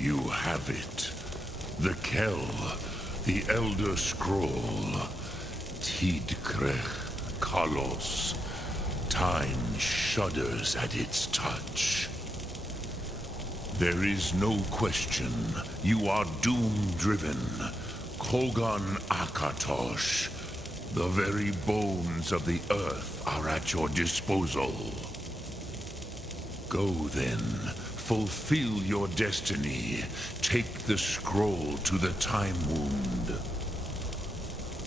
You have it. The Kell, the Elder Scroll. Tidkrech Kalos. Time shudders at its touch. There is no question. You are doom-driven. Kogan Akatosh. The very bones of the earth are at your disposal. Go then. Fulfill your destiny. Take the scroll to the Time Wound.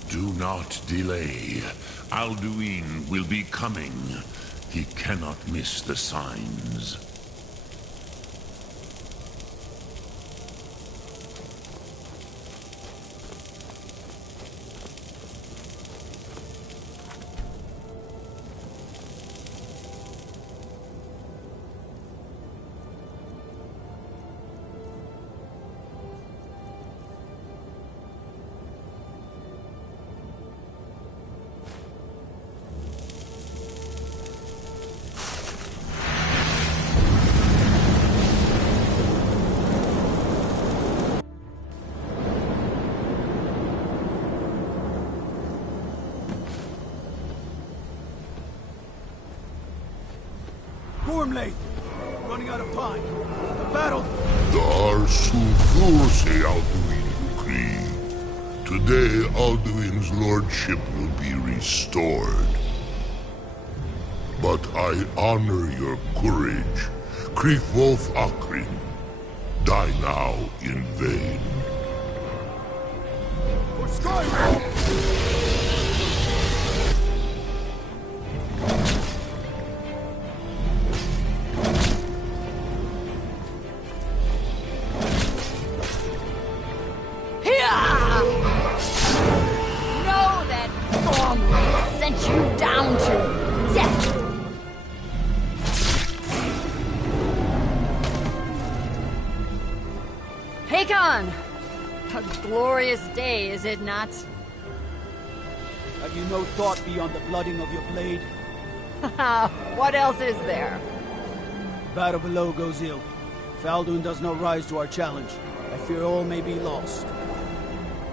Do not delay. Alduin will be coming. He cannot miss the signs. Late. Running out of time. The battle. The Arsufurse Alduin decree. Today, Alduin's lordship will be restored. But I honor your courage. Krifwolf Akrin. Die now in vain. For Skyrim! A glorious day, is it not? Have you no thought beyond the blooding of your blade? What else is there? Battle below goes ill. If Alduin does not rise to our challenge, I fear all may be lost.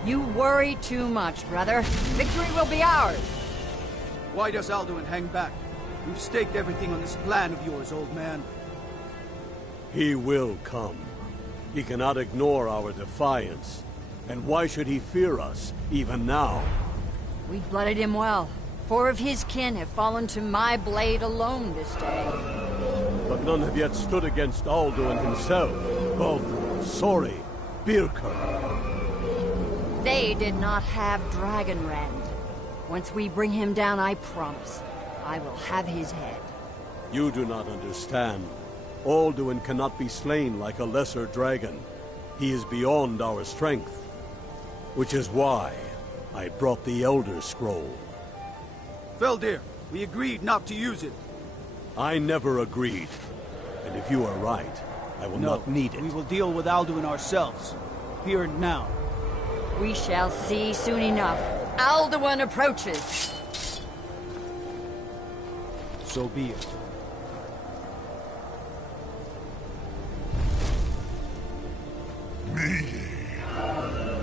You worry too much, brother. Victory will be ours. Why does Alduin hang back? We've staked everything on this plan of yours, old man. He will come. He cannot ignore our defiance. And why should he fear us, even now? We blooded him well. 4 of his kin have fallen to my blade alone this day. But none have yet stood against Alduin himself. Baldur, Sori, Birka. They did not have Dragonrend. Once we bring him down, I promise, I will have his head. You do not understand. Alduin cannot be slain like a lesser dragon. He is beyond our strength. Which is why I brought the Elder Scroll. Feldir, we agreed not to use it. I never agreed. And if you are right, I will not need it. We will deal with Alduin ourselves. Here and now. We shall see soon enough. Alduin approaches. So be it.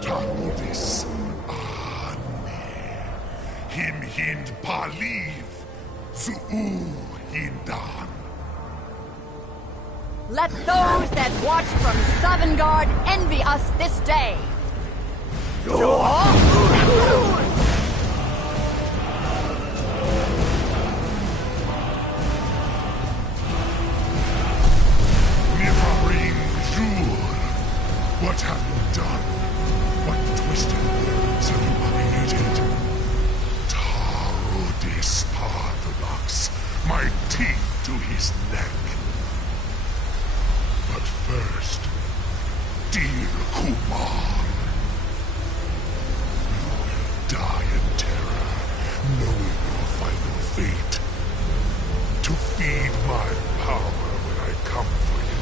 Tarodis Ane Him Hind Paliv Zuu Hindan. Let those that watch from Sovngarde envy us this day. Nivarim Jur. What have you done? What twisted words have you created? Tarodis Parthenax, my teeth to his neck. But first, dear Kumar, you will die in terror, knowing your final fate. To feed my power when I come for you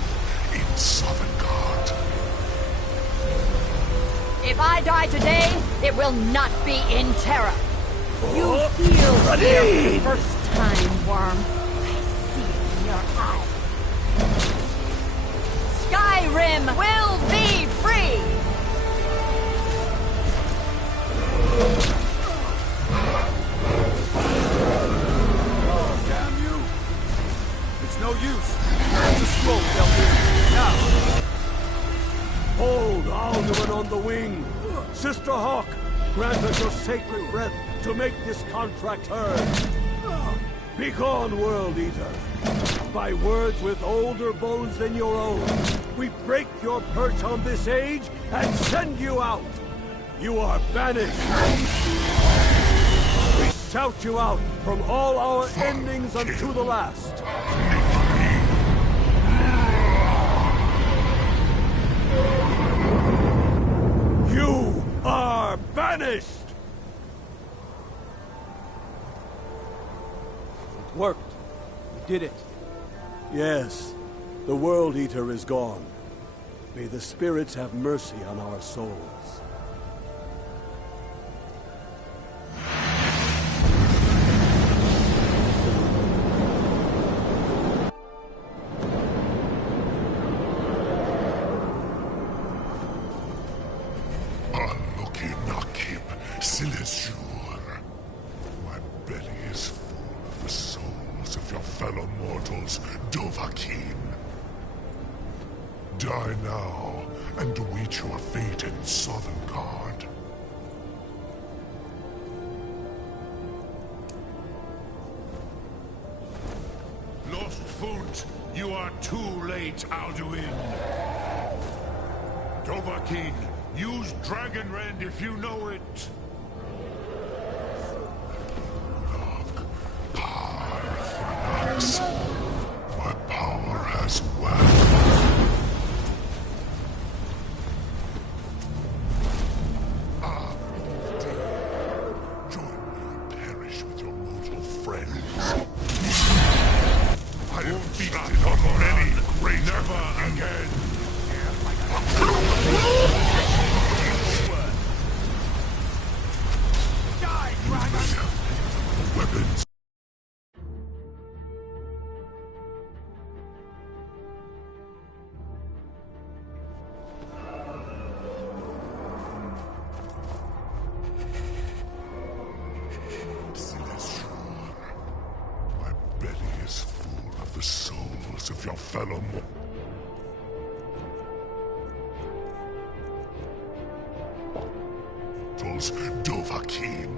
in Sovngarde. If I die today, it will not be in terror. You feel fear for the first time, Worm. I see it in your eyes. Skyrim will use. Use the scroll, Elder. Now. Hold Alderman on the wing. Sister Hawk, grant us your sacred breath to make this contract heard. Begone, World Eater. By words with older bones than your own, we break your perch on this age and send you out. You are banished. We shout you out from all our endings unto the last. You are banished! It worked. We did it. Yes, the World Eater is gone. May the spirits have mercy on our souls. My belly is full of the souls of your fellow mortals, Dovahkiin. Die now, and await your fate in Sovngarde. Lost Foot, you are too late, Alduin. Dovahkiin, use Dragon Rend if you know it. My power has waxed. Join me and perish with your mortal friends. I have feasted on many great. Never again. Die, dragon! Weapons. My belly is full of the souls of your fellow mortals, Dovahkiin.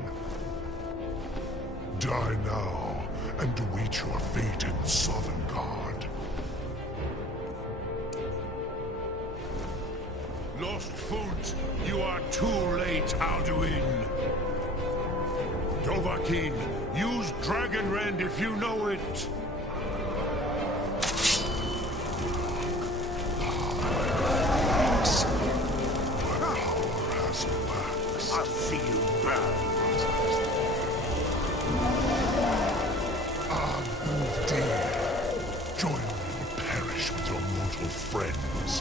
Die now, and await your fate in Sovngarde. Lost Foot, you are too late, Alduin. Dovahkiin, use Dragon Rend if you know it. I'll see you burn. Dear, join me and perish with your mortal friends.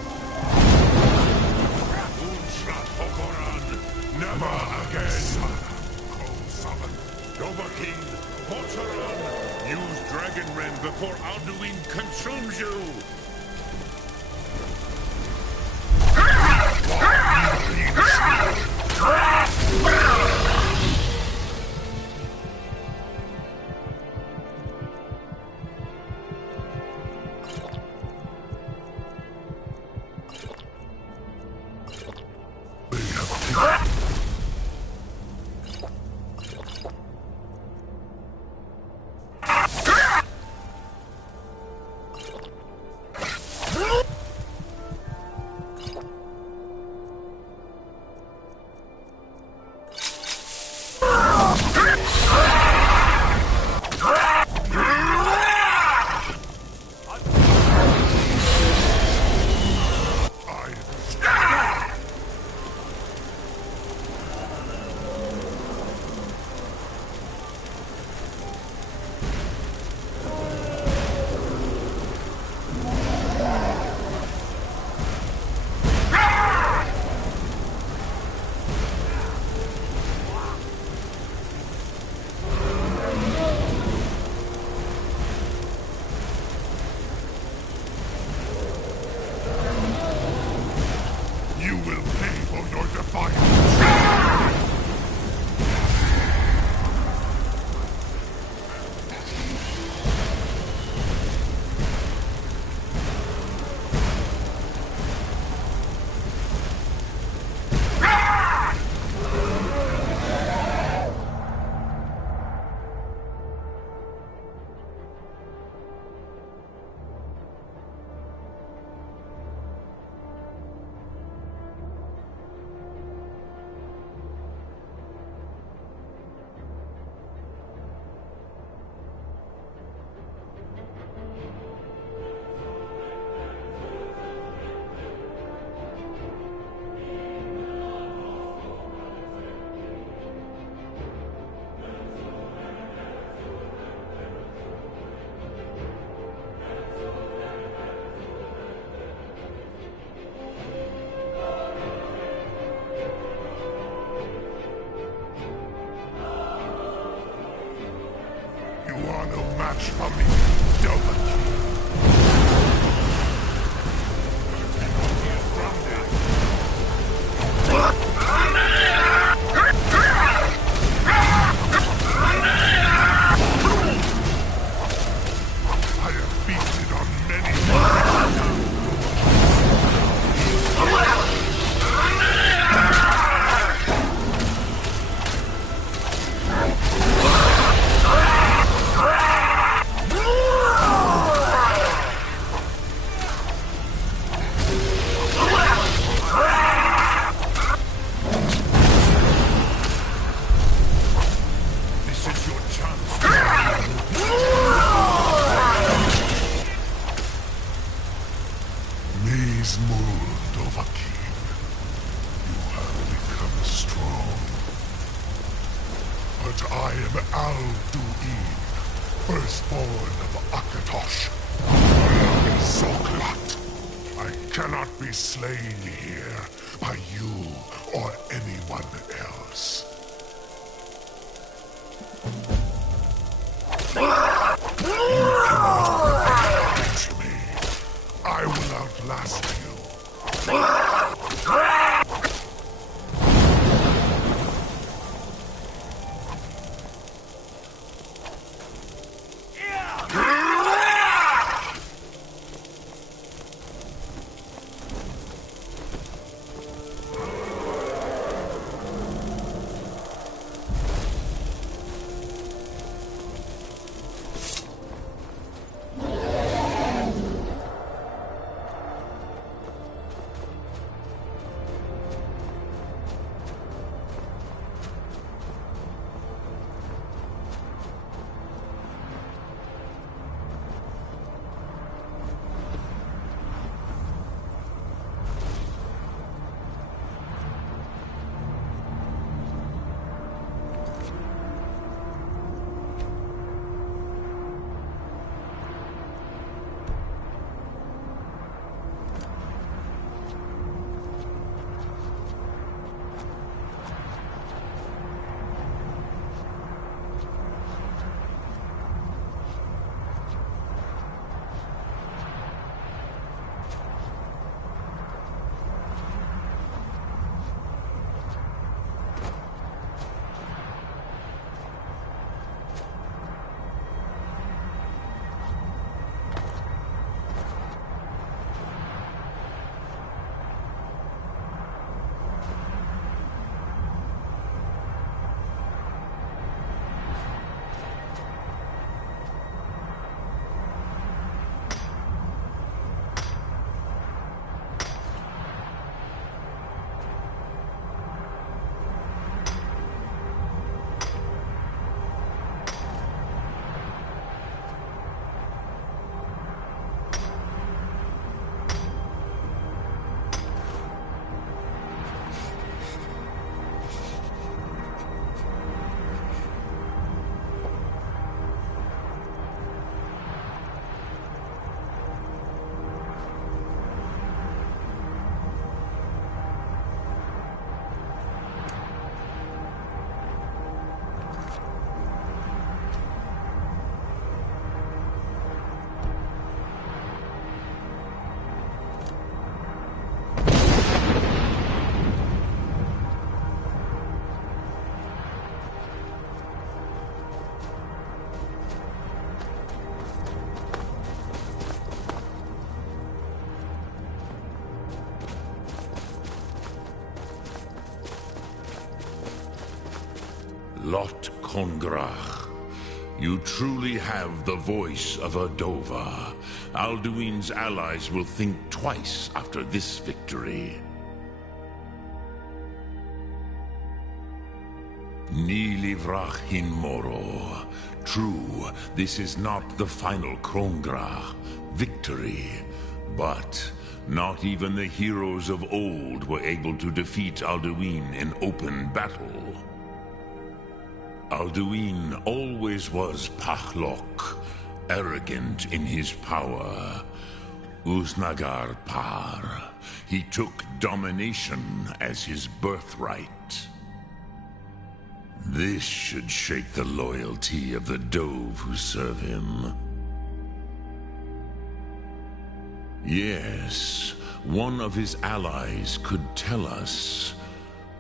Never again. Dovahkiin, Potteron, use Dragon Rend before Alduin consumes you. match for me, Dovahkiin. I have feasted on many. This is your chance. Maze Mold, Dovahkiin. You have become strong. But I am Alduin, firstborn of Akatosh. Zoklat. I cannot be slain here by you or anyone else. You cannot reach me. I will outlast you. Lot Kongrach, you truly have the voice of a Dova. Alduin's allies will think twice after this victory. Ni livrach hin moro. True, this is not the final Kongrach victory, but not even the heroes of old were able to defeat Alduin in open battle. Alduin always was Pahlok, arrogant in his power. Uznagar Par. He took domination as his birthright. This should shake the loyalty of the Dove who serve him. Yes, one of his allies could tell us,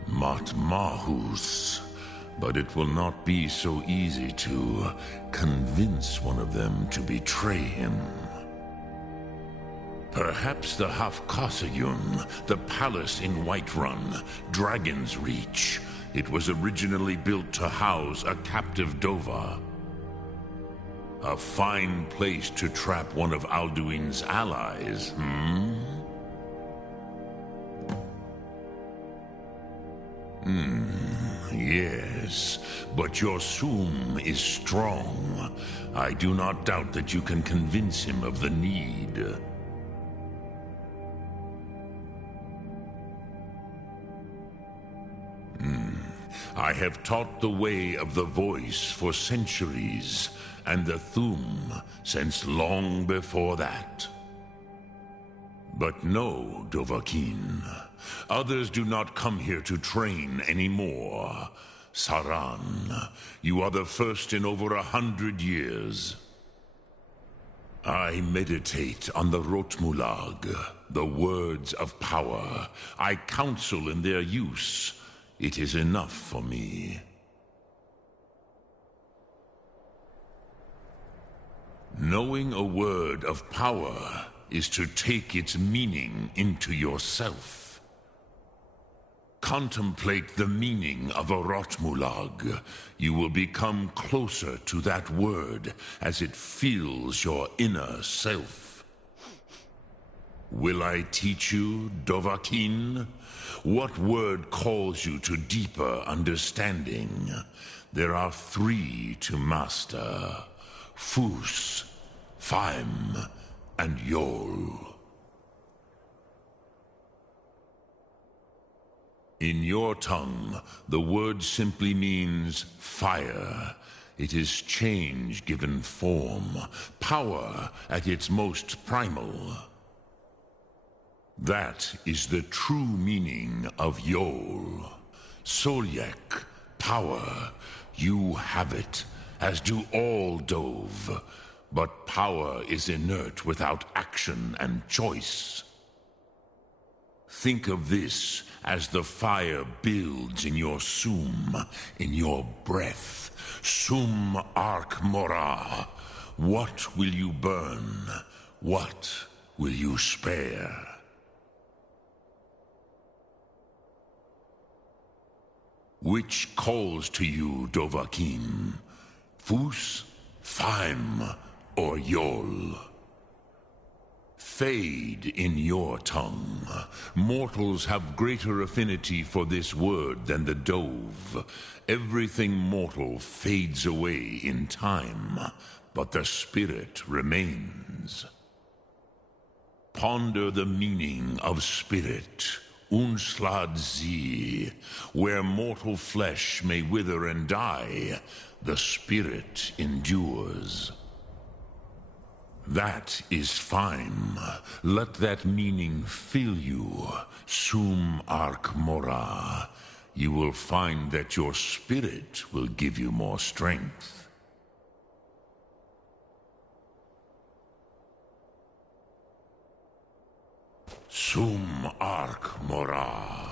Matmahus, but it will not be so easy to convince one of them to betray him. Perhaps the Hafkasayun, the palace in Whiterun, Dragon's Reach. It was originally built to house a captive Dova. A fine place to trap one of Alduin's allies, Yes, but your Sum is strong. I do not doubt that you can convince him of the need. I have taught the way of the voice for centuries, and the Thum since long before that. But no, Dovahkiin. Others do not come here to train anymore. Saran, you are the first in over 100 years. I meditate on the Rotmulag, the words of power. I counsel in their use. It is enough for me. Knowing a word of power is to take its meaning into yourself. Contemplate the meaning of a Rotmulag. You will become closer to that word as it fills your inner self. Will I teach you, Dovahkiin? What word calls you to deeper understanding? There are 3 to master: Fus, Faim, and Yol. In your tongue, the word simply means fire. It is change given form, power at its most primal. That is the true meaning of Yol. Solyek, power. You have it, as do all Dove. But power is inert without action and choice. Think of this as the fire builds in your Sum, in your breath. Sum Ark Mora. What will you burn? What will you spare? Which calls to you, Dovahkiin? Fus, Faim, or Yol? Fade in your tongue. Mortals have greater affinity for this word than the Dove. Everything mortal fades away in time, but the spirit remains. Ponder the meaning of spirit. Unslad Zi, where mortal flesh may wither and die, the spirit endures. That is fine. Let that meaning fill you, Sum Ark Mora. You will find that your spirit will give you more strength. Sum Ark Mora.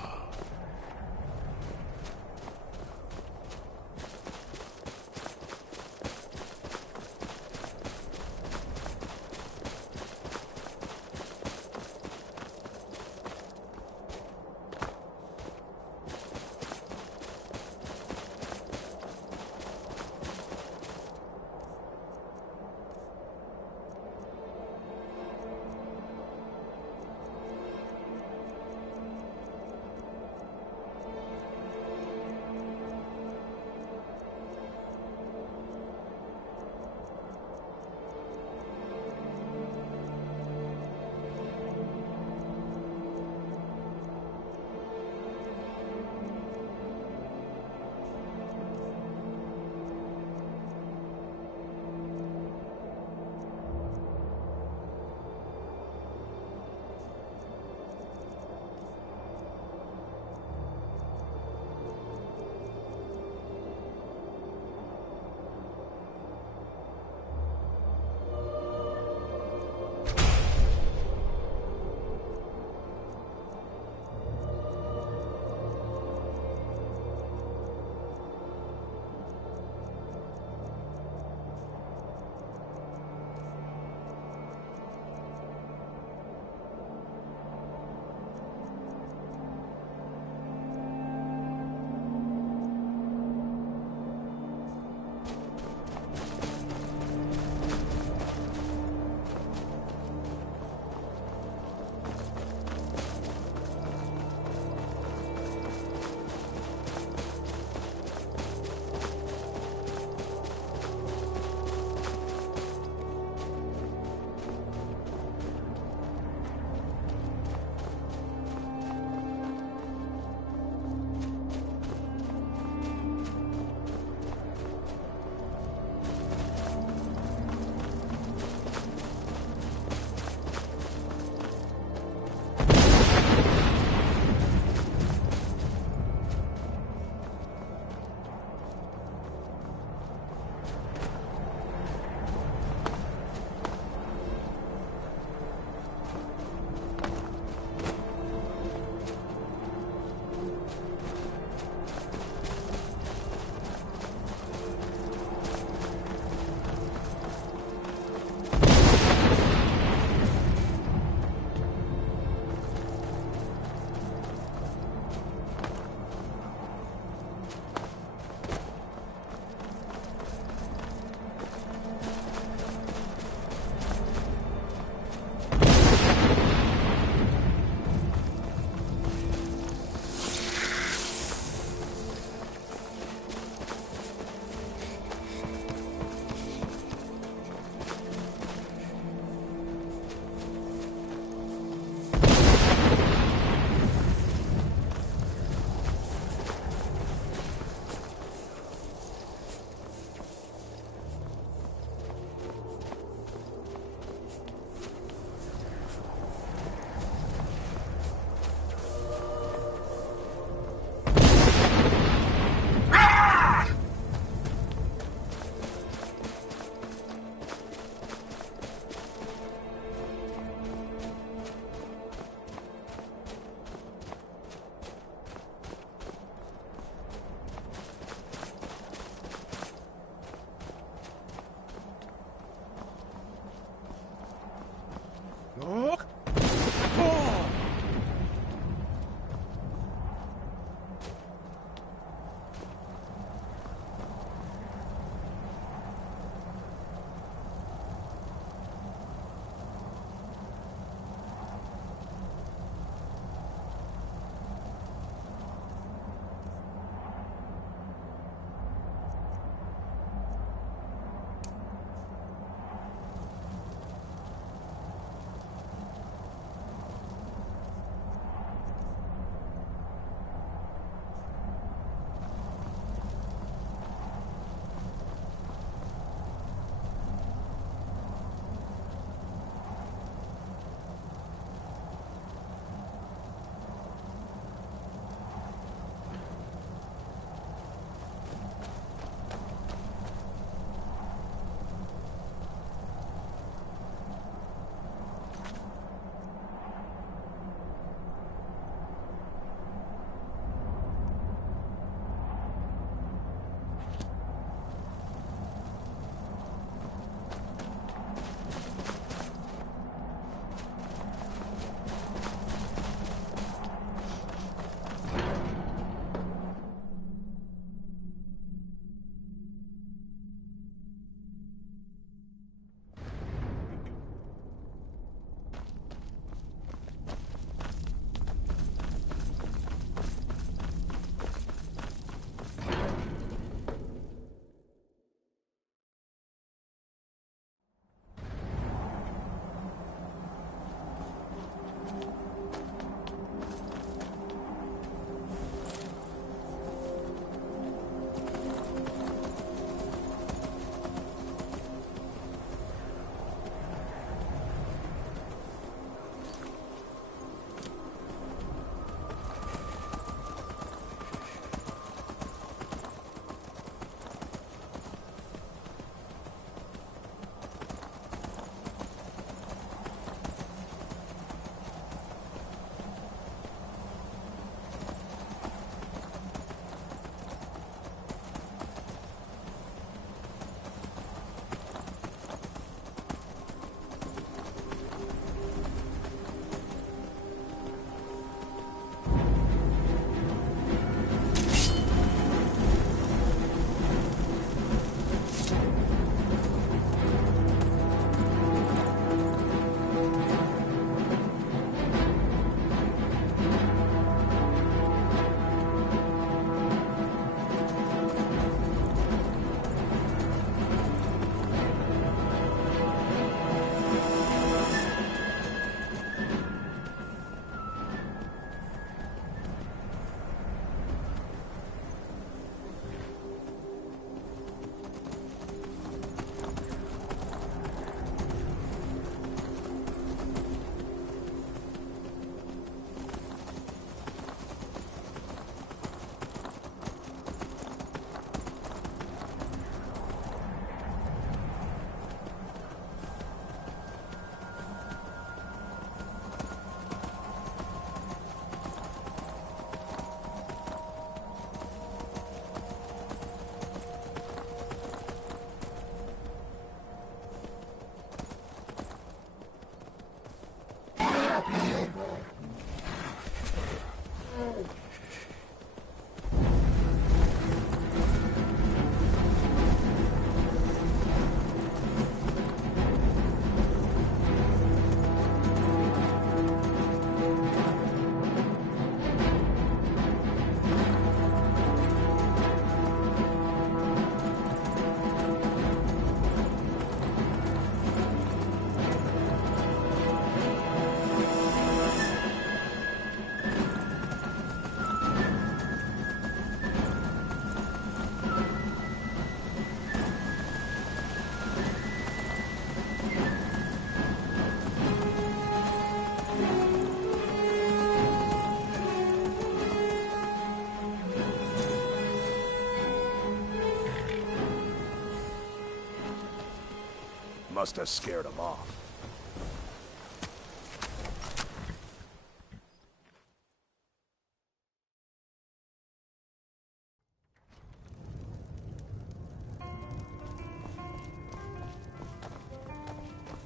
Must have scared him off.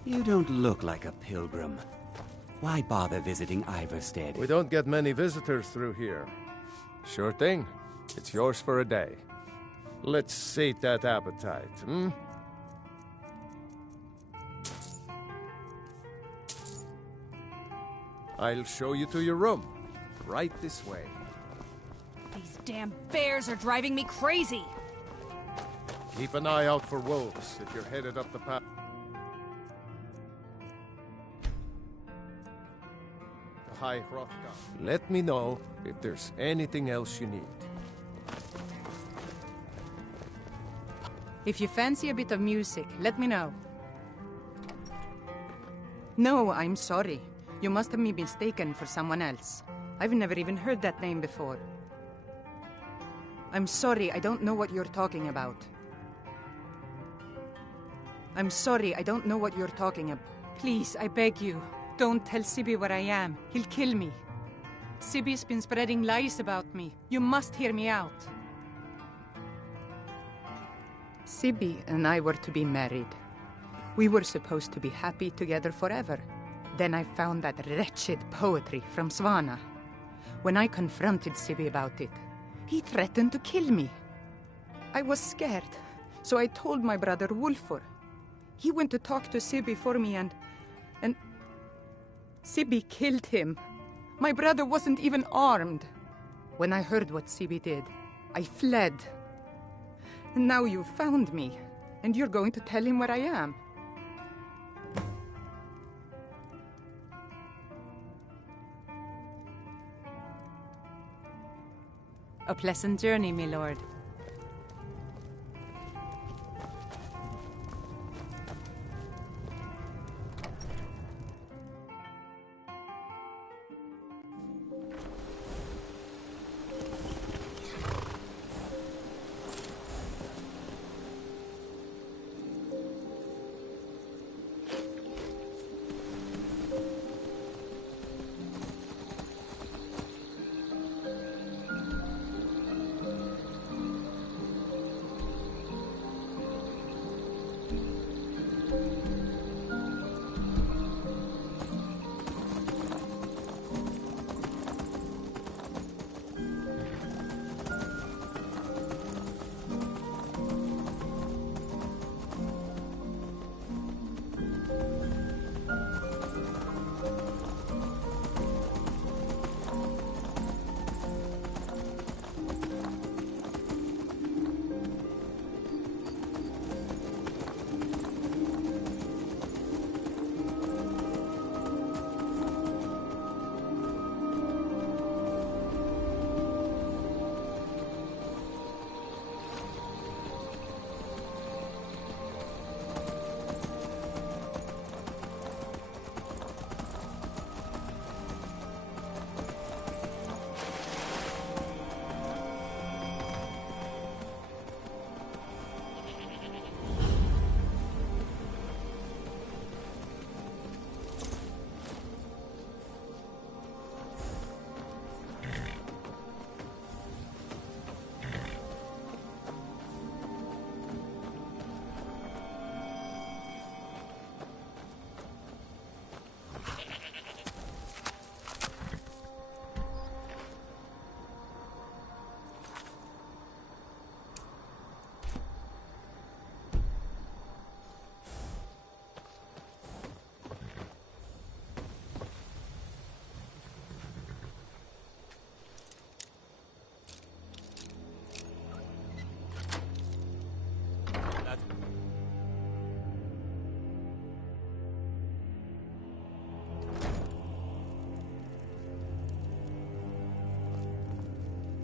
You don't look like a pilgrim. Why bother visiting Iverstead? We don't get many visitors through here. Sure thing. It's yours for a day. Let's sate that appetite, hmm? I'll show you to your room. Right this way. These damn bears are driving me crazy! Keep an eye out for wolves if you're headed up the path. The High Hrothgar. Let me know if there's anything else you need. If you fancy a bit of music, let me know. No, I'm sorry. You must have me mistaken for someone else. I've never even heard that name before. I'm sorry, I don't know what you're talking about. I'm sorry, I don't know what you're talking about. Please, I beg you, don't tell Sibby where I am. He'll kill me. Sibby's been spreading lies about me. You must hear me out. Sibby and I were to be married. We were supposed to be happy together forever. Then I found that wretched poetry from Svana. When I confronted Sibby about it, he threatened to kill me. I was scared, so I told my brother Wolfur. He went to talk to Sibby for me and Sibby killed him. My brother wasn't even armed. When I heard what Sibby did, I fled. And now you've found me, and you're going to tell him where I am. A pleasant journey, my lord.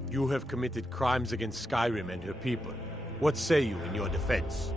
You have committed crimes against Skyrim and her people. What say you in your defense?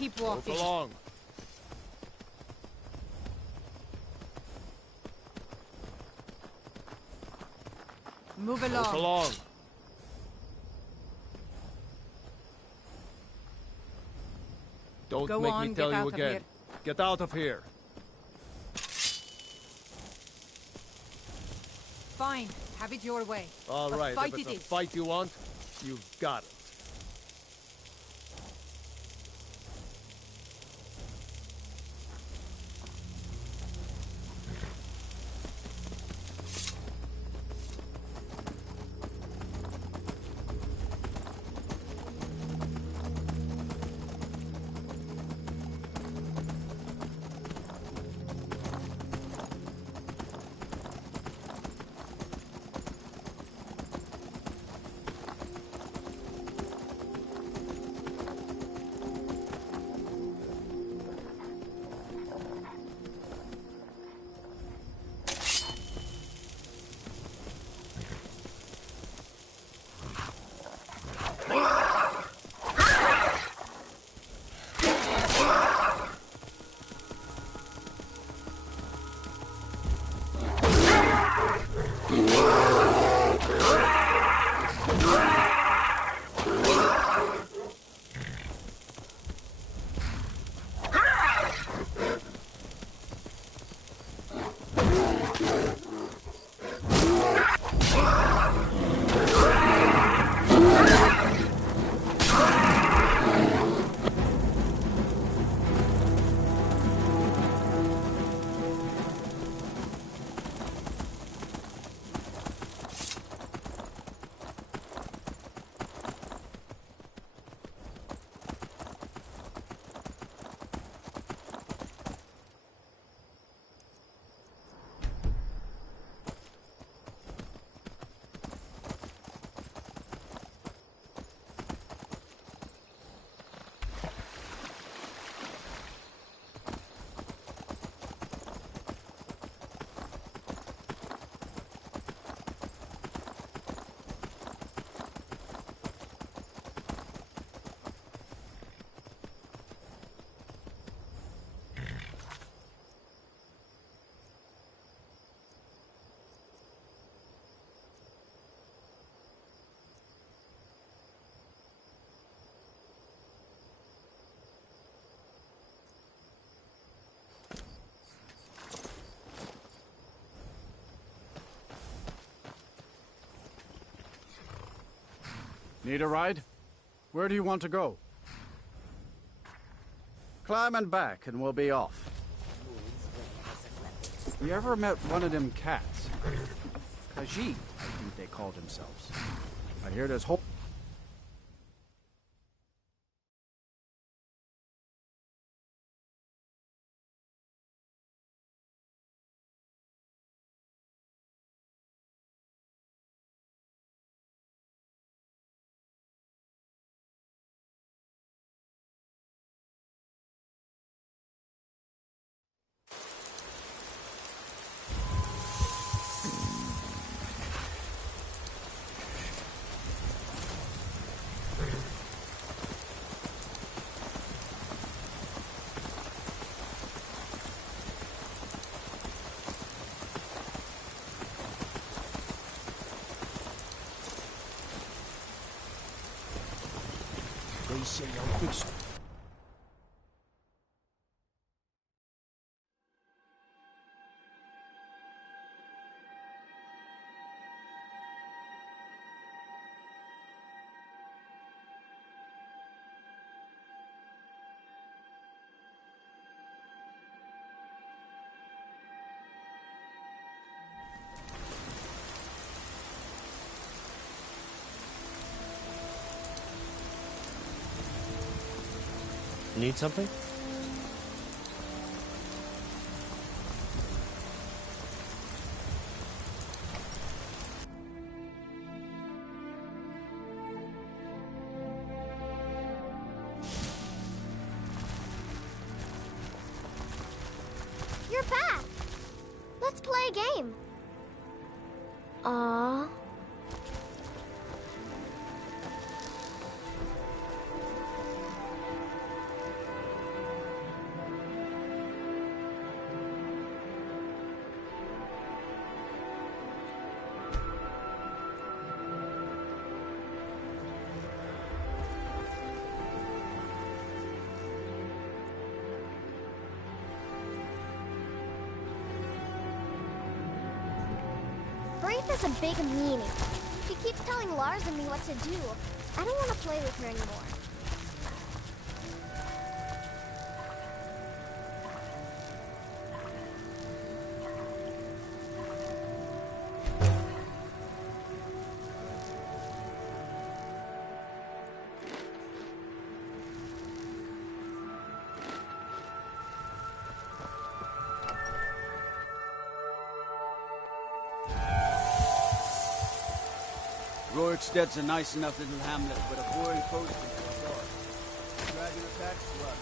Keep walking. Move along. Move Move along. along. Don't Go make on, me tell get you out of again. here. Get out of here. Fine. Have it your way. All But right, fight if it's it a is. fight you want, you've got it. Need a ride? Where do you want to go? Climb and back, and we'll be off. You ever met one of them cats? Khajiit, I think they called themselves. I hear there's whole... They say our big... Need something? You're back! Let's play a game. Aww. Has a big meaning. She keeps telling Lars and me what to do. I don't want to play with her anymore. Roriksted's a nice enough little hamlet, but a boring post into a door. The dragon attacks, well,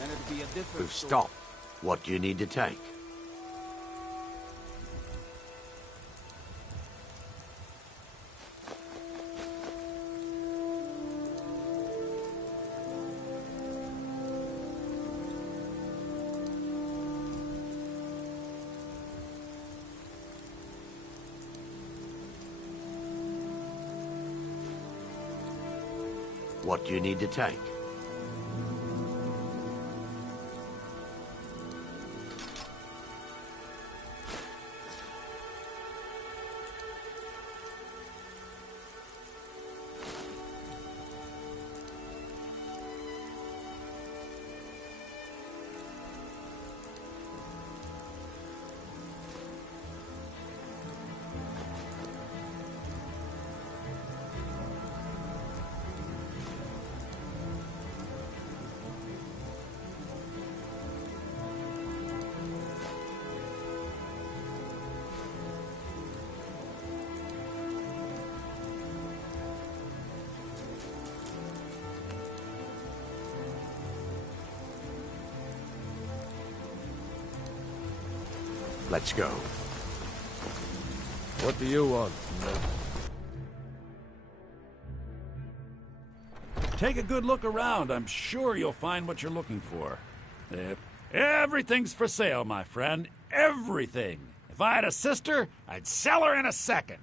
then it'd be a different We've story. stopped. What do you need to take? What do you need to take? Let's go. What do you want? Take a good look around. I'm sure you'll find what you're looking for. Everything's for sale, my friend. Everything. If I had a sister, I'd sell her in a second.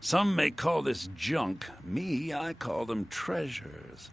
Some may call this junk. Me, I call them treasures.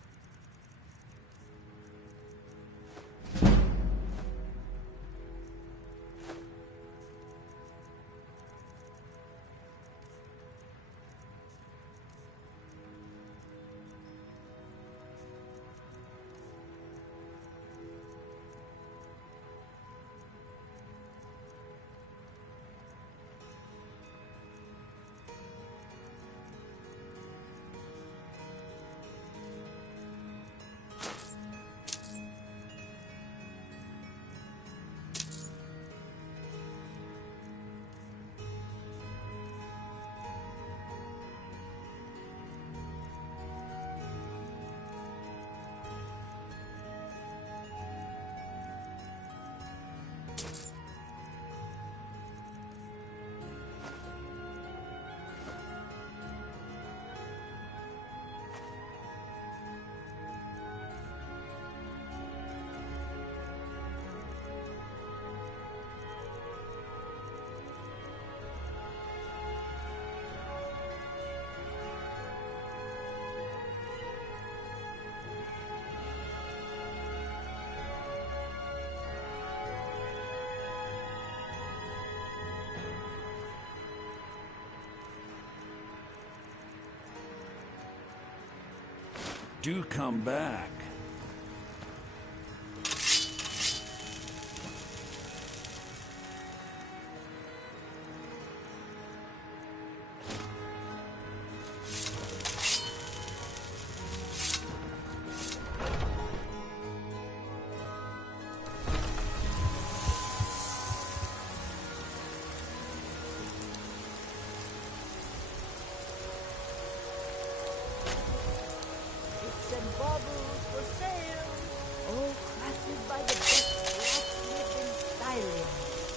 do come back.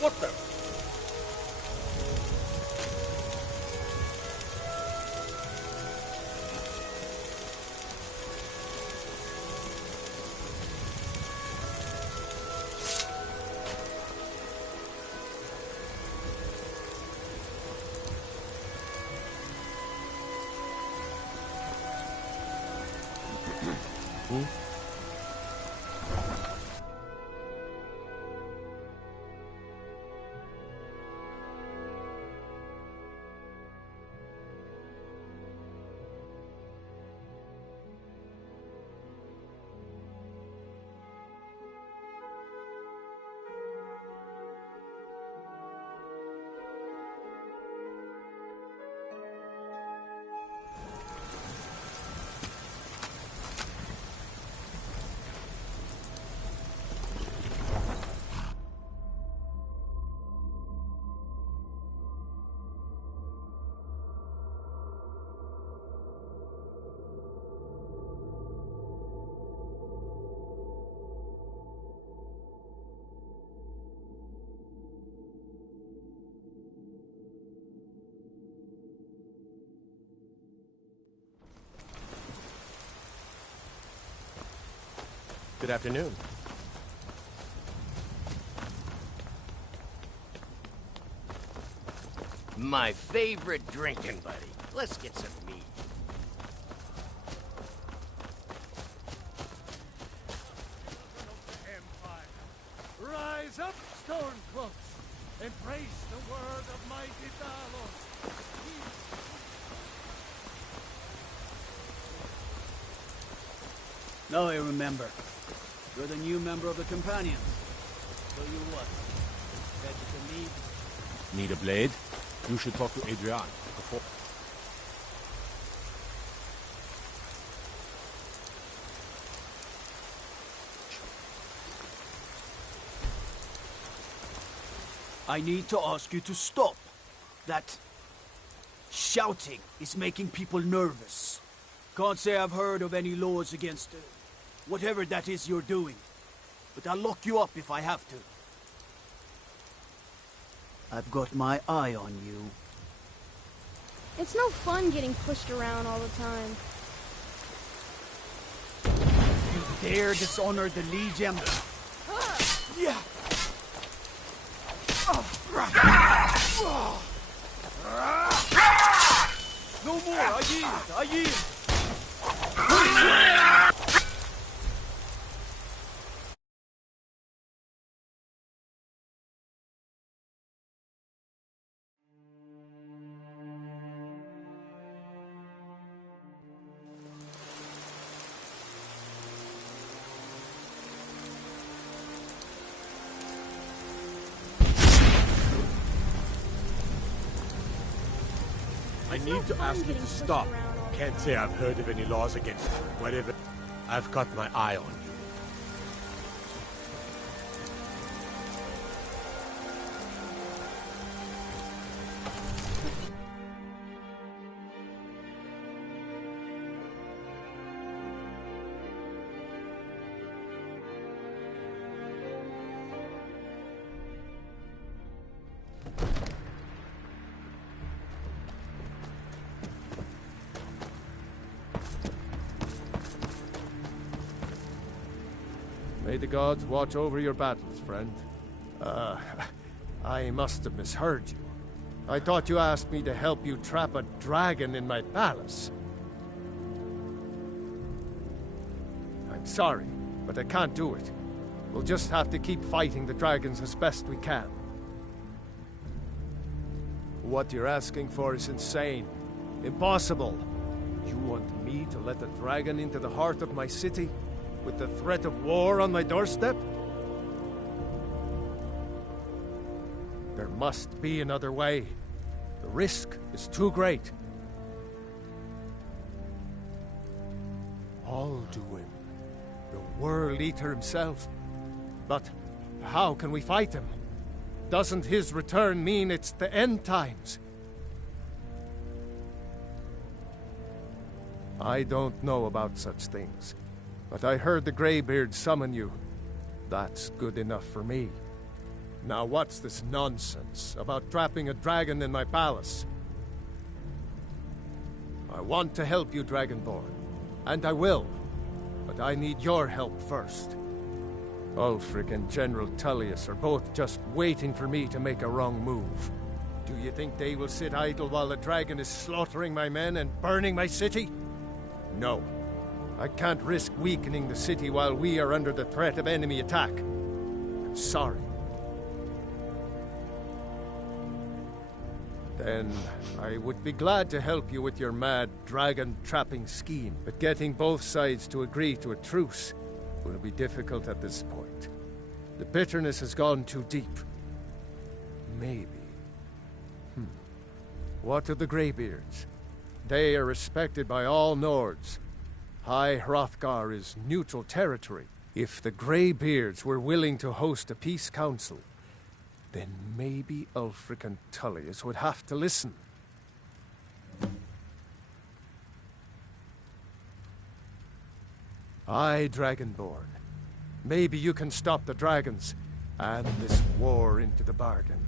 What the? Good afternoon. My favorite drinking buddy. Let's get some meat. Rise up, Stormcloaks! Embrace the word of mighty Talos! Now I remember. You're the new member of the Companions. So you what? Ready to leave? Need a blade? You should talk to Adrian before. I need to ask you to stop. That shouting is making people nervous. Can't say I've heard of any laws against whatever that is you're doing. But I'll lock you up if I have to. I've got my eye on you. It's no fun getting pushed around all the time. You dare dishonor the Legion? Yeah. No more! I yield! I yield! I need to ask you to stop. Can't say I've heard of any laws against whatever. I've got my eye on you. May the gods watch over your battles, friend. I must have misheard you. I thought you asked me to help you trap a dragon in my palace. I'm sorry, but I can't do it. We'll just have to keep fighting the dragons as best we can. What you're asking for is insane. Impossible. You want me to let a dragon into the heart of my city, with the threat of war on my doorstep? There must be another way. The risk is too great. Alduin, the World Eater himself. But how can we fight him? Doesn't his return mean it's the end times? I don't know about such things, but I heard the Greybeard summon you. That's good enough for me. Now what's this nonsense about trapping a dragon in my palace? I want to help you, Dragonborn, and I will, but I need your help first. Ulfric and General Tullius are both just waiting for me to make a wrong move. Do you think they will sit idle while the dragon is slaughtering my men and burning my city? No. I can't risk weakening the city while we are under the threat of enemy attack. I'm sorry. Then I would be glad to help you with your mad dragon-trapping scheme, but getting both sides to agree to a truce will be difficult at this point. The bitterness has gone too deep. Maybe. What of the Greybeards? They are respected by all Nords. High Hrothgar is neutral territory. If the Greybeards were willing to host a peace council, then maybe Ulfric and Tullius would have to listen. Aye, Dragonborn. Maybe you can stop the dragons, and this war into the bargain.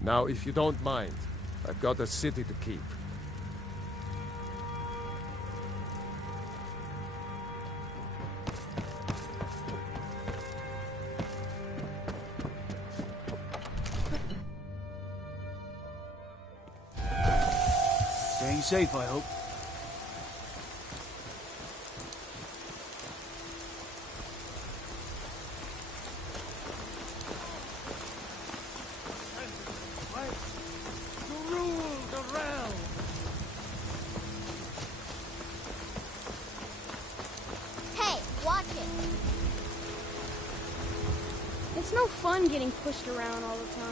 Now, if you don't mind, I've got a city to keep. Staying safe, I hope. It's no fun getting pushed around all the time.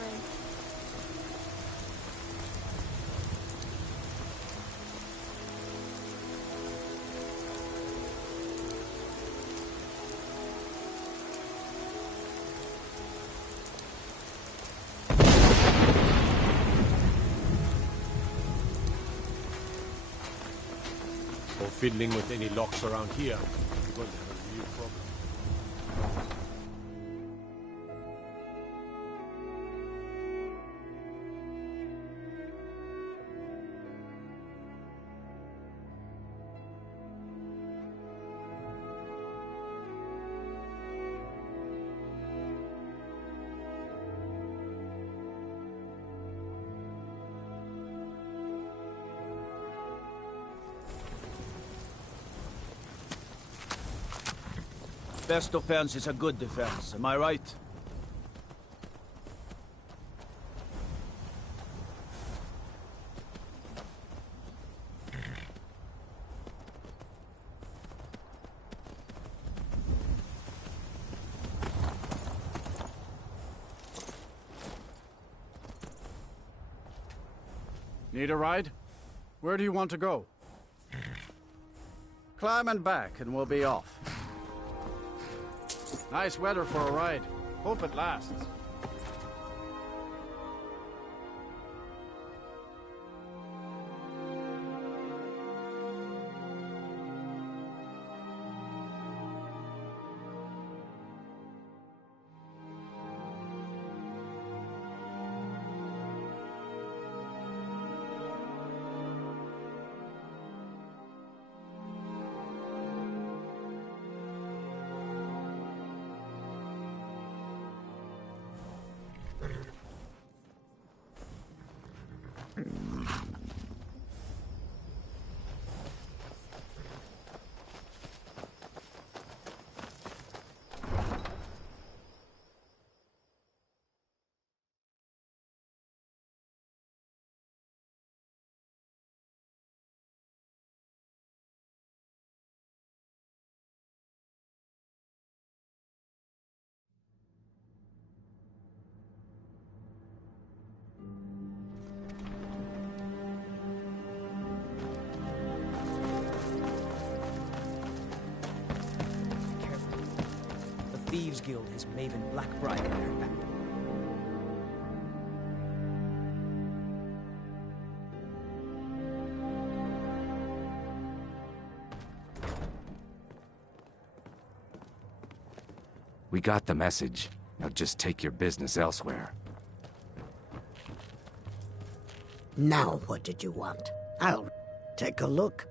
Or fiddling with any locks around here, we're going to have a real problem. Best defense is a good defense, am I right? Need a ride? Where do you want to go? Climb and back and we'll be off. Nice weather for a ride. Hope it lasts. Thieves Guild has Maven Blackbriar at her back. We got the message. Now just take your business elsewhere. Now what did you want? I'll take a look.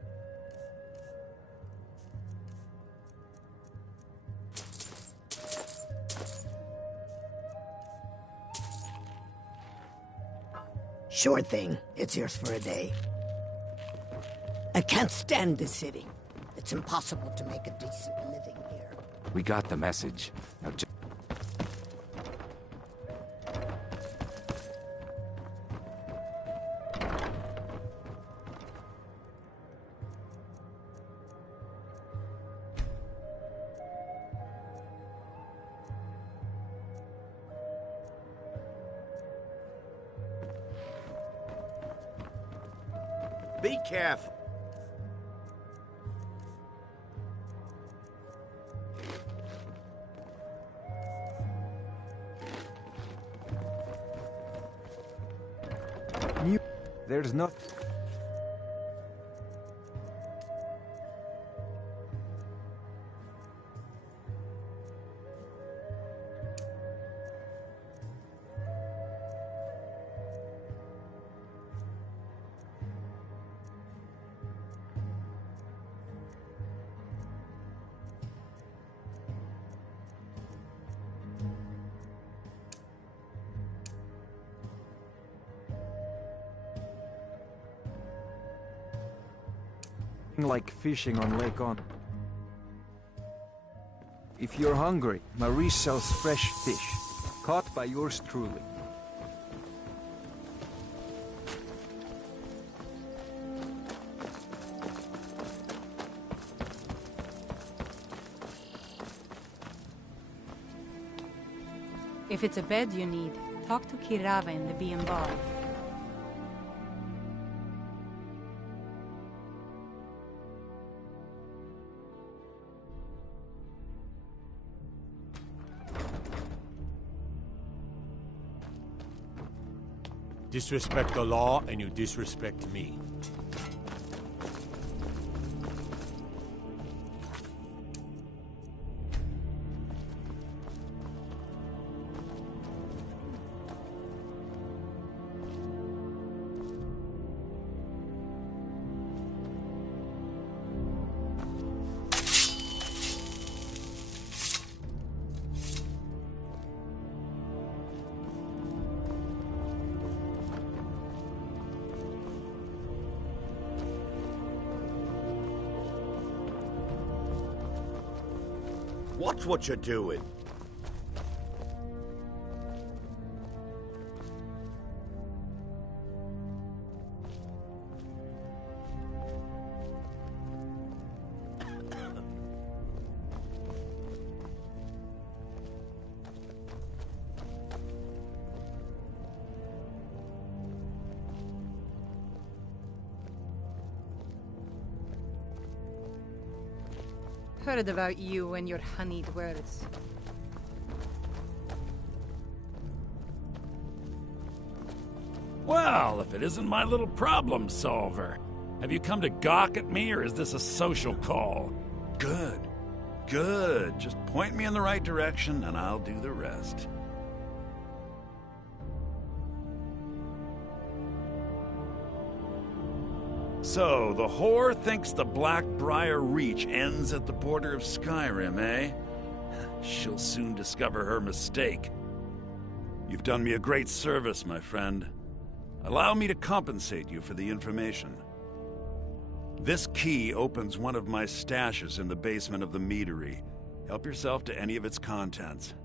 Sure thing. It's yours for a day. I can't stand this city. It's impossible to make a decent living here. We got the message. Now just... Be careful. There's nothing. Like fishing on Lake On. If you're hungry, Marie sells fresh fish, caught by yours truly. If it's a bed you need, talk to Kirava in the B&B bar. Disrespect the law, and you disrespect me. Watch what you're doing. Heard about you and your honeyed words. Well, if it isn't my little problem solver. Have you come to gawk at me, or is this a social call? Good. Good. Just point me in the right direction, and I'll do the rest. So, the whore thinks the Blackbriar Reach ends at the border of Skyrim, eh? She'll soon discover her mistake. You've done me a great service, my friend. Allow me to compensate you for the information. This key opens one of my stashes in the basement of the meadery. Help yourself to any of its contents.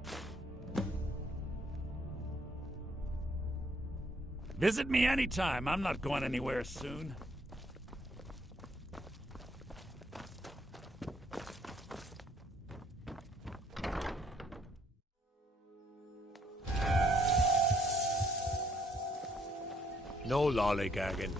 Visit me anytime. I'm not going anywhere soon. No lollygagging.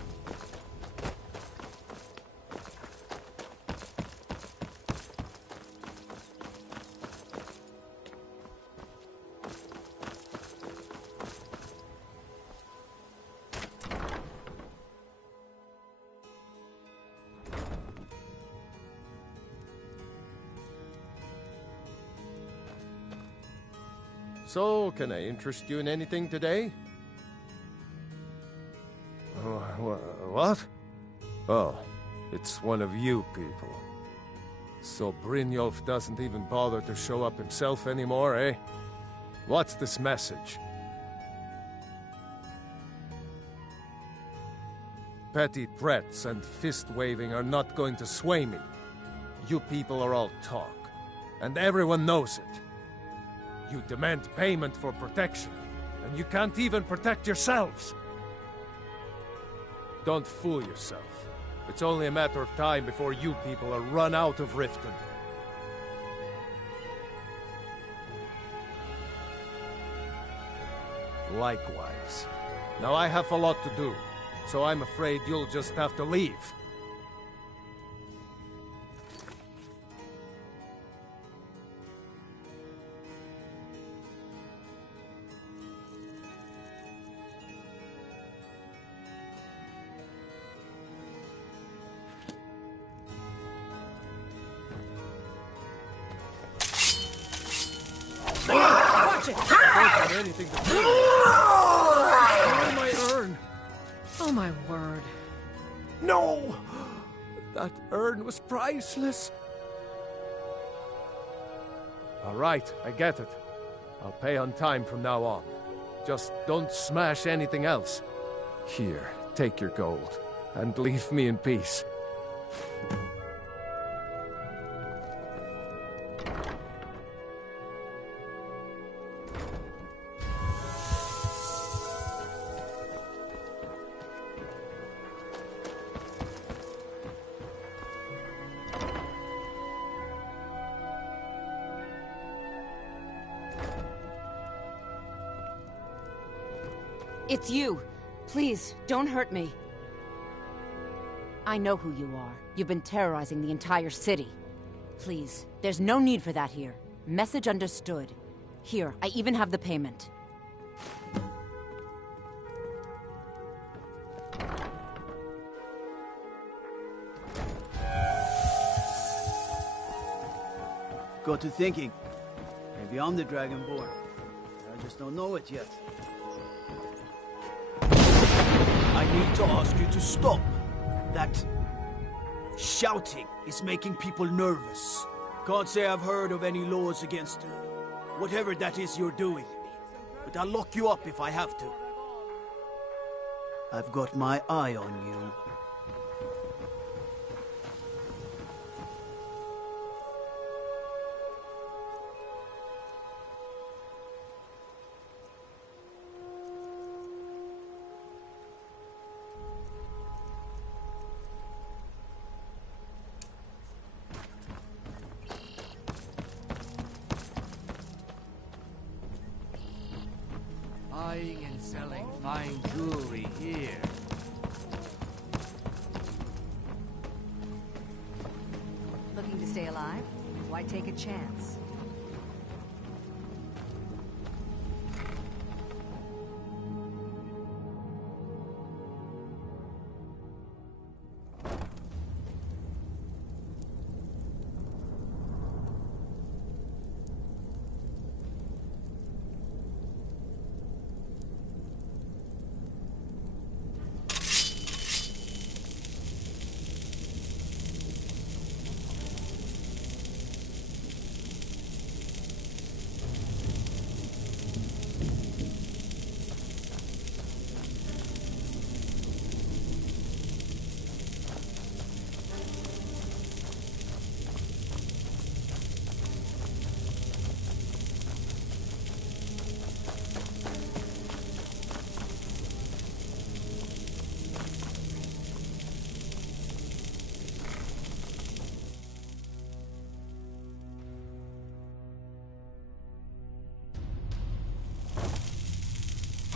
So, can I interest you in anything today? Oh, what? Oh, it's one of you people. So Brynjolf doesn't even bother to show up himself anymore, eh? What's this message? Petty threats and fist-waving are not going to sway me. You people are all talk, and everyone knows it. You demand payment for protection, and you can't even protect yourselves. Don't fool yourself. It's only a matter of time before you people are run out of Riften. Likewise. Now I have a lot to do, so I'm afraid you'll just have to leave. Watch it! Don't have anything to do. Where my urn? Oh my word. No! That urn was priceless. All right, I get it. I'll pay on time from now on. Just don't smash anything else. Here, take your gold, and leave me in peace. It's you. Please, don't hurt me. I know who you are. You've been terrorizing the entire city. Please, there's no need for that here. Message understood. Here, I even have the payment. Got to thinking. Maybe I'm the Dragonborn. I just don't know it yet. I need to ask you to stop. That shouting is making people nervous. Can't say I've heard of any laws against whatever that is you're doing. But I'll lock you up if I have to. I've got my eye on you. Buying and selling fine jewelry here. Looking to stay alive? Why take a chance?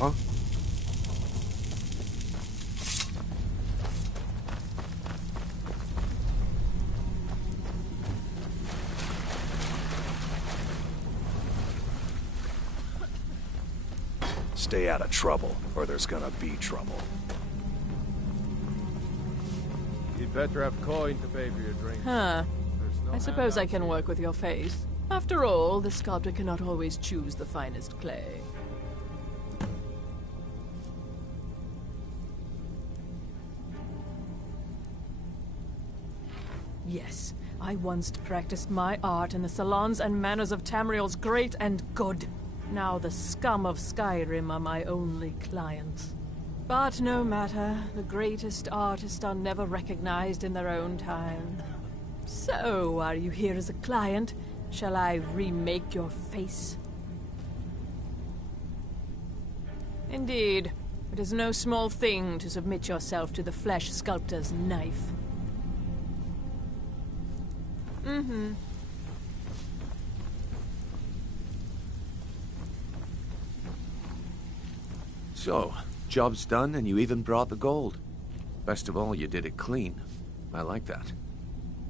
Huh? Stay out of trouble, or there's gonna be trouble. You'd better have coin to pay for your drink. Huh. There's no I suppose I handouts can here. work with your face. After all, the sculptor cannot always choose the finest clay. Yes, I once practiced my art in the salons and manners of Tamriel's great and good. Now the scum of Skyrim are my only clients. But no matter, the greatest artists are never recognized in their own time. So, are you here as a client? Shall I remake your face? Indeed, it is no small thing to submit yourself to the flesh sculptor's knife. Mm-hmm. So, job's done and you even brought the gold. Best of all, you did it clean. I like that.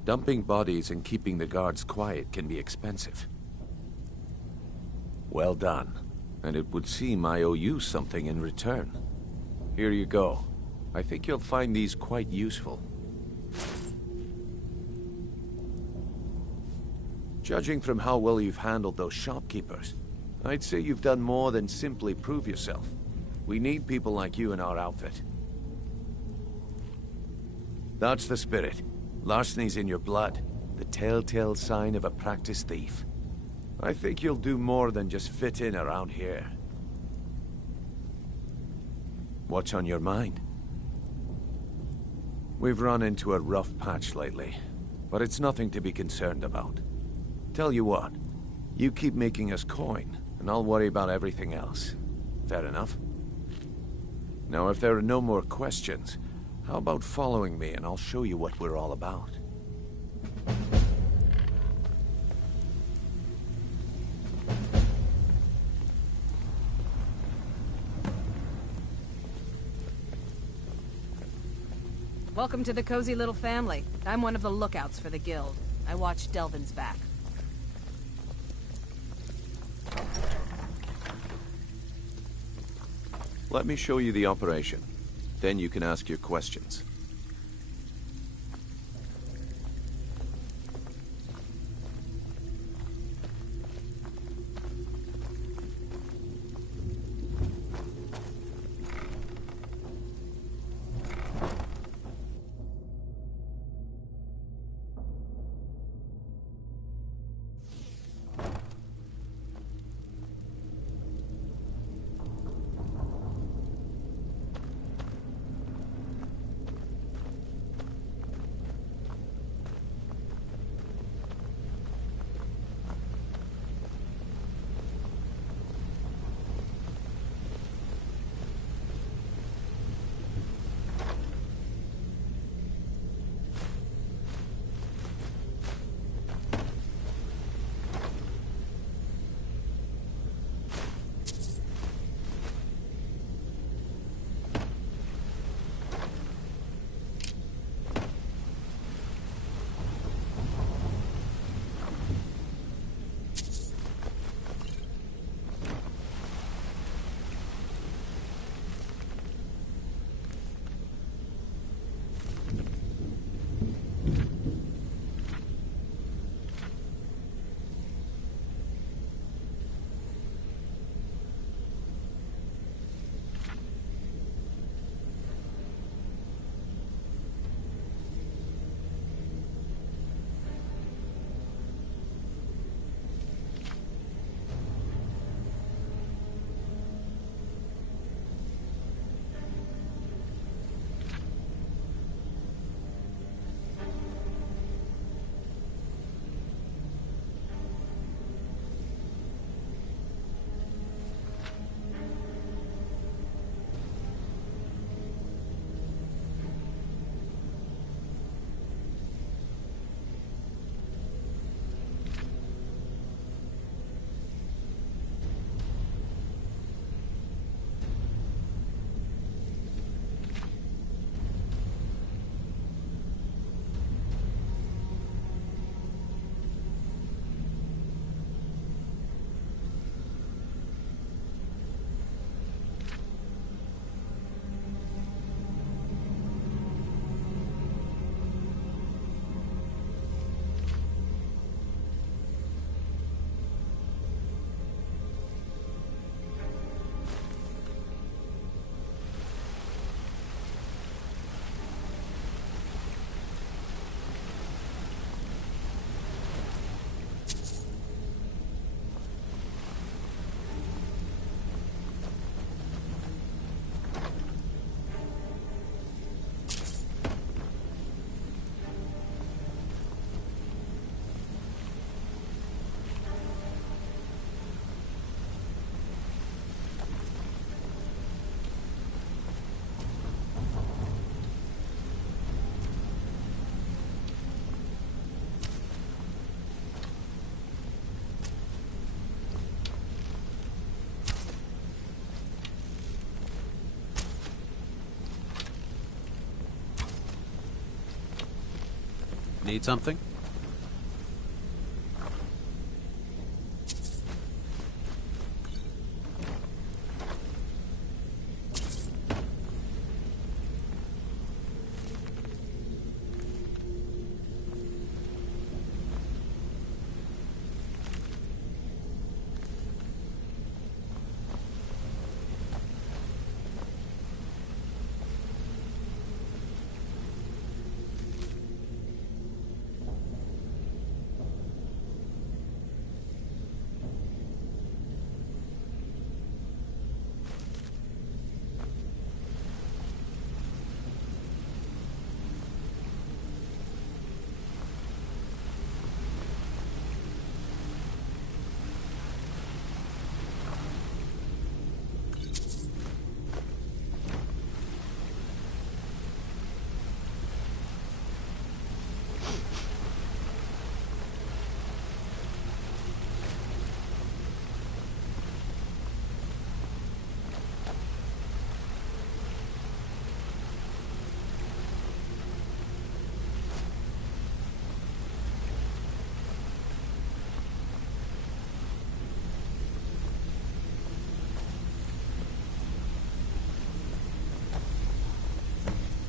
Dumping bodies and keeping the guards quiet can be expensive. Well done. And it would seem I owe you something in return. Here you go. I think you'll find these quite useful. Judging from how well you've handled those shopkeepers, I'd say you've done more than simply prove yourself. We need people like you in our outfit. That's the spirit. Larceny's in your blood, the telltale sign of a practiced thief. I think you'll do more than just fit in around here. What's on your mind? We've run into a rough patch lately, but it's nothing to be concerned about. Tell you what, you keep making us coin, and I'll worry about everything else. Fair enough? Now, if there are no more questions, how about following me and I'll show you what we're all about? Welcome to the cozy little family. I'm one of the lookouts for the guild. I watch Delvin's back. Let me show you the operation. Then you can ask your questions. Need something?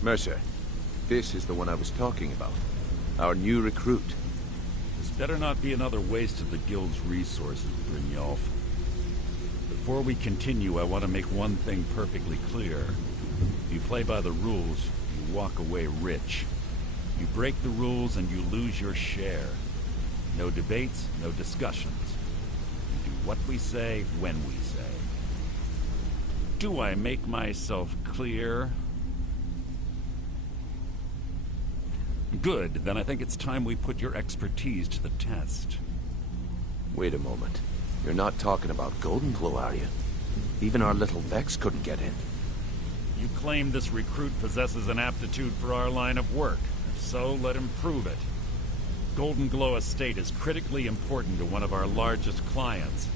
Mercer, this is the one I was talking about. Our new recruit. This better not be another waste of the Guild's resources, Brynjolf. Before we continue, I want to make one thing perfectly clear. If you play by the rules, you walk away rich. You break the rules and you lose your share. No debates, no discussions. We do what we say, when we say. Do I make myself clear? Good, then I think it's time we put your expertise to the test. Wait a moment. You're not talking about Golden Glow, are you? Even our little Vex couldn't get in. You claim this recruit possesses an aptitude for our line of work. If so, let him prove it. Golden Glow Estate is critically important to one of our largest clients.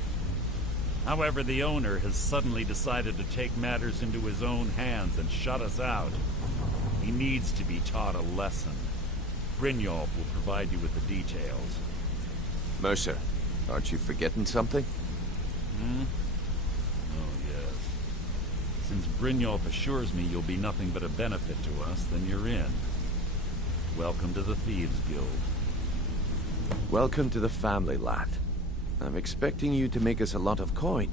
However, the owner has suddenly decided to take matters into his own hands and shut us out. He needs to be taught a lesson. Brynjolf will provide you with the details. Mercer, aren't you forgetting something? Oh, yes. Since Brynjolf assures me you'll be nothing but a benefit to us, then you're in. Welcome to the Thieves Guild. Welcome to the family, lad. I'm expecting you to make us a lot of coin,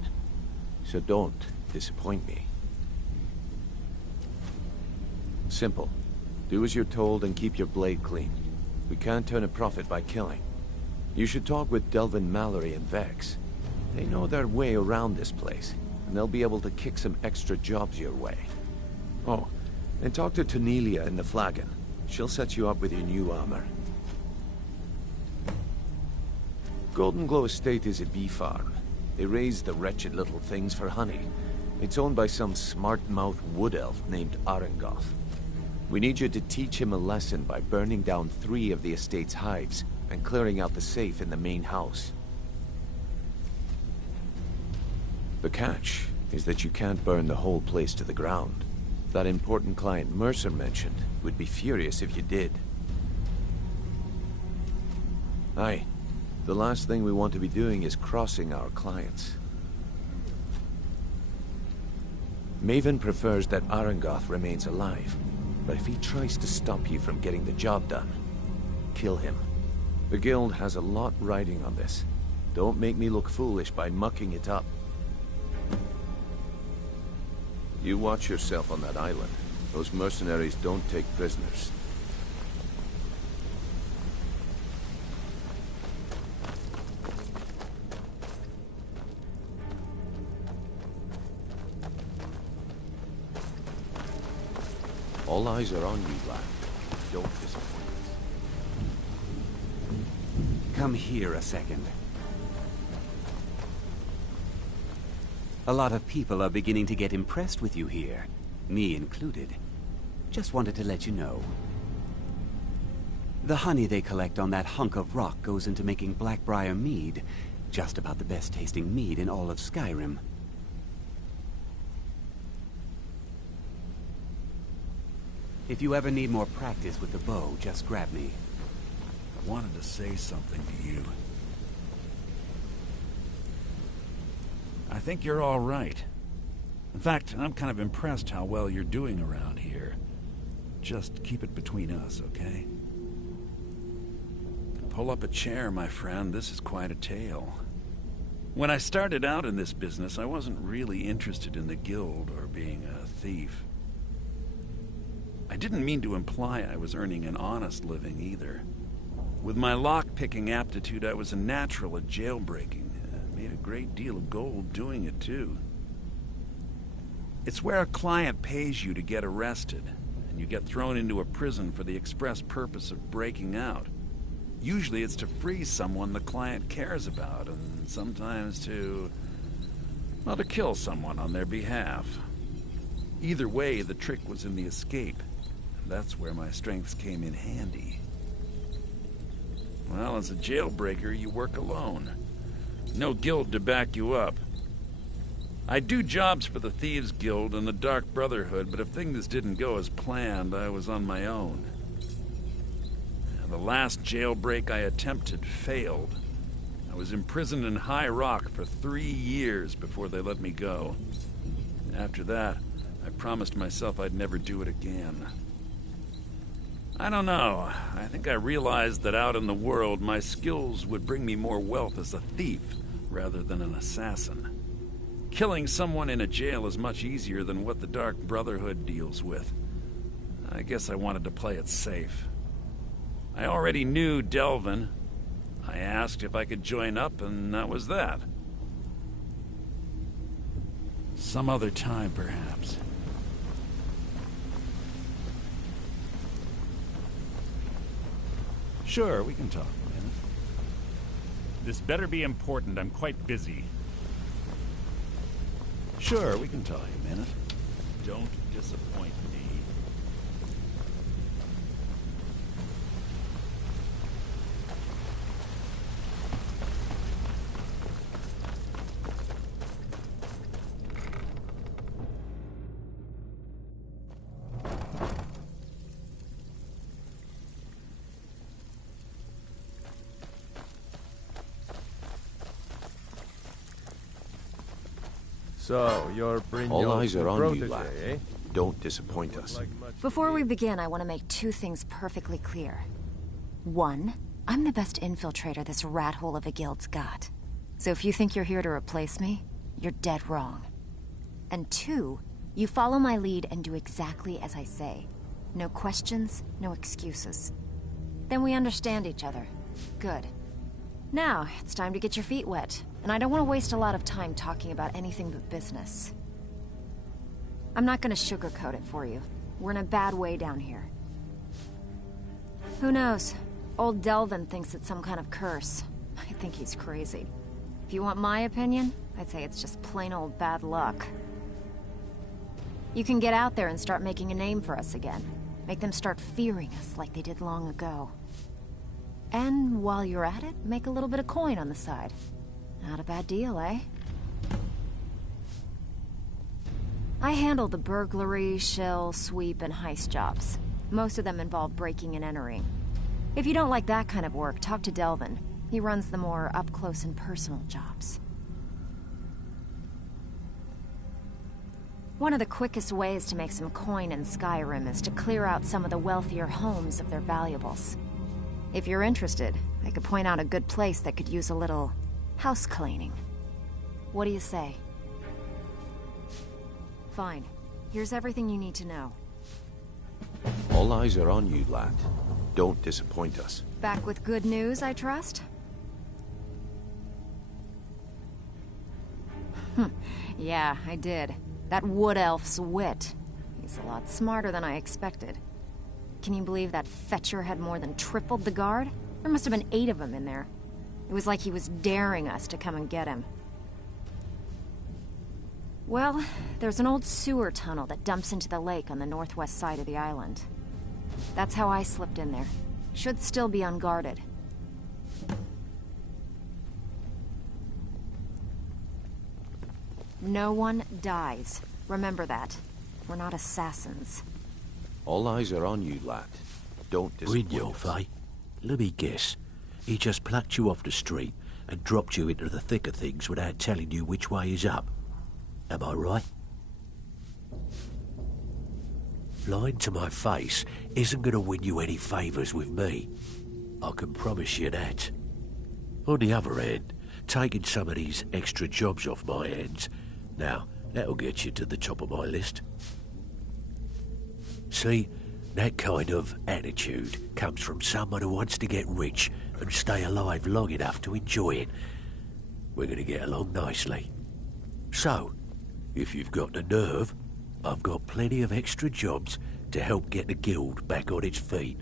so don't disappoint me. Simple. Do as you're told and keep your blade clean. We can't turn a profit by killing. You should talk with Delvin Mallory and Vex. They know their way around this place, and they'll be able to kick some extra jobs your way. Oh, and talk to Tanelia in the Flagon. She'll set you up with your new armor. Golden Glow Estate is a bee farm. They raise the wretched little things for honey. It's owned by some smart-mouthed wood elf named Arengoth. We need you to teach him a lesson by burning down 3 of the estate's hives and clearing out the safe in the main house. The catch is that you can't burn the whole place to the ground. That important client Mercer mentioned would be furious if you did. Aye. The last thing we want to be doing is crossing our clients. Maven prefers that Arengoth remains alive, but if he tries to stop you from getting the job done, kill him. The Guild has a lot riding on this. Don't make me look foolish by mucking it up. You watch yourself on that island. Those mercenaries don't take prisoners. All eyes are on you, lad. Don't disappoint us. Come here a second. A lot of people are beginning to get impressed with you here, me included. Just wanted to let you know. The honey they collect on that hunk of rock goes into making Blackbriar mead, just about the best tasting mead in all of Skyrim. If you ever need more practice with the bow, just grab me. wanted to say something to you. I think you're all right. In fact, I'm kind of impressed how well you're doing around here. Just keep it between us, okay? Pull up a chair, my friend. This is quite a tale. When I started out in this business, I wasn't really interested in the guild or being a thief. I didn't mean to imply I was earning an honest living either. With my lock-picking aptitude, I was a natural at jailbreaking. I made a great deal of gold doing it, too. It's where a client pays you to get arrested, and you get thrown into a prison for the express purpose of breaking out. Usually it's to free someone the client cares about, and sometimes to kill someone on their behalf. Either way, the trick was in the escape, and that's where my strengths came in handy. Well, as a jailbreaker, you work alone. No guild to back you up. I do jobs for the Thieves Guild and the Dark Brotherhood, but if things didn't go as planned, I was on my own. The last jailbreak I attempted failed. I was imprisoned in High Rock for 3 years before they let me go. After that, I promised myself I'd never do it again. I don't know. I think I realized that out in the world, my skills would bring me more wealth as a thief rather than an assassin. Killing someone in a jail is much easier than what the Dark Brotherhood deals with. I guess I wanted to play it safe. I already knew Delvin. I asked if I could join up, and that was that. Some other time, perhaps. Sure, we can talk a minute. This better be important. I'm quite busy. Sure, we can talk a minute. Don't disappoint me. So, you're All eyes are on you, protégé, lad. eh? Don't disappoint us. Before we begin, I want to make 2 things perfectly clear. 1, I'm the best infiltrator this rat hole of a guild's got. So if you think you're here to replace me, you're dead wrong. And 2, you follow my lead and do exactly as I say. No questions, no excuses. Then we understand each other. Good. Now, it's time to get your feet wet, and I don't want to waste a lot of time talking about anything but business. I'm not gonna sugarcoat it for you. We're in a bad way down here. Who knows? Old Delvin thinks it's some kind of curse. I think he's crazy. If you want my opinion, I'd say it's just plain old bad luck. You can get out there and start making a name for us again. Make them start fearing us like they did long ago. And while you're at it, make a little bit of coin on the side. Not a bad deal, eh? I handle the burglary, shell, sweep, and heist jobs. Most of them involve breaking and entering. If you don't like that kind of work, talk to Delvin. He runs the more up-close and personal jobs. One of the quickest ways to make some coin in Skyrim is to clear out some of the wealthier homes of their valuables. If you're interested, I could point out a good place that could use a little house cleaning. What do you say? Fine. Here's everything you need to know. All eyes are on you, lad. Don't disappoint us. Back with good news, I trust? Yeah, I did. That wood elf's wit. He's a lot smarter than I expected. Can you believe that fetcher had more than tripled the guard? There must have been 8 of them in there. It was like he was daring us to come and get him. Well, there's an old sewer tunnel that dumps into the lake on the northwest side of the island. That's how I slipped in there. Should still be unguarded. No one dies. Remember that. We're not assassins. All eyes are on you, lad. Don't disappoint us. let me guess. He just plucked you off the street and dropped you into the thick of things without telling you which way is up. Am I right? Lying to my face isn't going to win you any favours with me. I can promise you that. On the other hand, taking some of these extra jobs off my hands, now, that'll get you to the top of my list. See, that kind of attitude comes from someone who wants to get rich and stay alive long enough to enjoy it. We're going to get along nicely. So, if you've got the nerve, I've got plenty of extra jobs to help get the guild back on its feet.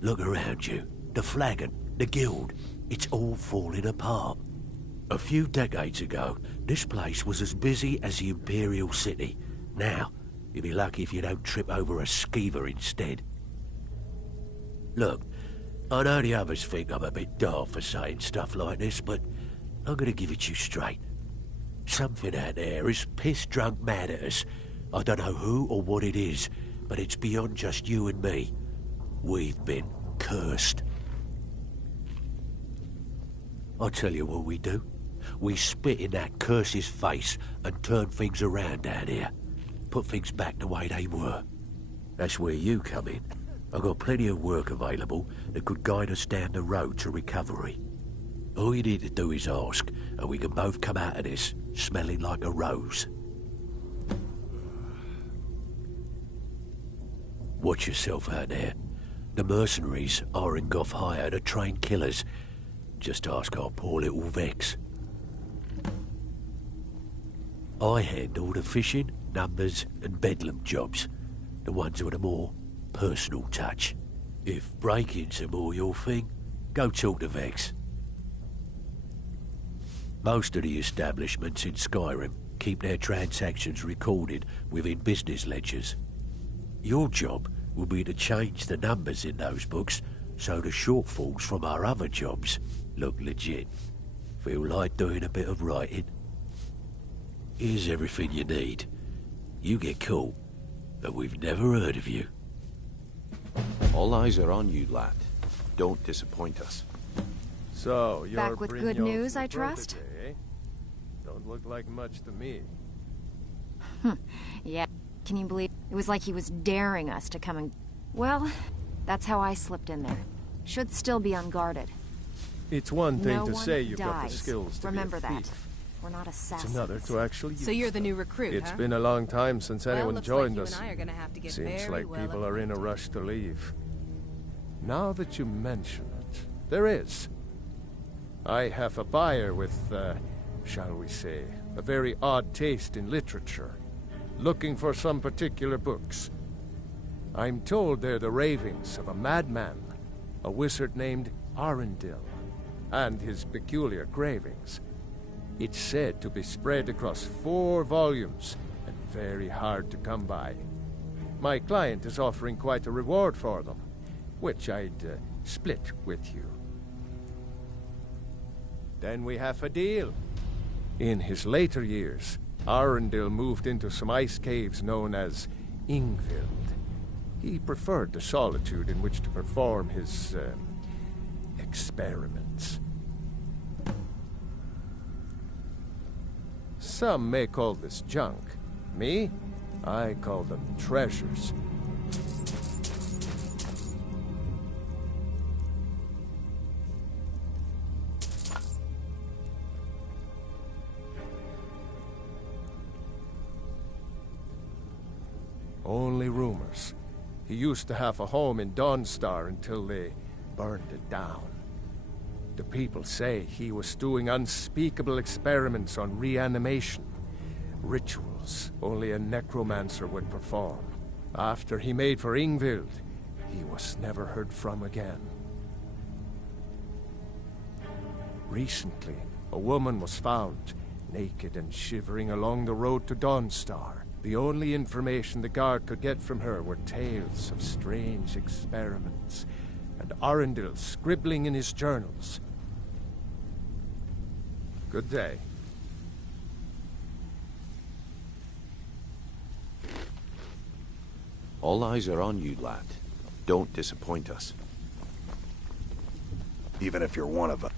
Look around you. The flagon, the guild, it's all falling apart. A few decades ago, this place was as busy as the Imperial City. Now, you'll be lucky if you don't trip over a skeever instead. Look, I know the others think I'm a bit daft for saying stuff like this, but I'm gonna give it you straight. Something out there is piss-drunk mad at us. I don't know who or what it is, but it's beyond just you and me. We've been cursed. I'll tell you what we do. We spit in that curse's face and turn things around down here. Put things back the way they were. That's where you come in. I've got plenty of work available that could guide us down the road to recovery. All you need to do is ask, and we can both come out of this smelling like a rose. Watch yourself out there. The mercenaries aren't off hire to train killers. Just ask our poor little Vex. I handle the fishing, numbers, and bedlam jobs. The ones with a more personal touch. If break-ins are more your thing, go talk to Vex. Most of the establishments in Skyrim keep their transactions recorded within business ledgers. Your job will be to change the numbers in those books so the shortfalls from our other jobs look legit. Feel like doing a bit of writing? Here's everything you need. You get caught, and we've never heard of you. All eyes are on you, lad. Don't disappoint us. So, you're back with good news, I trust? Today, eh? Don't look like much to me. Yeah. Can you believe it was like he was daring us to come and... Well, that's how I slipped in there. Should still be unguarded. It's one thing no to one say you've dies. got the skills to Remember be a thief. that. We're not assassins. It's another to actually use So you're the new recruit, It's huh? been a long time since Well, anyone looks joined like us. you and I are gonna have to get Seems very like well people are in a rush to leave. Now that you mention it, there is. I have a buyer with, shall we say, a very odd taste in literature, looking for some particular books. I'm told they're the ravings of a madman, a wizard named Arundel, and his peculiar cravings. It's said to be spread across 4 volumes and very hard to come by. My client is offering quite a reward for them, which I'd split with you. Then we have a deal. In his later years, Arundel moved into some ice caves known as Ingvild. He preferred the solitude in which to perform his experiments. Some may call this junk. Me? I call them treasures. Only rumors. He used to have a home in Dawnstar until they burned it down. The people say he was doing unspeakable experiments on reanimation. Rituals only a necromancer would perform. After he made for Ingvild, he was never heard from again. Recently, a woman was found, naked and shivering along the road to Dawnstar. The only information the guard could get from her were tales of strange experiments, and Arundel scribbling in his journals. Good day. All eyes are on you, lad. Don't disappoint us. Even if you're one of them,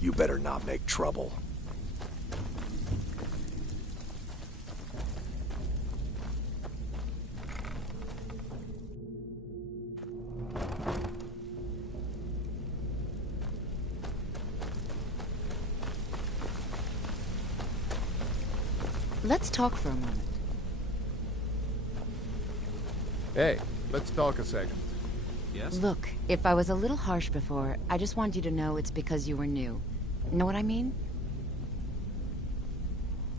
you better not make trouble. Let's talk for a moment. Hey, let's talk a second. Yes? Look, if I was a little harsh before, I just wanted you to know it's because you were new. Know what I mean?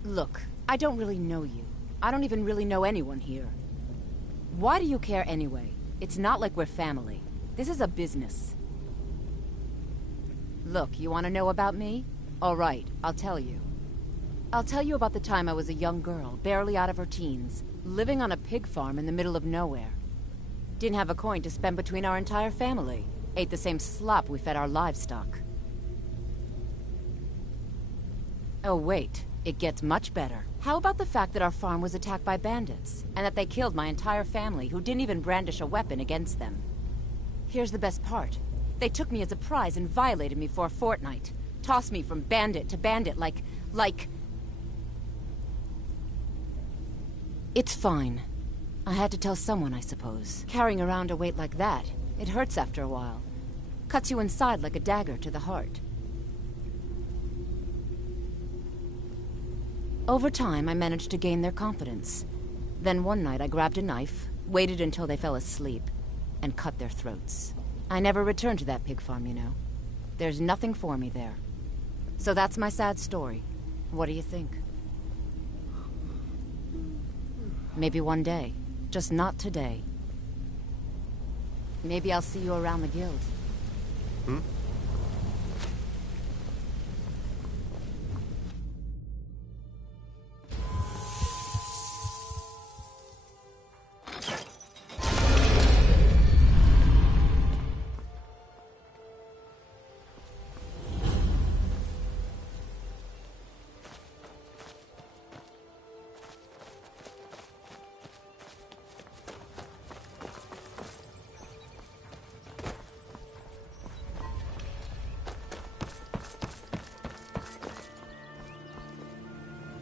Look, I don't really know you. I don't even really know anyone here. Why do you care anyway? It's not like we're family. This is a business. Look, you want to know about me? All right, I'll tell you. I'll tell you about the time I was a young girl, barely out of her teens, living on a pig farm in the middle of nowhere. Didn't have a coin to spend between our entire family. Ate the same slop we fed our livestock. Oh wait, it gets much better. How about the fact that our farm was attacked by bandits, and that they killed my entire family who didn't even brandish a weapon against them? Here's the best part. They took me as a prize and violated me for a fortnight. Tossed me from bandit to bandit like... It's fine. I had to tell someone, I suppose. Carrying around a weight like that, it hurts after a while. Cuts you inside like a dagger to the heart. Over time, I managed to gain their confidence. Then one night I grabbed a knife, waited until they fell asleep, and cut their throats. I never returned to that pig farm, you know. There's nothing for me there. So that's my sad story. What do you think? Maybe one day. Just not today. Maybe I'll see you around the guild. Hmm?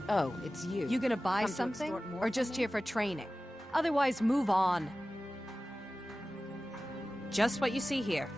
Oh, it's you. You gonna buy something? Or just here for training? Otherwise, move on. Just what you see here.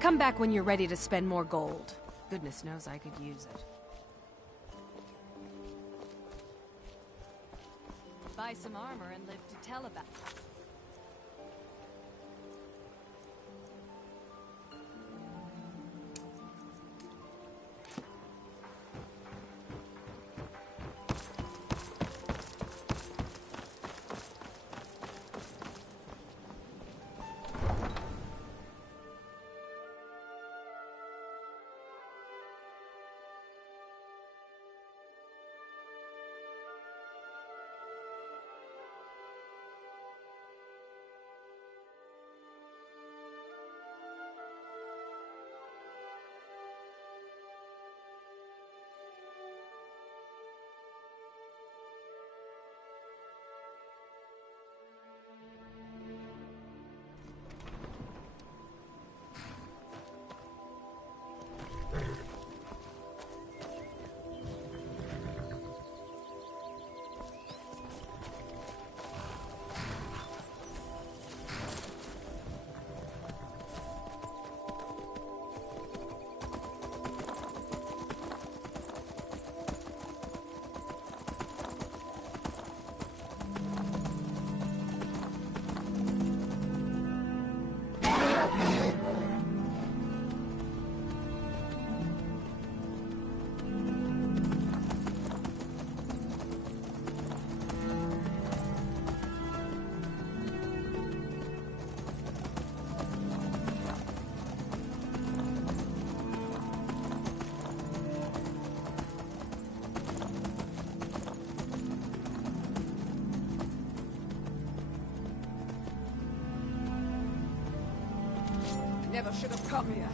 Come back when you're ready to spend more gold. Goodness knows I could use it. Buy some armor and live to tell about it. Never should have come here.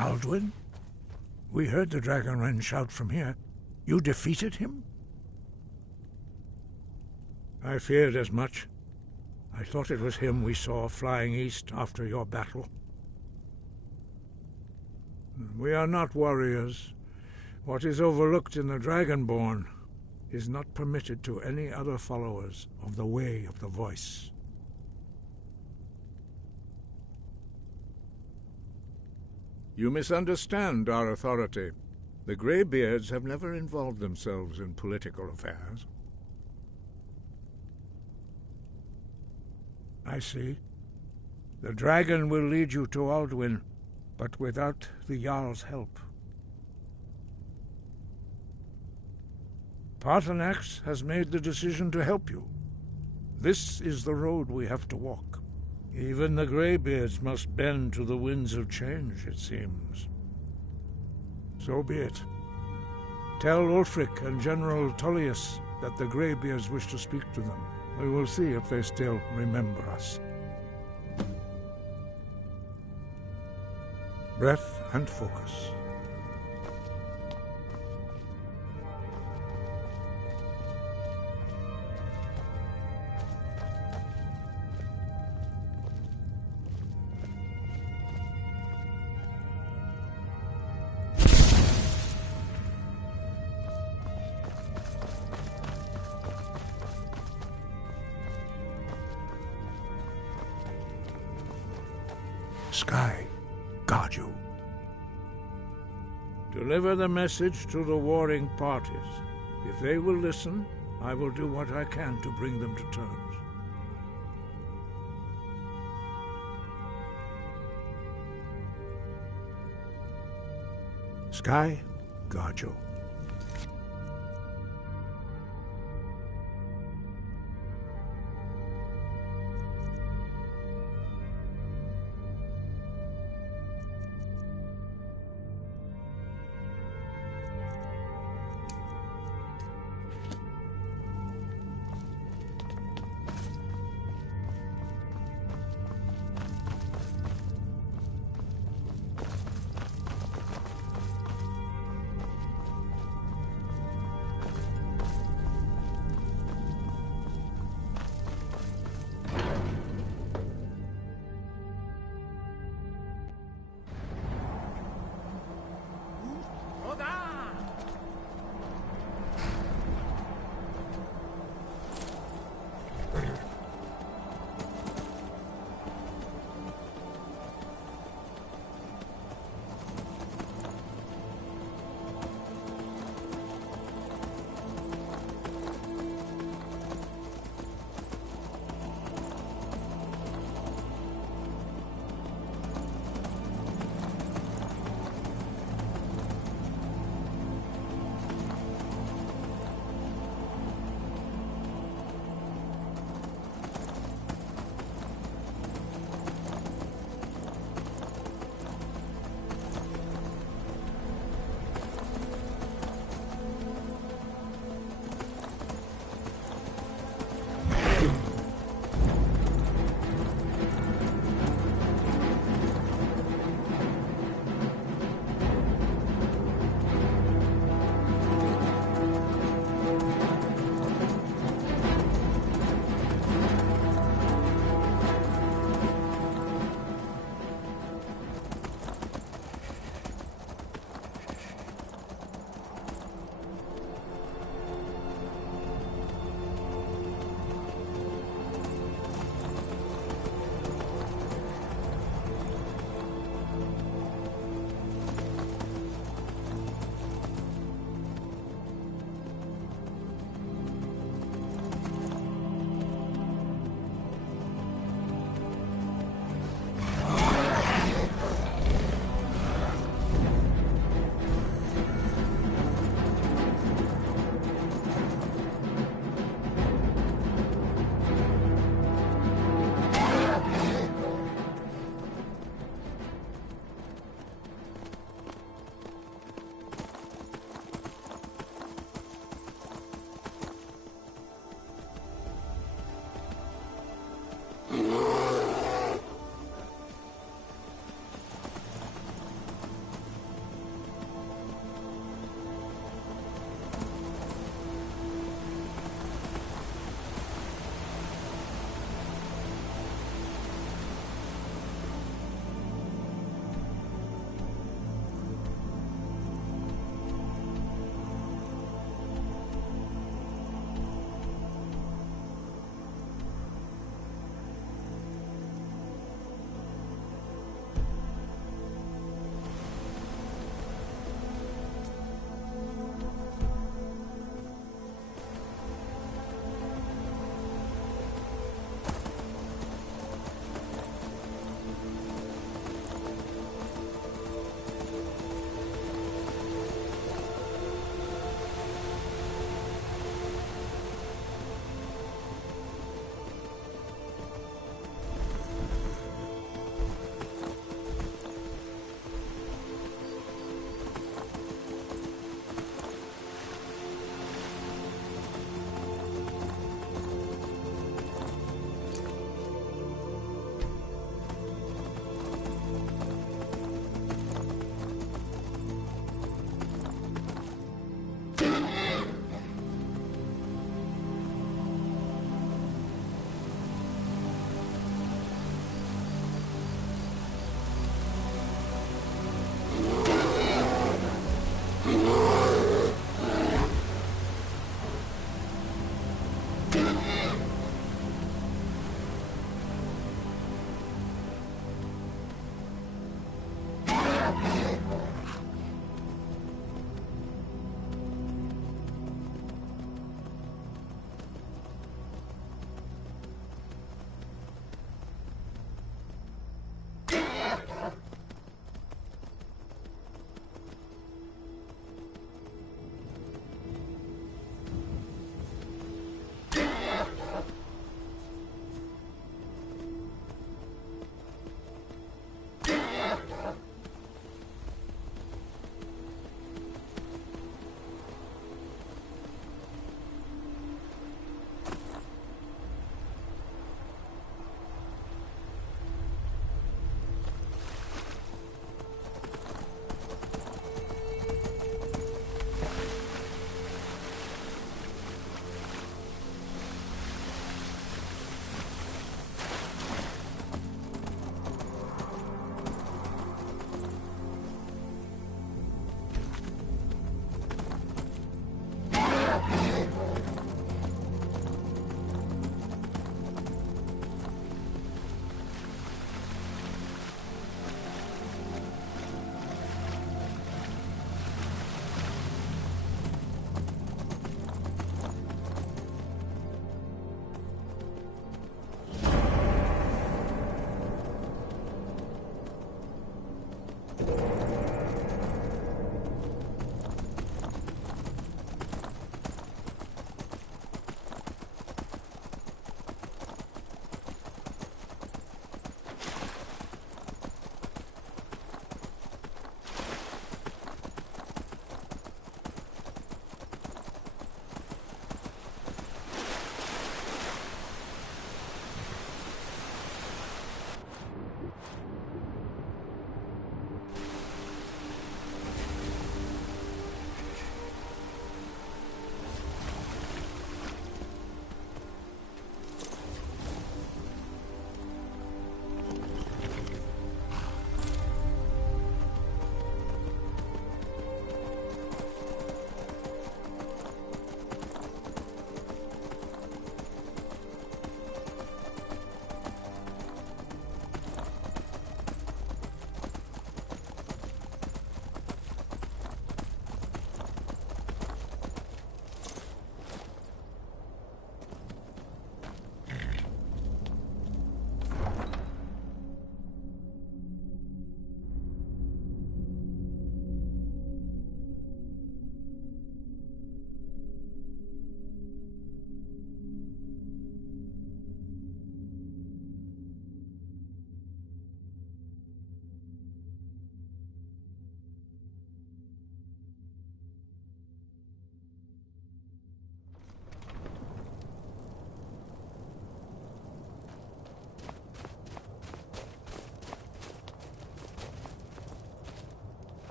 Alduin? We heard the Dragonren shout from here. You defeated him? I feared as much. I thought it was him we saw flying east after your battle. We are not warriors. What is overlooked in the Dragonborn is not permitted to any other followers of the Way of the Voice. You misunderstand our authority. The Greybeards have never involved themselves in political affairs. I see. The dragon will lead you to Alduin, but without the Jarl's help. Paarthurnax has made the decision to help you. This is the road we have to walk. Even the Greybeards must bend to the winds of change, it seems. So be it. Tell Ulfric and General Tullius that the Greybeards wish to speak to them. We will see if they still remember us. Breath and focus. Sky, guard you. Deliver the message to the warring parties. If they will listen, I will do what I can to bring them to terms. Sky, guard you.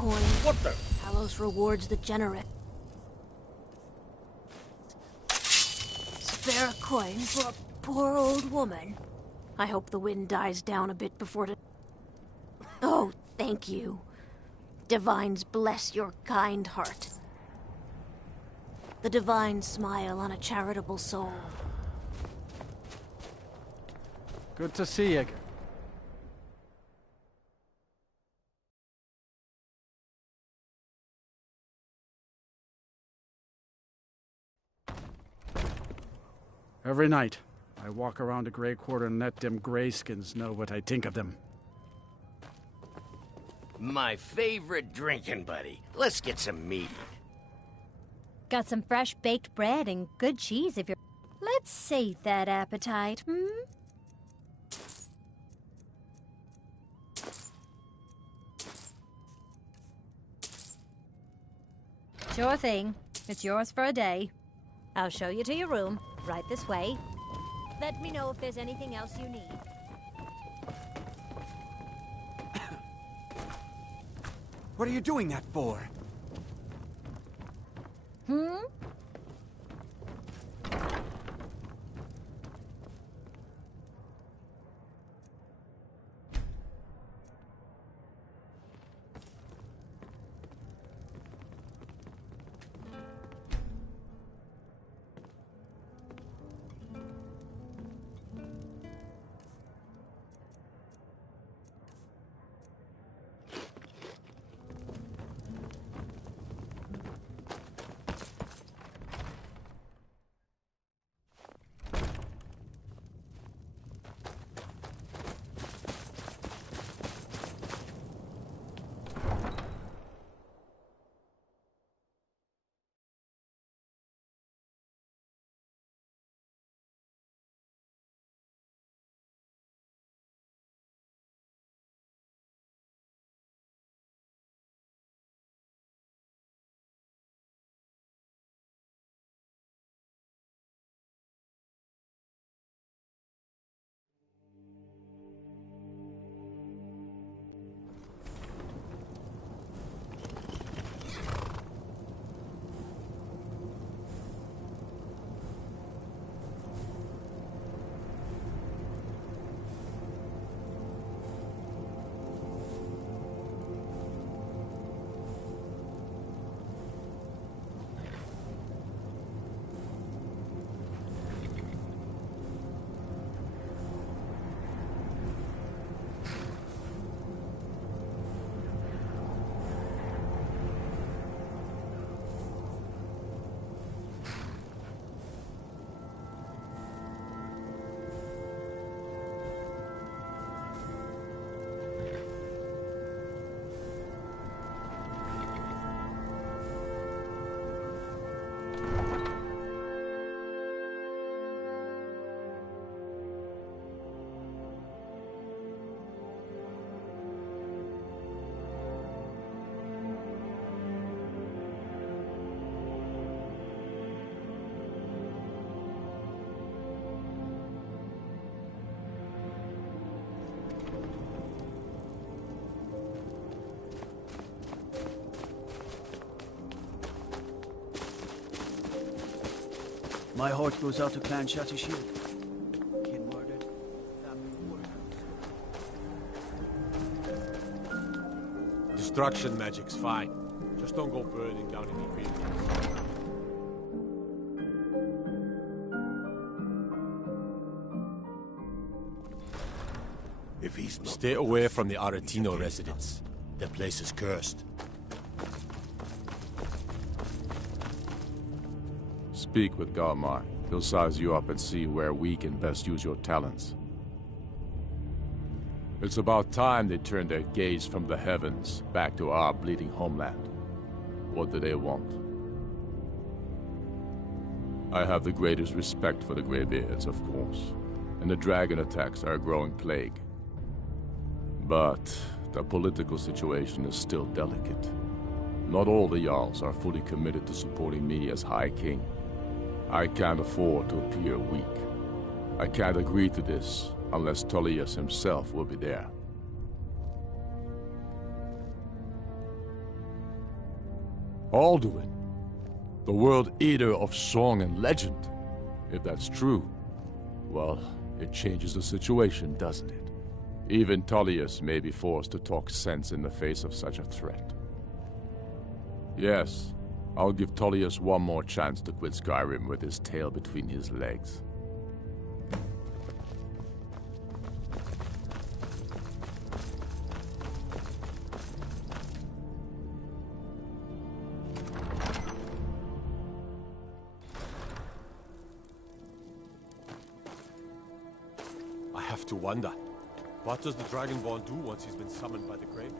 coin. What the? Talos rewards the generous. Spare a coin for a poor old woman. I hope the wind dies down a bit before the... Oh, thank you. Divines bless your kind heart. The divine smile on a charitable soul. Good to see you. Every night, I walk around the Grey Quarter and let them Greyskins know what I think of them. My favorite drinking buddy. Let's get some mead. Got some fresh baked bread and good cheese if you're... Let's sate that appetite, Sure thing. It's yours for a day. I'll show you to your room, right this way. Let me know if there's anything else you need. What are you doing that for? My heart goes out to Clan Shattershield. Kin murdered, family war. Destruction magic's fine. Just don't go burning down any buildings. If he's not... Stay away from the Aretino residence. The place is cursed. Speak with Galmar. He'll size you up and see where we can best use your talents. It's about time they turned their gaze from the heavens back to our bleeding homeland. What do they want? I have the greatest respect for the Greybeards, of course, and the dragon attacks are a growing plague. But the political situation is still delicate. Not all the Jarls are fully committed to supporting me as High King. I can't afford to appear weak. I can't agree to this unless Tullius himself will be there. Alduin, the World Eater of song and legend. If that's true, well, it changes the situation, doesn't it? Even Tullius may be forced to talk sense in the face of such a threat. Yes, I'll give Tullius one more chance to quit Skyrim with his tail between his legs. I have to wonder. What does the Dragonborn do once he's been summoned by the Greybeard?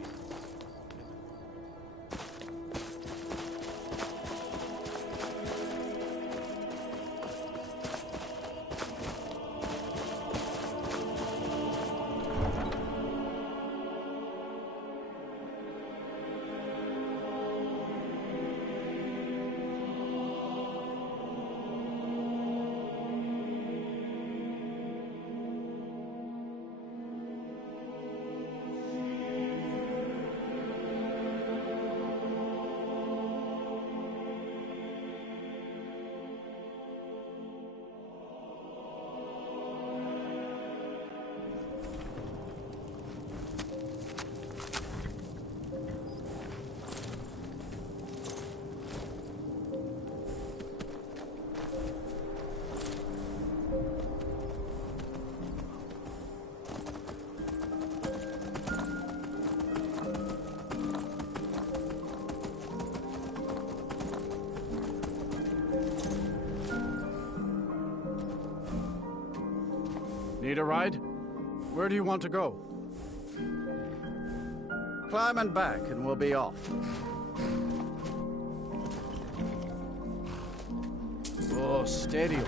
Need a ride? Where do you want to go? Climb and back and we'll be off. Oh, steady.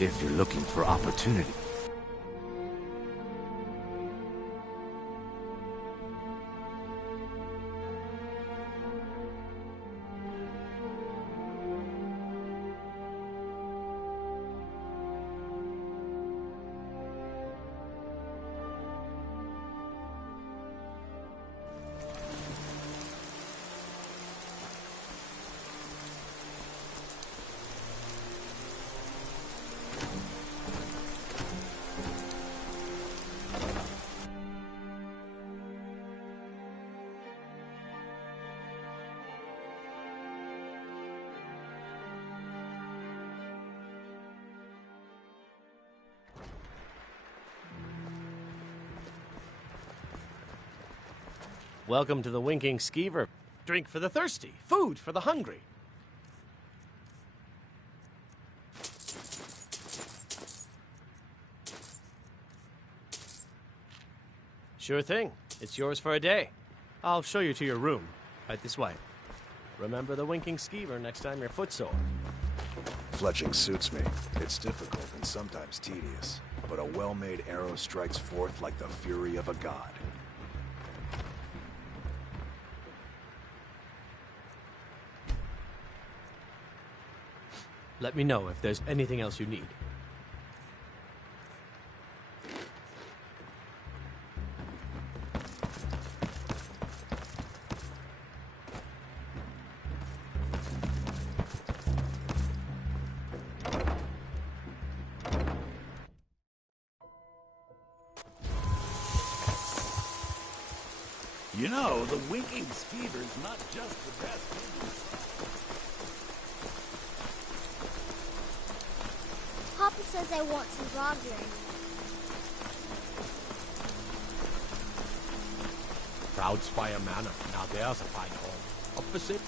If you're looking for opportunity. Welcome to the Winking Skeever. Drink for the thirsty, food for the hungry. Sure thing. It's yours for a day. I'll show you to your room. Right this way. Remember the Winking Skeever next time you're footsore. Fletching suits me. It's difficult and sometimes tedious, but a well-made arrow strikes forth like the fury of a god. Let me know if there's anything else you need. You know, the Winking Skeever's not just the best Indian. Papa says I want some grog drink. Proud Spire Manor. Now there's a fine home. Opposite.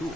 Cool.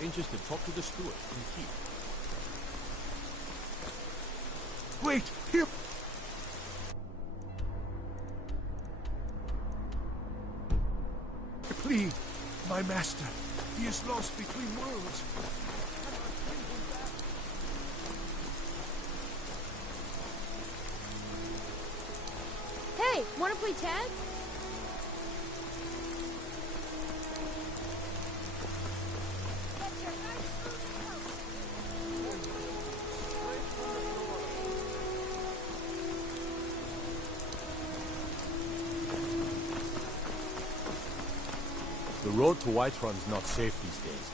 Interested, talk to the steward and keep. Wait! Here! Please, my master. He is lost between worlds. Hey, wanna play tag? The road to Whiterun's not safe these days.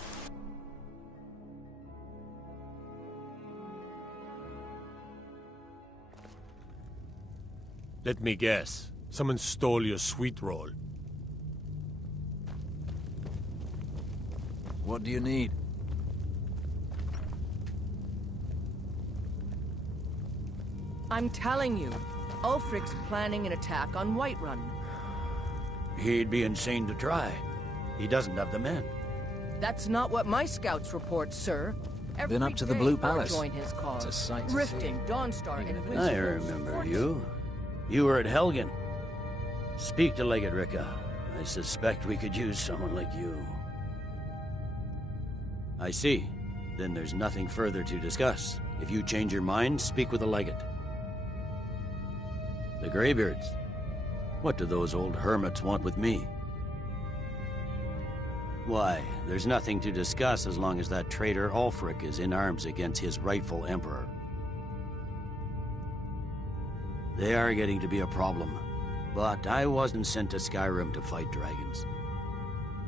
Let me guess. Someone stole your sweet roll. What do you need? I'm telling you, Ulfric's planning an attack on Whiterun. He'd be insane to try. He doesn't have the men. That's not what my scouts report, sir. Been up to the Blue Palace. Join his cause. It's a sight to Riften, see. Dawnstar, and I remember you. You were at Helgen. Speak to Legate Ricka. I suspect we could use someone like you. I see. Then there's nothing further to discuss. If you change your mind, speak with the Legate. The Greybeards? What do those old hermits want with me? Why, there's nothing to discuss as long as that traitor Ulfric is in arms against his rightful emperor. They are getting to be a problem, but I wasn't sent to Skyrim to fight dragons.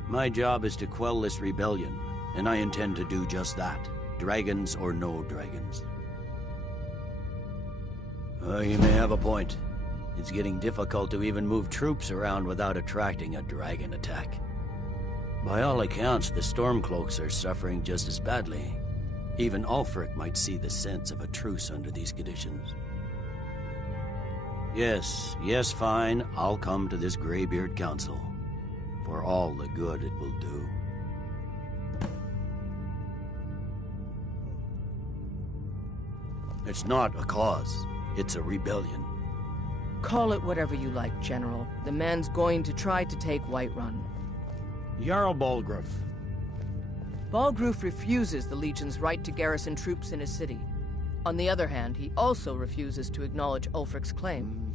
My job is to quell this rebellion, and I intend to do just that, dragons or no dragons. You may have a point. It's getting difficult to even move troops around without attracting a dragon attack. By all accounts, the Stormcloaks are suffering just as badly. Even Ulfric might see the sense of a truce under these conditions. Yes, fine, I'll come to this Greybeard Council. For all the good it will do. It's not a cause, it's a rebellion. Call it whatever you like, General. The man's going to try to take Whiterun. Jarl Balgruuf. Balgruuf refuses the Legion's right to garrison troops in his city. On the other hand, he also refuses to acknowledge Ulfric's claim.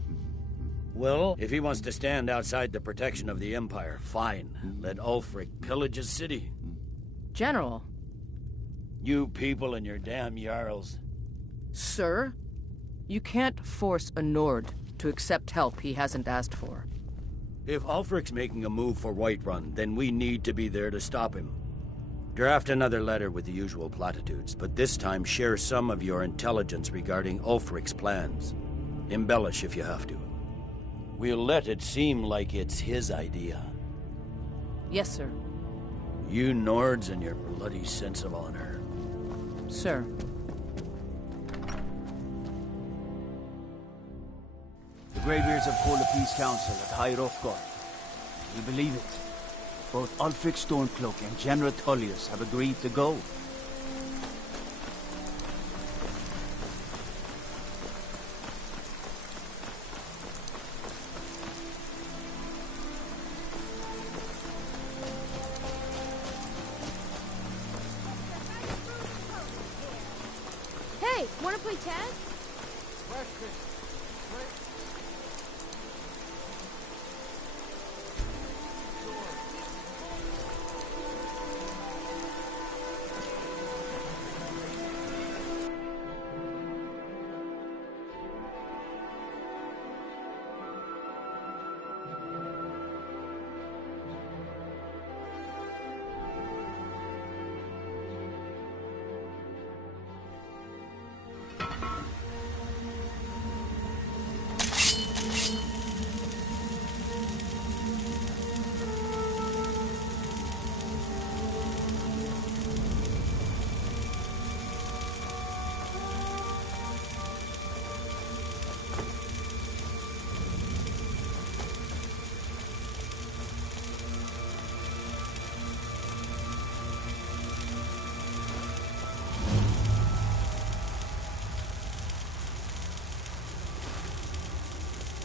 Well, if he wants to stand outside the protection of the Empire, fine. Let Ulfric pillage his city. General. You people and your damn Jarls. Sir, you can't force a Nord to accept help he hasn't asked for. If Ulfric's making a move for Whiterun, then we need to be there to stop him. Draft another letter with the usual platitudes, but this time share some of your intelligence regarding Ulfric's plans. Embellish if you have to. We'll let it seem like it's his idea. Yes, sir. You Nords and your bloody sense of honor. Sir. The Greybeards have called a peace council at High Hrothgar. You believe it? Both Ulfric Stormcloak and General Tullius have agreed to go. Hey, wanna play tag?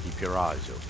Keep your eyes open.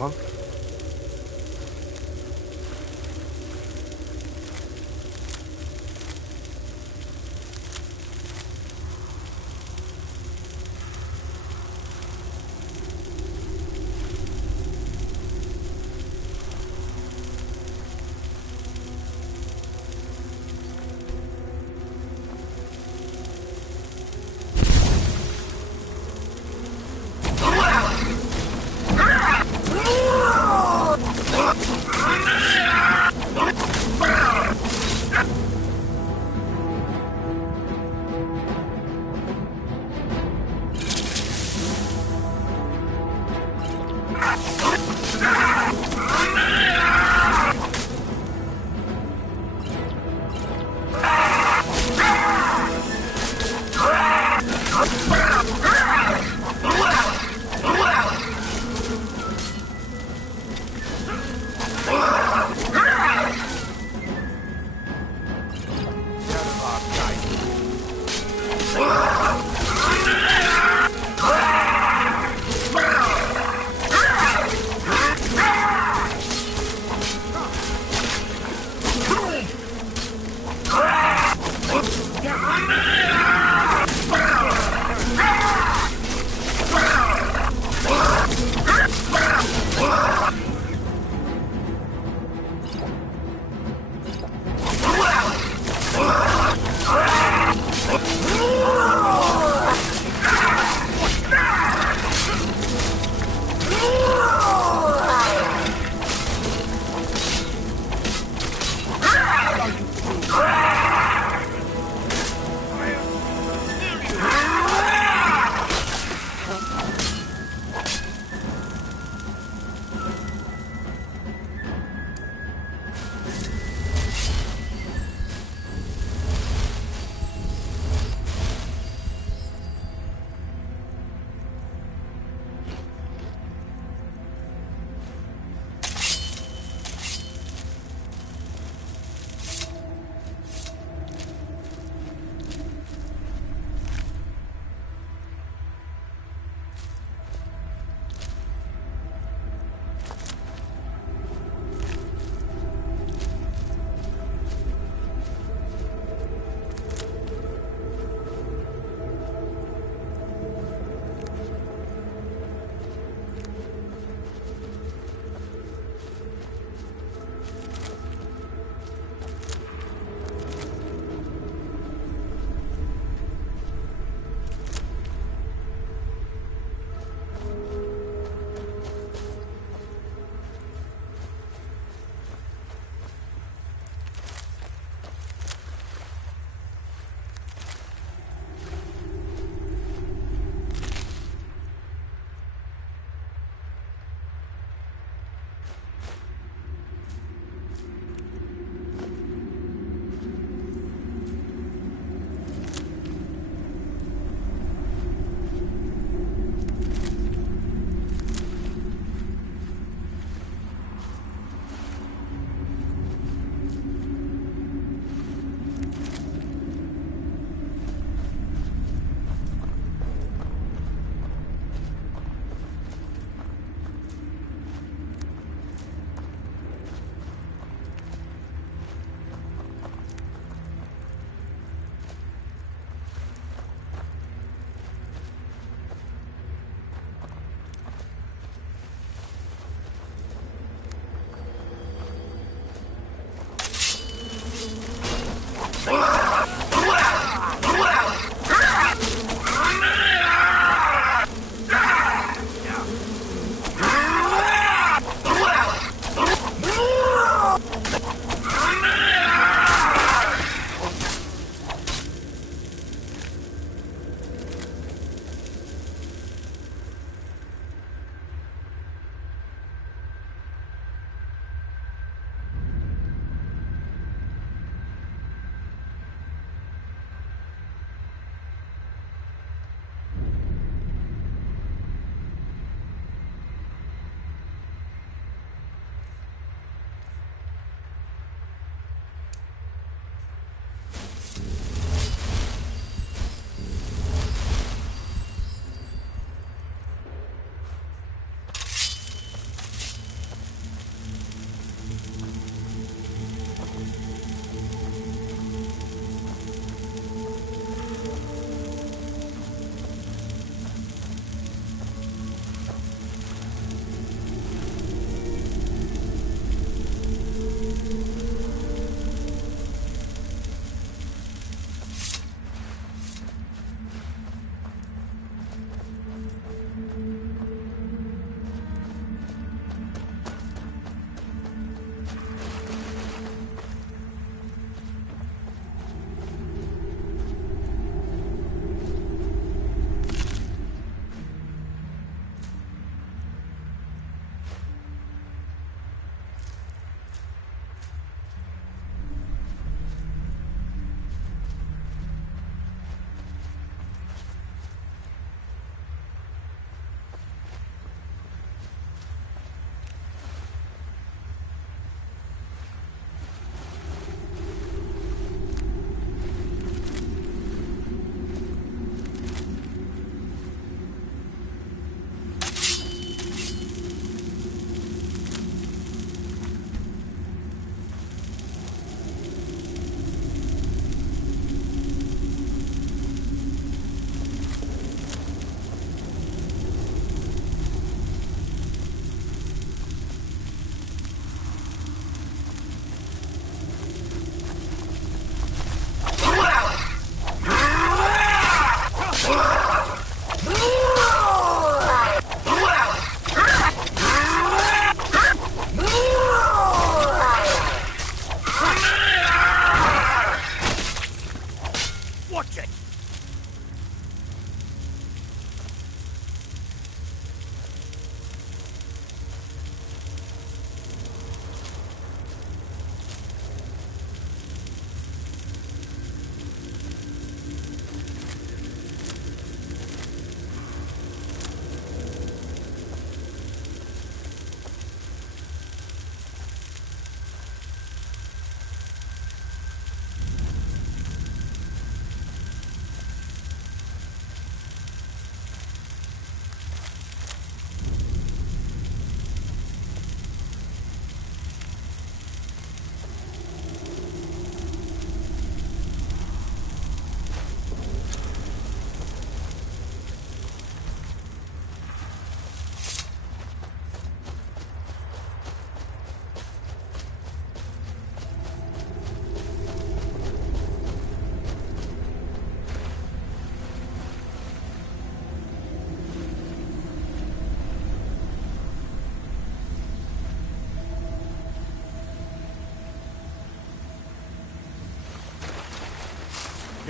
huh?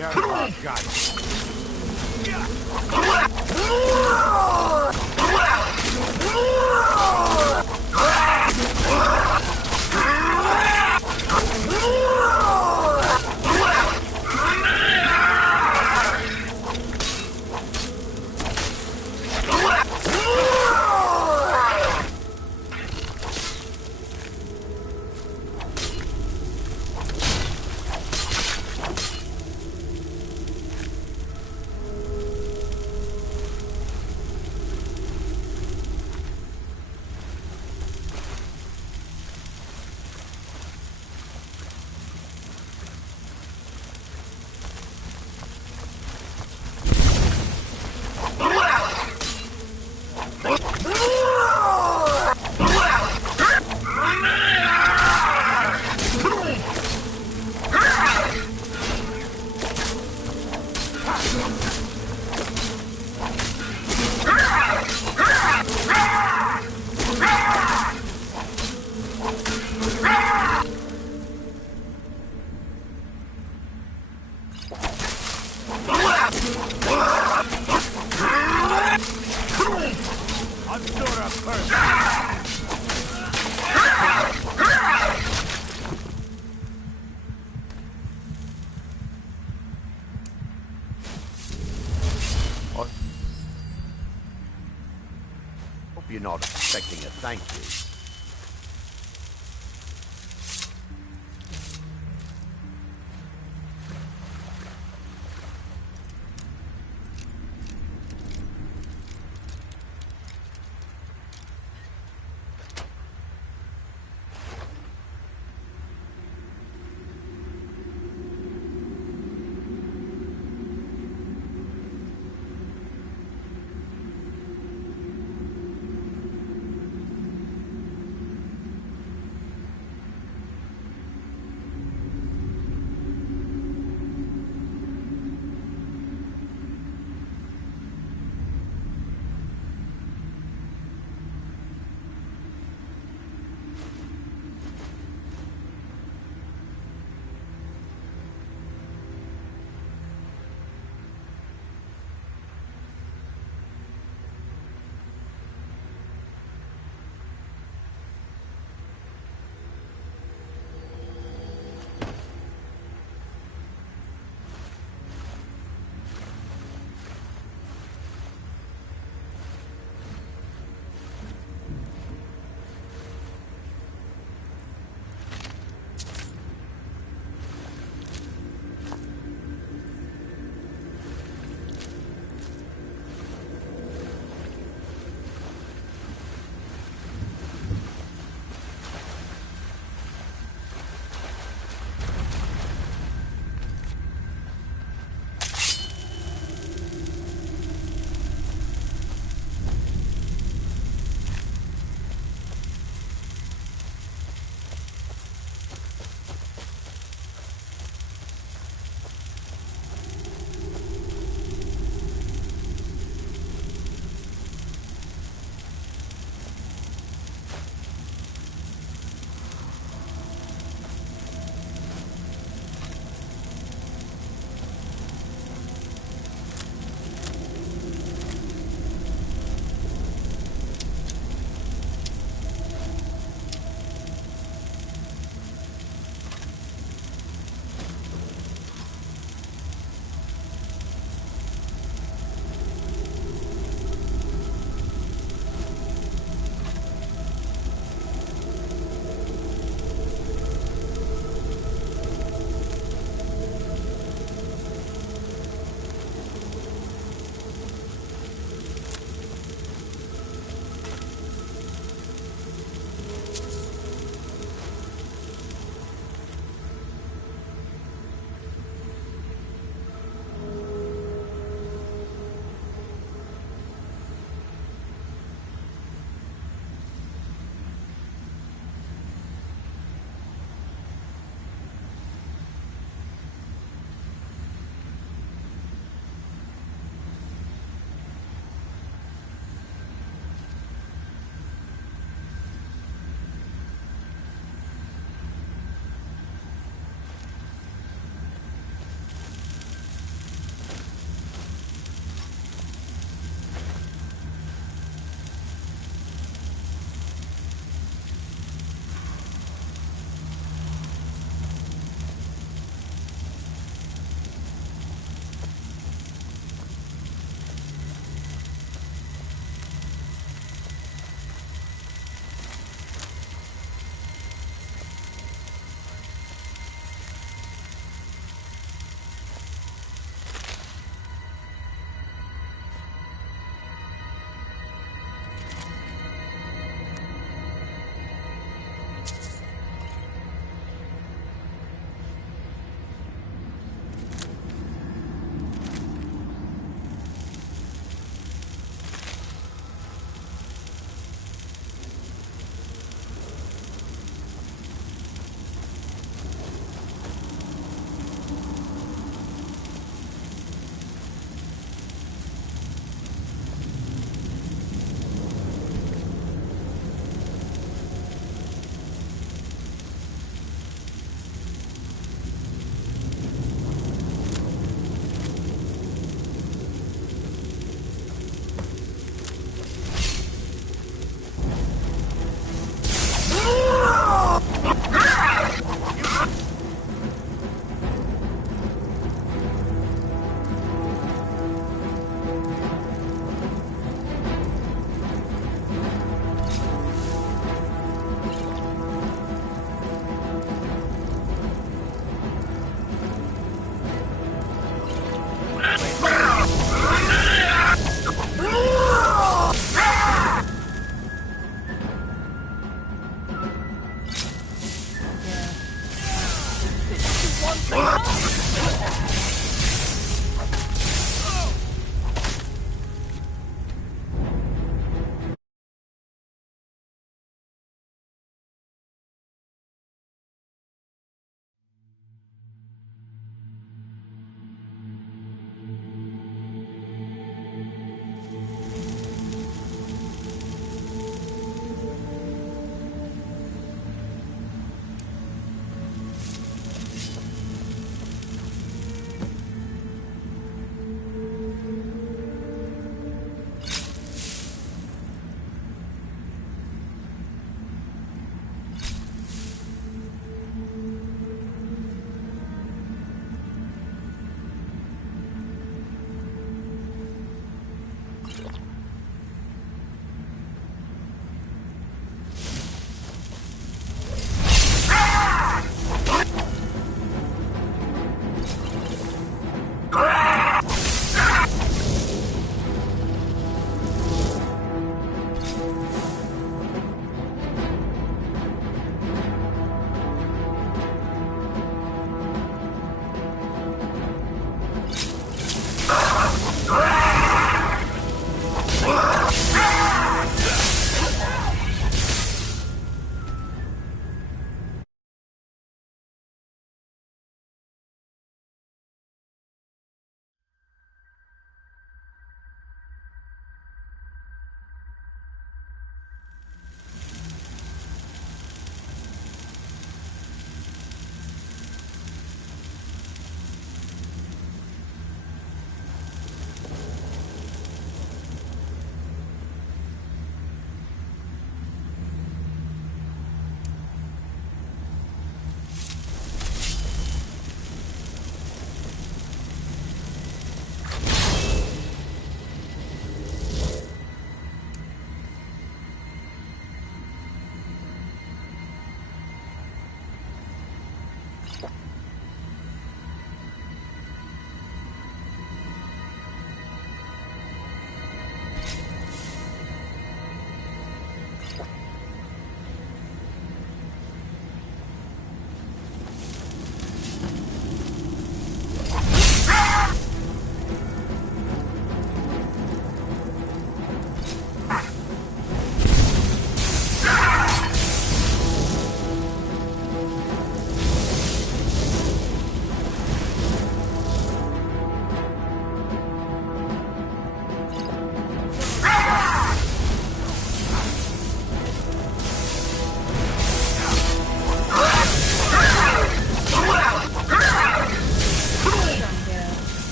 care about guys. Hope you're not expecting a thank you.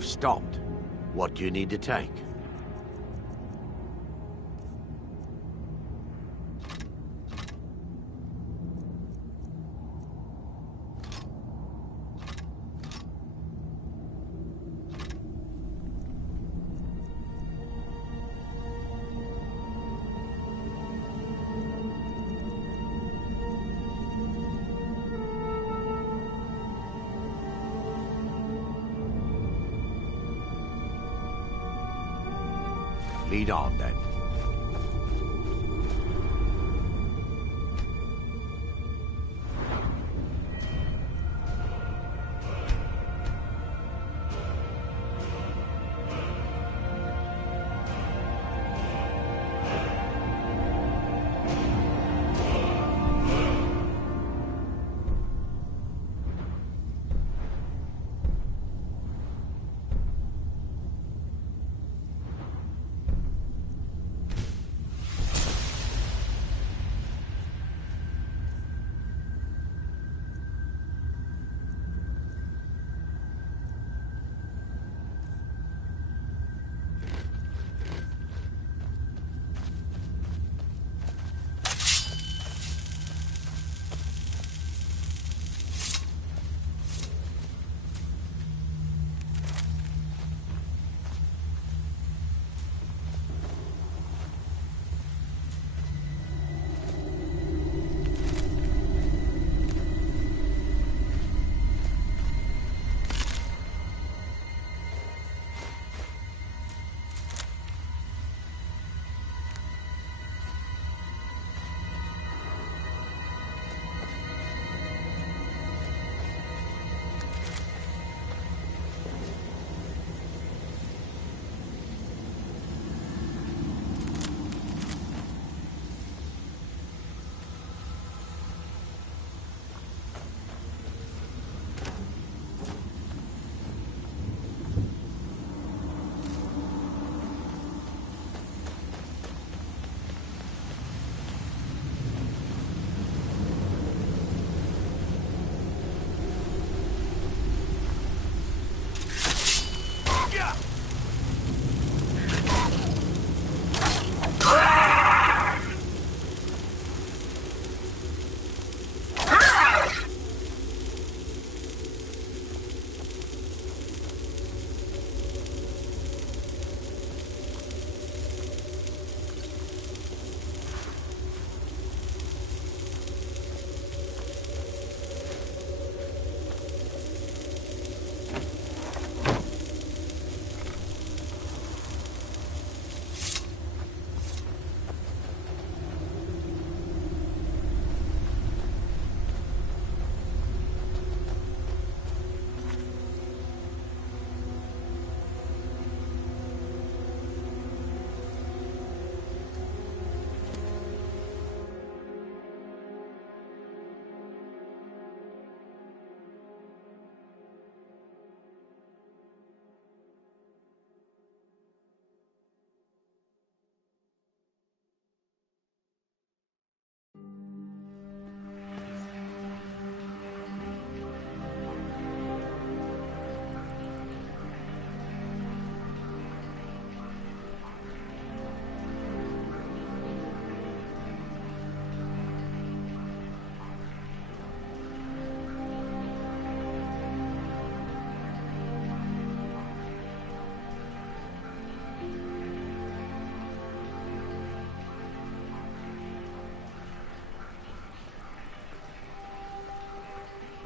We've stopped. What do you need to take? Lead on, then.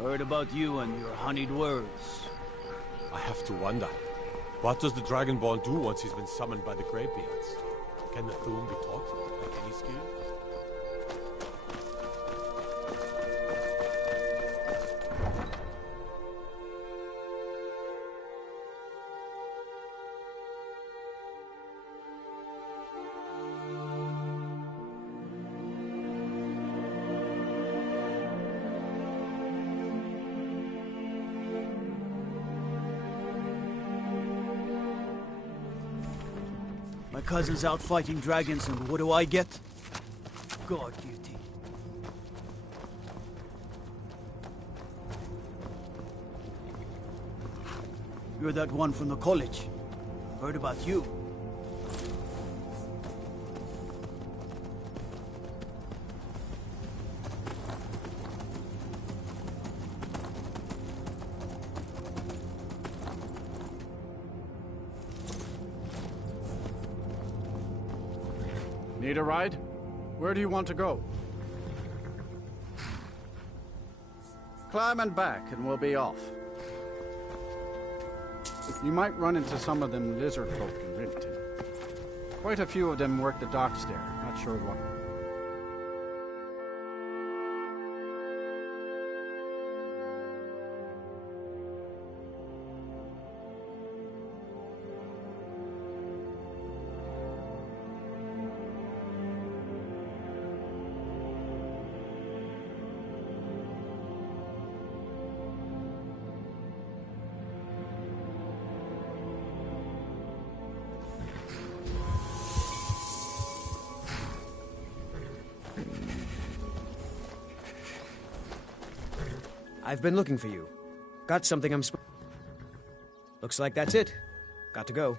Heard about you and your honeyed words. I have to wonder. What does the Dragonborn do once he's been summoned by the Greybeards? Can the Thum be taught, like any skill? My cousin's out fighting dragons, and what do I get? God duty. You're that one from the college. Heard about you. Need a ride? Where do you want to go? Climb and back and we'll be off. You might run into some of them lizard folk in Riften. Quite a few of them work the docks there. Not sure what. I've been looking for you. Got something Looks like that's it. Got to go.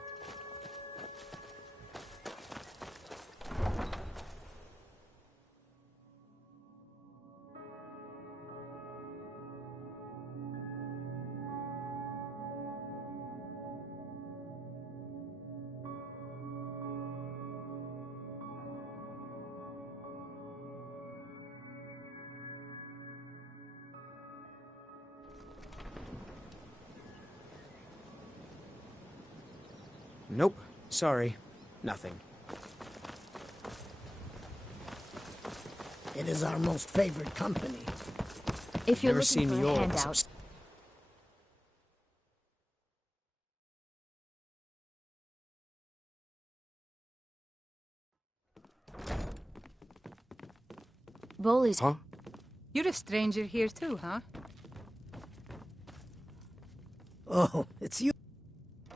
Nope. Sorry. Nothing. It is our most favored company. If you're Never looking seen for me a or handout, Bullies. Huh? You're a stranger here too, huh? Oh, it's you.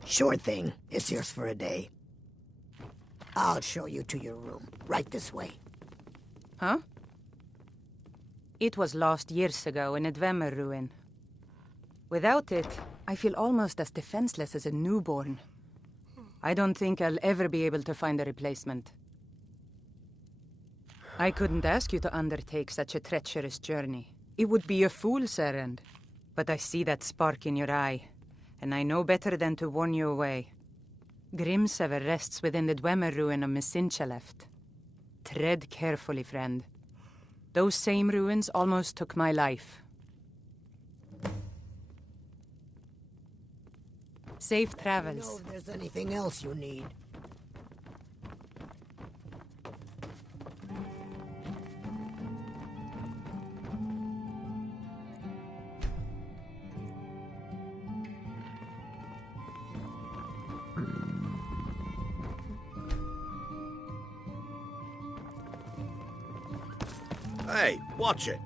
Sure thing. It's yours for a day. I'll show you to your room. Right this way. Huh? It was lost years ago in a Dwemer ruin. Without it, I feel almost as defenseless as a newborn. I don't think I'll ever be able to find a replacement. I couldn't ask you to undertake such a treacherous journey. It would be a fool's errand. But I see that spark in your eye, and I know better than to warn you away. Grimsever rests within the Dwemer ruin of Misinchaleft. Tread carefully, friend. Those same ruins almost took my life. Safe travels. Know if there's anything else you need. Hey, watch it.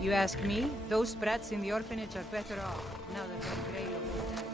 You ask me? Those brats in the orphanage are better off, now that they're Grey Lord dead.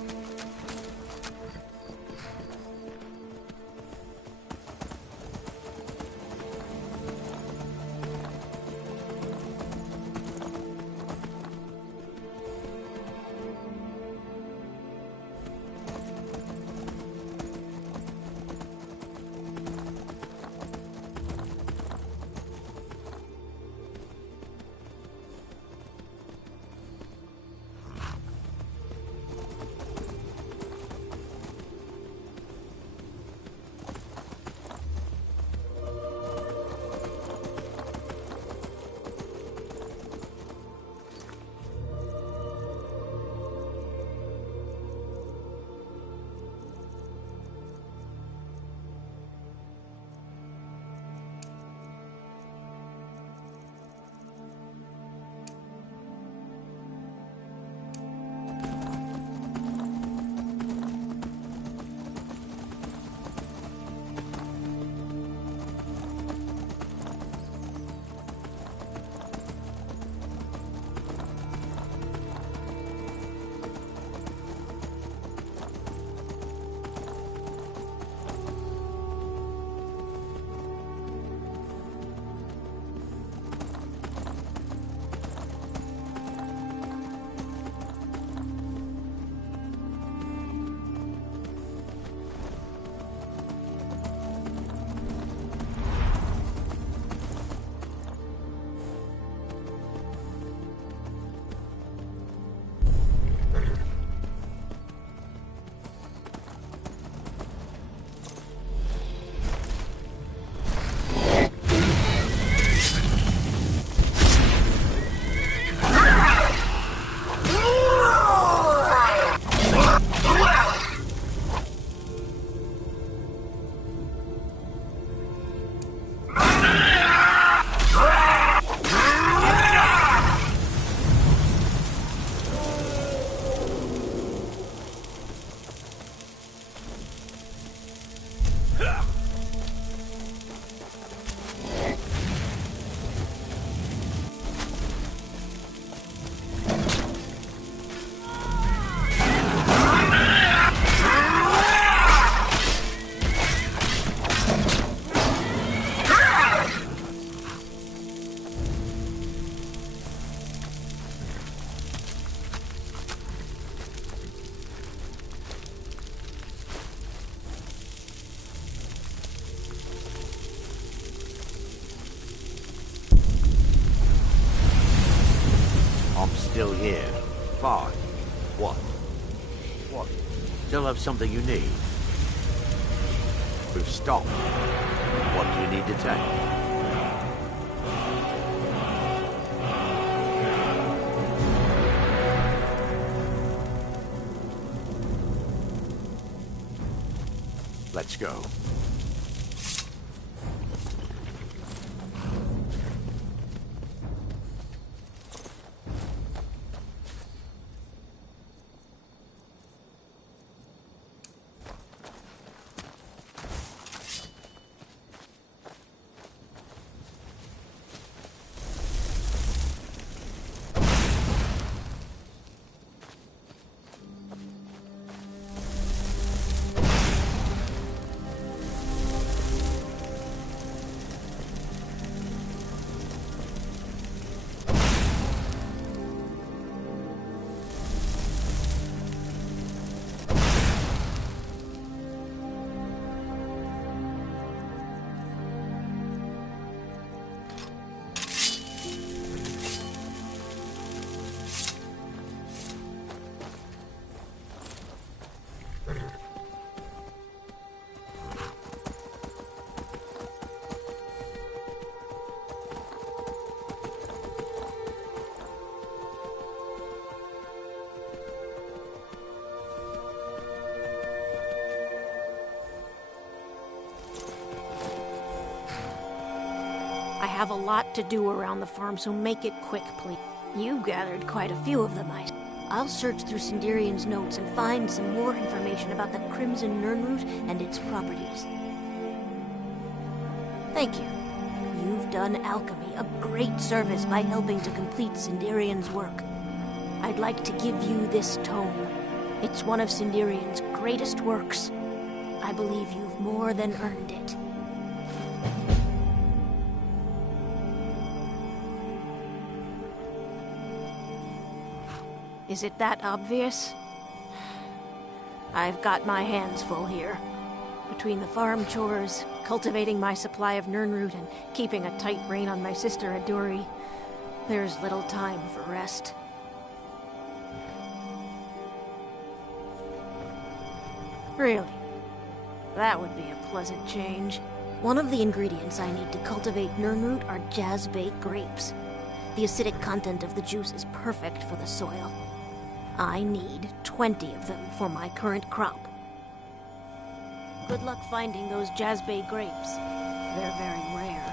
still here. Fine. What? What? Still have something you need? We've stopped. What do you need to take? Let's go. I have a lot to do around the farm, so make it quick, please. You gathered quite a few of them, I'll search through Sindarian's notes and find some more information about the Crimson Nirnroot and its properties. Thank you. You've done alchemy a great service by helping to complete Sindarian's work. I'd like to give you this tome. It's one of Sindarian's greatest works. I believe you've more than earned it. Is it that obvious? I've got my hands full here. Between the farm chores, cultivating my supply of Nirnroot, and keeping a tight rein on my sister Aduri, there's little time for rest. Really? That would be a pleasant change. One of the ingredients I need to cultivate Nirnroot are jazzbait grapes. The acidic content of the juice is perfect for the soil. I need 20 of them for my current crop. Good luck finding those jazzbay grapes. They're very rare.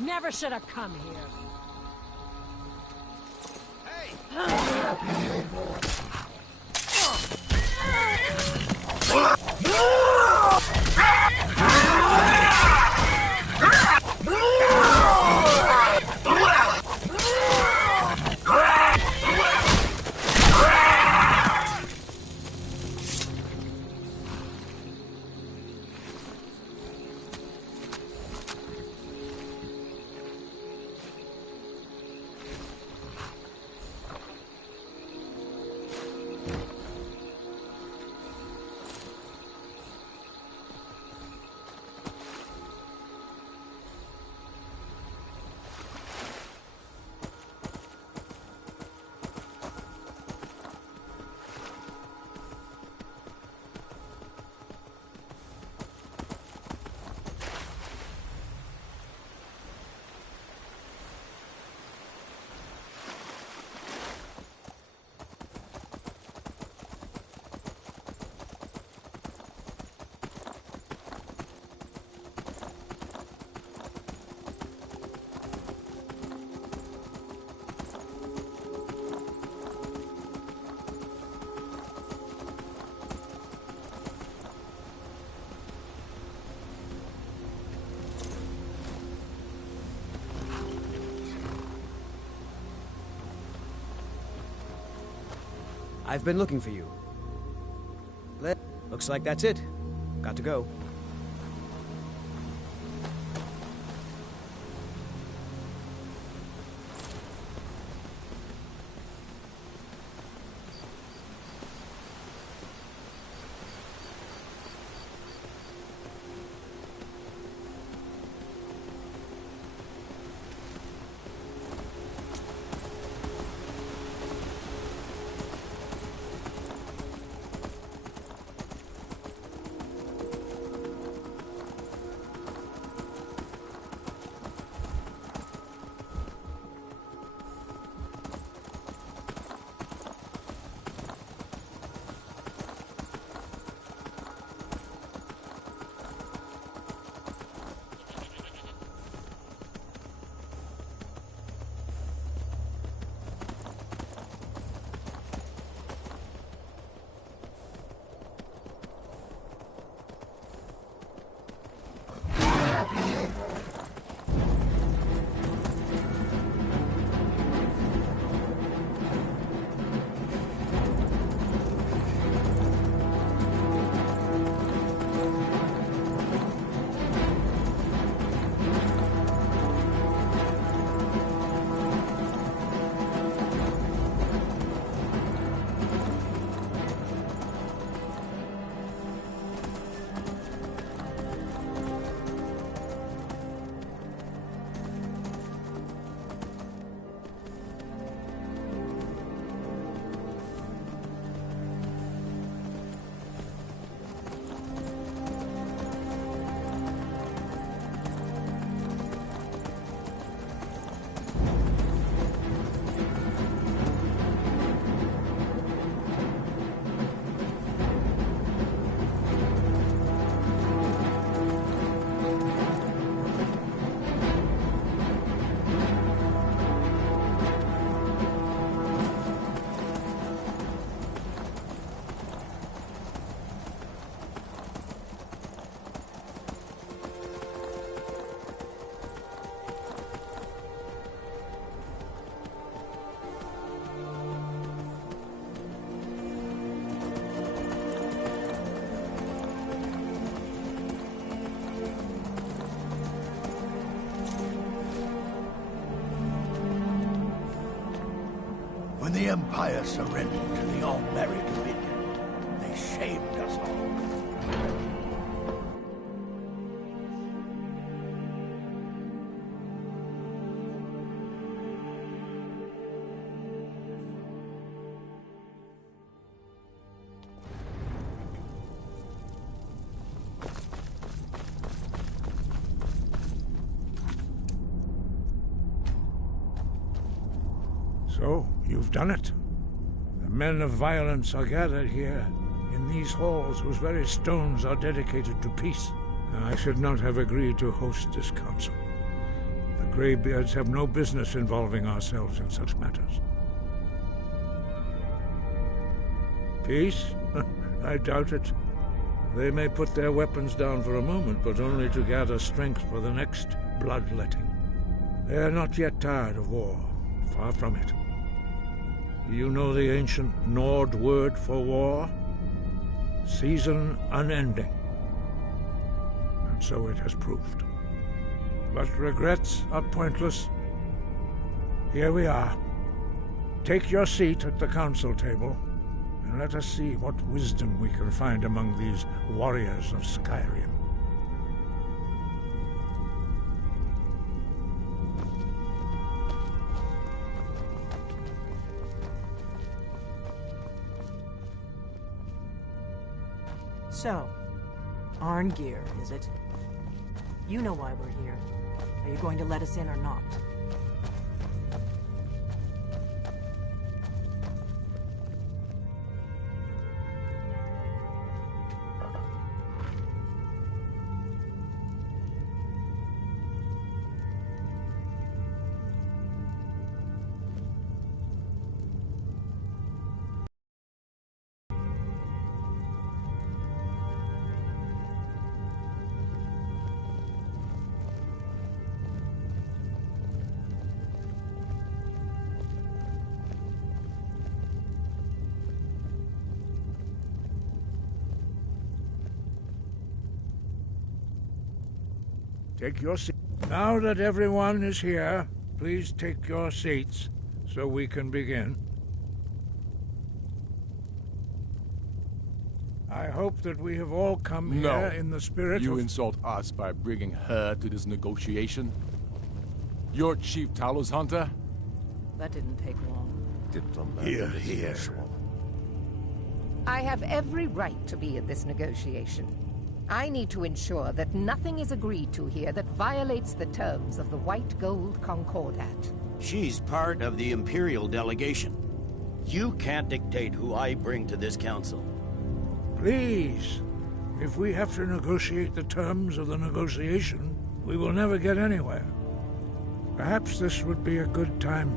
Never should have come here. I've been looking for you. Looks like that's it. Got to go. When the Empire surrendered to the All-Merry Dominion, they shamed us all. So, you've done it. The men of violence are gathered here, in these halls whose very stones are dedicated to peace. I should not have agreed to host this council. The Greybeards have no business involving ourselves in such matters. Peace? I doubt it. They may put their weapons down for a moment, but only to gather strength for the next bloodletting. They are not yet tired of war. Far from it. You know the ancient Nord word for war? Season unending. And so it has proved. But regrets are pointless. Here we are. Take your seat at the council table, and let us see what wisdom we can find among these warriors of Skyrim. So, Arngeir, is it? You know why we're here. Are you going to let us in or not? Take your seat. Now that everyone is here, please take your seats so we can begin. I hope that we have all come here in the spirit You of... insult us by bringing her to this negotiation? You're Chief Talos Hunter? That didn't take long. Here, here. I have every right to be in this negotiation. I need to ensure that nothing is agreed to here that violates the terms of the White Gold Concordat. She's part of the Imperial delegation. You can't dictate who I bring to this council. Please, if we have to negotiate the terms of the negotiation, we will never get anywhere. Perhaps this would be a good time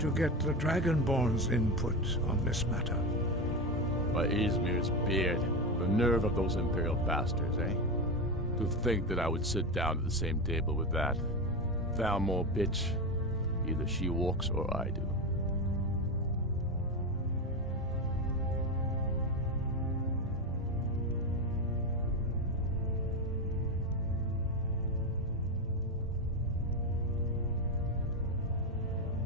to get the Dragonborn's input on this matter. By Izmir's beard, the nerve of those Imperial bastards, eh? To think that I would sit down at the same table with that. Thalmor bitch. Either she walks or I do.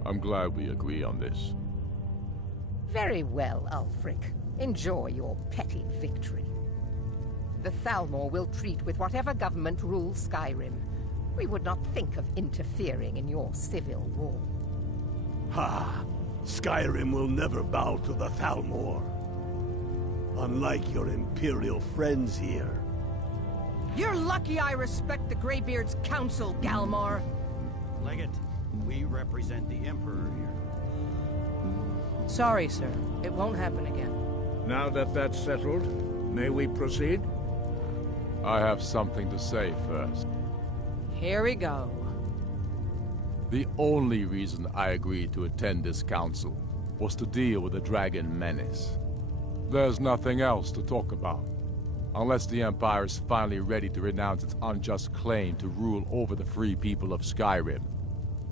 I'm glad we agree on this. Very well, Ulfric. Enjoy your petty victory. The Thalmor will treat with whatever government rules Skyrim. We would not think of interfering in your civil war. Ha! Skyrim will never bow to the Thalmor. Unlike your Imperial friends here. You're lucky I respect the Greybeard's counsel, Galmar. Legate, we represent the Emperor here. Sorry, sir. It won't happen again. Now that that's settled, may we proceed? I have something to say first. Here we go. The only reason I agreed to attend this council was to deal with the dragon menace. There's nothing else to talk about. Unless the Empire is finally ready to renounce its unjust claim to rule over the free people of Skyrim.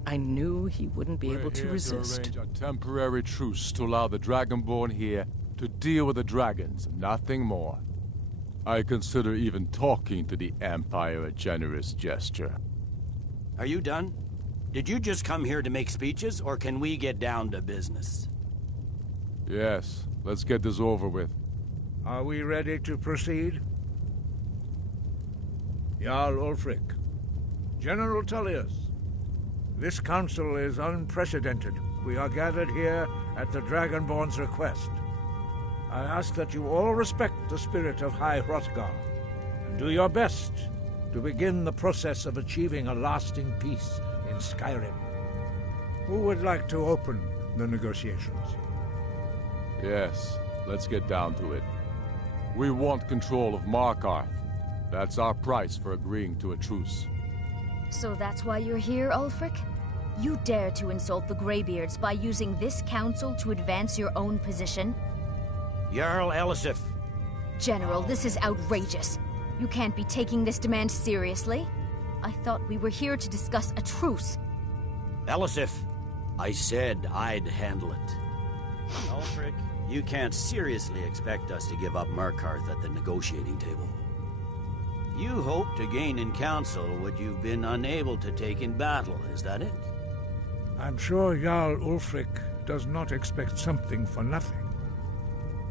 I knew he wouldn't be able to resist. To arrange a temporary truce to allow the Dragonborn here to deal with the dragons, nothing more. I consider even talking to the Empire a generous gesture. Are you done? Did you just come here to make speeches, or can we get down to business? Yes, let's get this over with. Are we ready to proceed? Jarl Ulfric, General Tullius, this council is unprecedented. We are gathered here at the Dragonborn's request. I ask that you all respect the spirit of High Hrothgar, and do your best to begin the process of achieving a lasting peace in Skyrim. Who would like to open the negotiations? Yes, let's get down to it. We want control of Markarth. That's our price for agreeing to a truce. So that's why you're here, Ulfric? You dare to insult the Greybeards by using this council to advance your own position? Jarl Elisif. General, this is outrageous. You can't be taking this demand seriously. I thought we were here to discuss a truce. Elisif, I said I'd handle it. Ulfric, you can't seriously expect us to give up Markarth at the negotiating table. You hoped to gain in council what you've been unable to take in battle, is that it? I'm sure Jarl Ulfric does not expect something for nothing.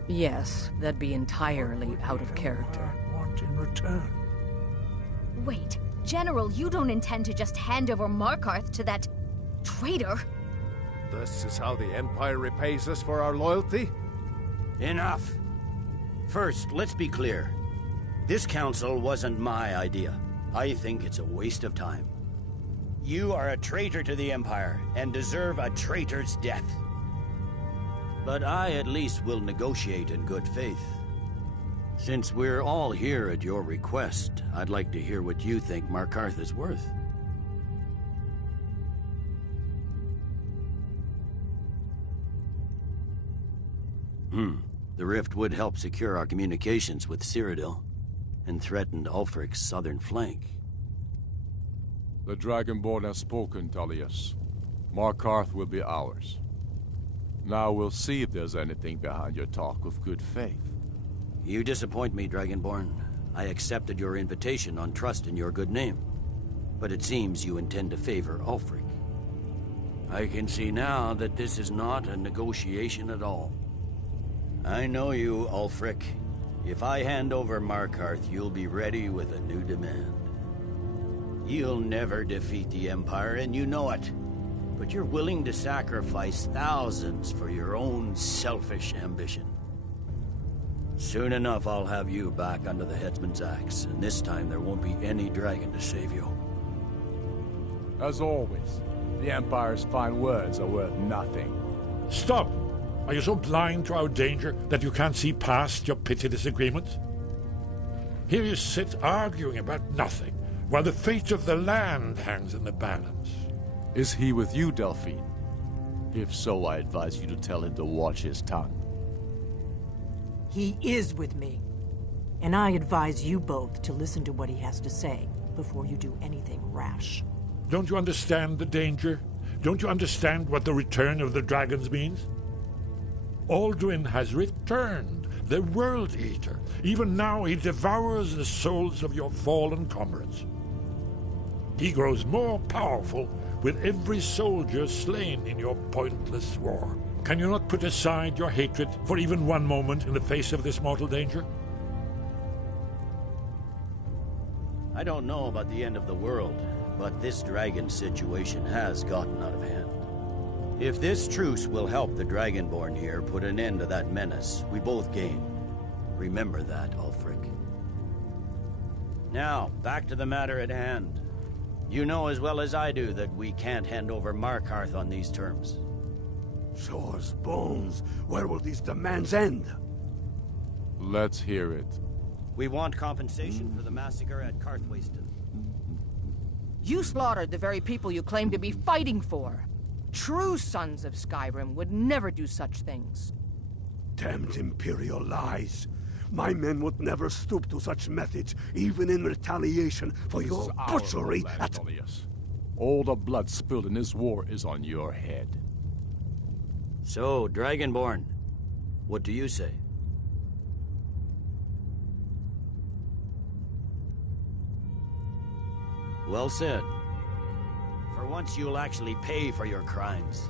Yes, that'd be entirely out of character. Want in return? Wait, General, you don't intend to just hand over Markarth to that traitor? This is how the Empire repays us for our loyalty? Enough! First, let's be clear. This council wasn't my idea. I think it's a waste of time. You are a traitor to the Empire, and deserve a traitor's death. But I at least will negotiate in good faith. Since we're all here at your request, I'd like to hear what you think Markarth is worth. The rift would help secure our communications with Cyrodiil, and threatened Ulfric's southern flank. The Dragonborn has spoken, Tullius. Markarth will be ours. Now we'll see if there's anything behind your talk with good faith. You disappoint me, Dragonborn. I accepted your invitation on trust in your good name. but it seems you intend to favor Ulfric. I can see now that this is not a negotiation at all. I know you, Ulfric. If I hand over Markarth, you'll be ready with a new demand. You'll never defeat the Empire, and you know it. But you're willing to sacrifice thousands for your own selfish ambition. Soon enough, I'll have you back under the headsman's axe, and this time there won't be any dragon to save you. As always, the Empire's fine words are worth nothing. Stop! Are you so blind to our danger that you can't see past your petty disagreements? Here you sit arguing about nothing, while the fate of the land hangs in the balance. Is he with you, Delphine? If so, I advise you to tell him to watch his tongue. He is with me. And I advise you both to listen to what he has to say before you do anything rash. Don't you understand the danger? Don't you understand what the return of the dragons means? Alduin has returned, the World Eater. Even now he devours the souls of your fallen comrades. He grows more powerful with every soldier slain in your pointless war. Can you not put aside your hatred for even one moment in the face of this mortal danger? I don't know about the end of the world, but this dragon situation has gotten out of hand. If this truce will help the Dragonborn here put an end to that menace, we both gain. Remember that, Ulfric. Now, back to the matter at hand. You know as well as I do that we can't hand over Markarth on these terms. Shores, bones, where will these demands end? Let's hear it. We want compensation for the massacre at Karthwasten. You slaughtered the very people you claim to be fighting for. True sons of Skyrim would never do such things. Damned Imperial lies. My men would never stoop to such methods, even in retaliation for your butchery at... All the blood spilled in this war is on your head. So, Dragonborn, what do you say? Well said. For once you'll actually pay for your crimes.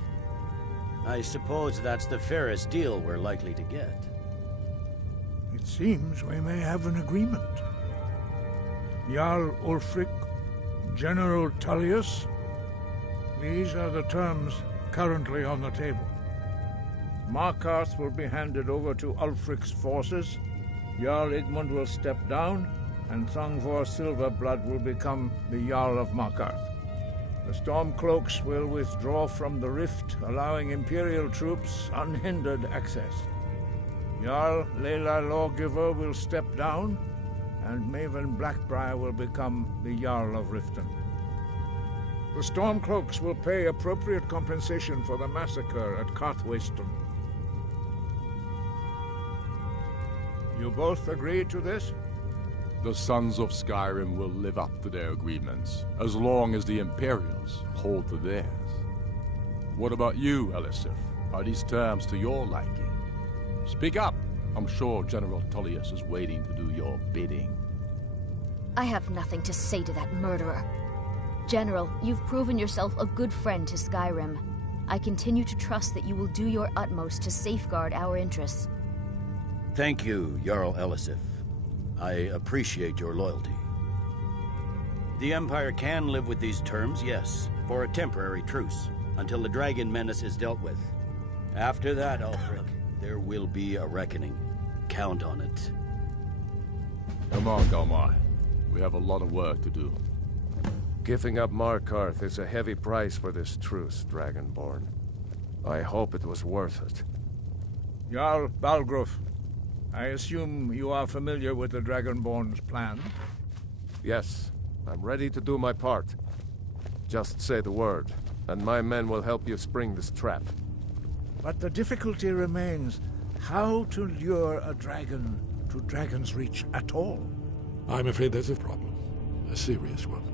I suppose that's the fairest deal we're likely to get. It seems we may have an agreement. Jarl Ulfric, General Tullius, these are the terms currently on the table. Markarth will be handed over to Ulfric's forces, Jarl Igmund will step down, and Thongvor Silverblood will become the Jarl of Markarth. The Stormcloaks will withdraw from the rift, allowing Imperial troops unhindered access. Jarl Leila Lawgiver will step down, and Maven Blackbriar will become the Jarl of Riften. The Stormcloaks will pay appropriate compensation for the massacre at Karthwasten. You both agree to this? The Sons of Skyrim will live up to their agreements, as long as the Imperials hold to theirs. What about you, Elisif? Are these terms to your liking? Speak up! I'm sure General Tullius is waiting to do your bidding. I have nothing to say to that murderer. General, you've proven yourself a good friend to Skyrim. I continue to trust that you will do your utmost to safeguard our interests. Thank you, Jarl Elisif. I appreciate your loyalty. The Empire can live with these terms, yes, for a temporary truce, until the dragon menace is dealt with. After that, Ulfric, there will be a reckoning. Count on it. Come on, Galmar. We have a lot of work to do. Giving up Markarth is a heavy price for this truce, Dragonborn. I hope it was worth it. Jarl Balgruf, I assume you are familiar with the Dragonborn's plan? Yes, I'm ready to do my part. Just say the word, and my men will help you spring this trap. But the difficulty remains how to lure a dragon to Dragon's Reach at all. I'm afraid there's a problem. A serious one.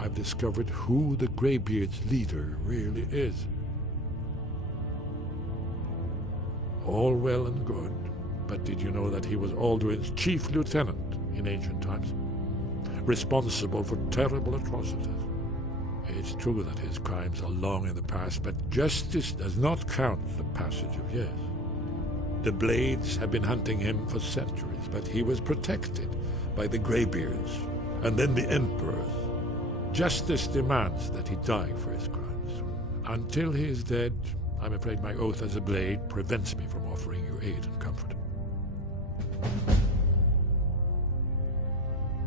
I've discovered who the Greybeard's leader really is. All well and good, but did you know that he was Alduin's chief lieutenant in ancient times? responsible for terrible atrocities. It's true that his crimes are long in the past, but justice does not count the passage of years. The Blades have been hunting him for centuries, but he was protected by the Greybeards, and then the Emperors. Justice demands that he die for his crimes. Until he is dead, I'm afraid my oath as a Blade prevents me from offering you aid and comfort.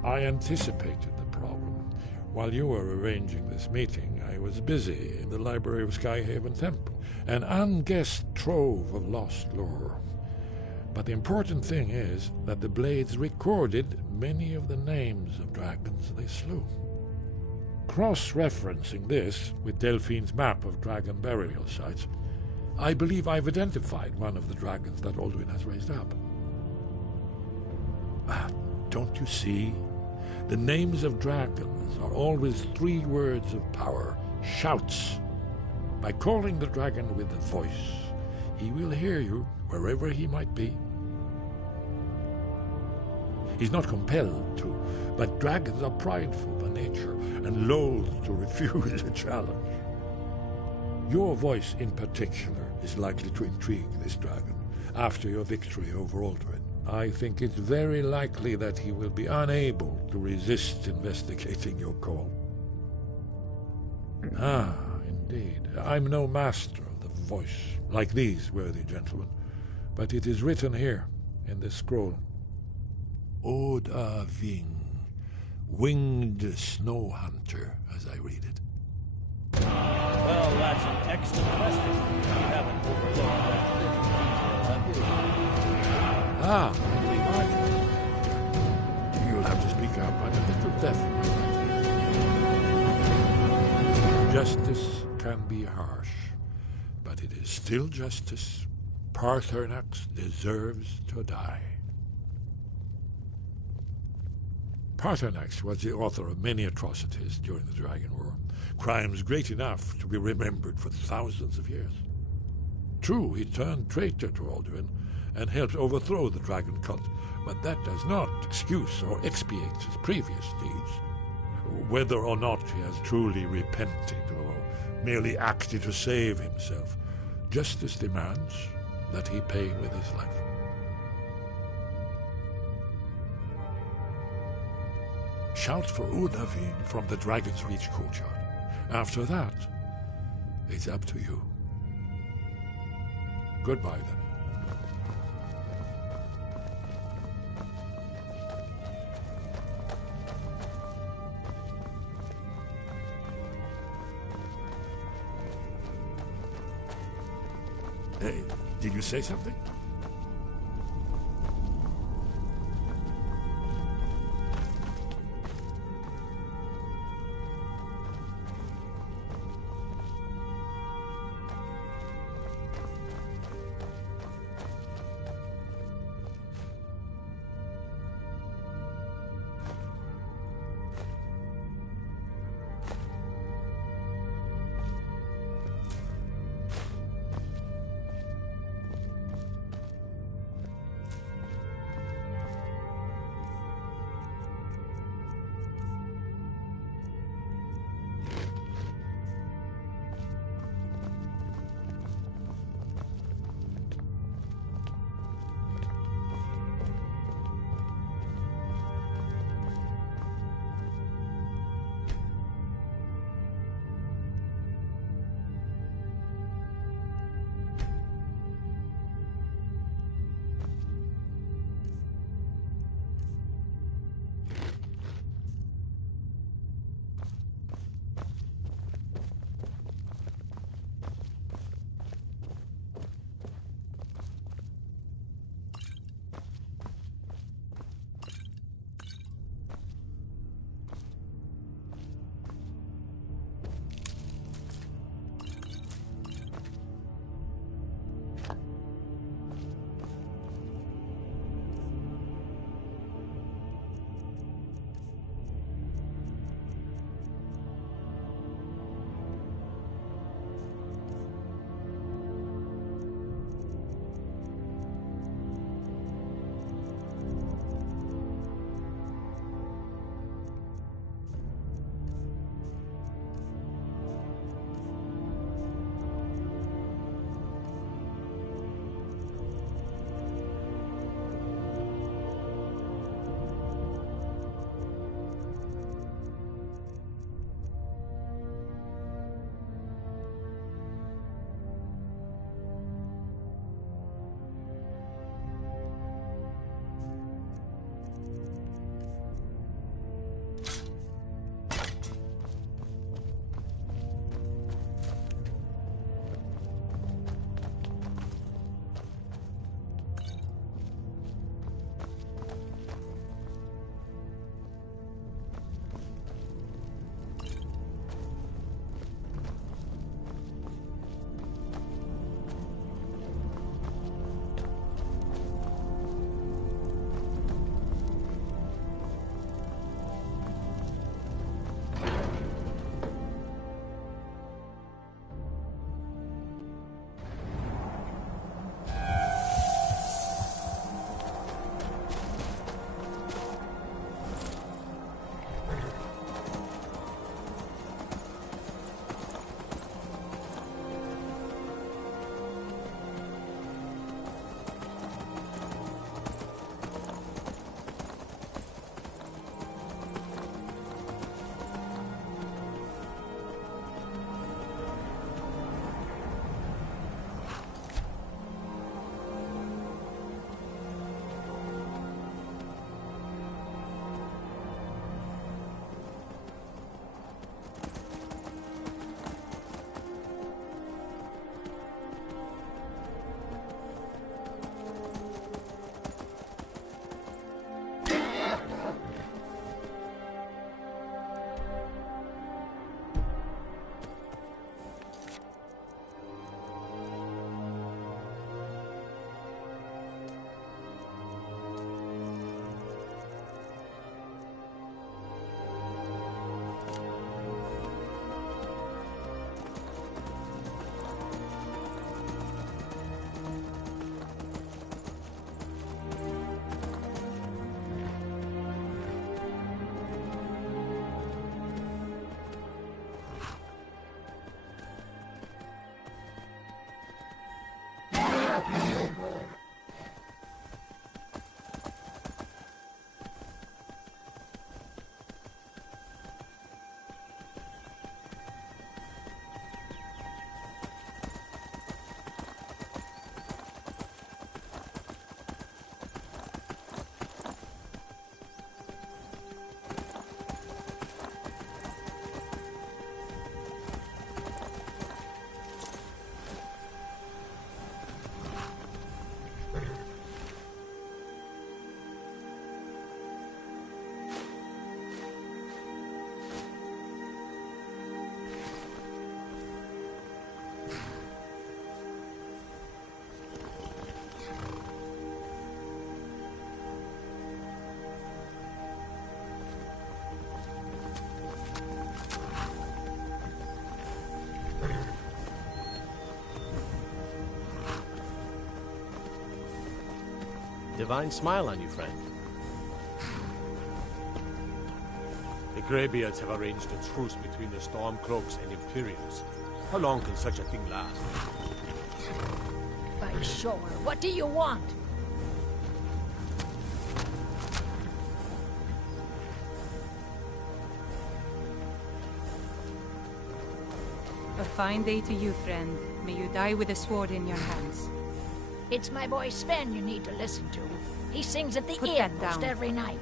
I anticipated the problem. While you were arranging this meeting, I was busy in the library of Skyhaven Temple, an unguessed trove of lost lore. But the important thing is that the Blades recorded many of the names of dragons they slew. Cross-referencing this with Delphine's map of dragon burial sites, I believe I've identified one of the dragons that Alduin has raised up. Don't you see? The names of dragons are always 3 words of power, shouts. By calling the dragon with a voice, he will hear you wherever he might be. He's not compelled to, but dragons are prideful by nature and loath to refuse a challenge. Your voice in particular is likely to intrigue this dragon after your victory over Alduin. I think it's very likely that he will be unable to resist investigating your call. Ah, indeed. I'm no master of the voice, like these worthy gentlemen, but it is written here in this scroll. Oda Ving, winged snow hunter, as I read it. Well, that's an excellent question. You haven't overlooked that little detail, have you? Ah, you'll have to speak up. I'm a little deaf. Justice can be harsh, but it is still justice. Paarthurnax deserves to die. Paarthurnax was the author of many atrocities during the Dragon War, crimes great enough to be remembered for thousands of years. True, he turned traitor to Alduin and helped overthrow the dragon cult, but that does not excuse or expiate his previous deeds. Whether or not he has truly repented or merely acted to save himself, justice demands that he pay with his life. Shout for Udavin from the Dragon's Reach courtyard. After that, it's up to you. Goodbye, then. Hey, did you say something? Divine smile on you, friend. The Greybeards have arranged a truce between the Stormcloaks and Imperials. How long can such a thing last? By sure. What do you want? A fine day to you, friend. May you die with a sword in your hands. It's my boy Sven you need to listen to. He sings at the Put inn that most down. every night.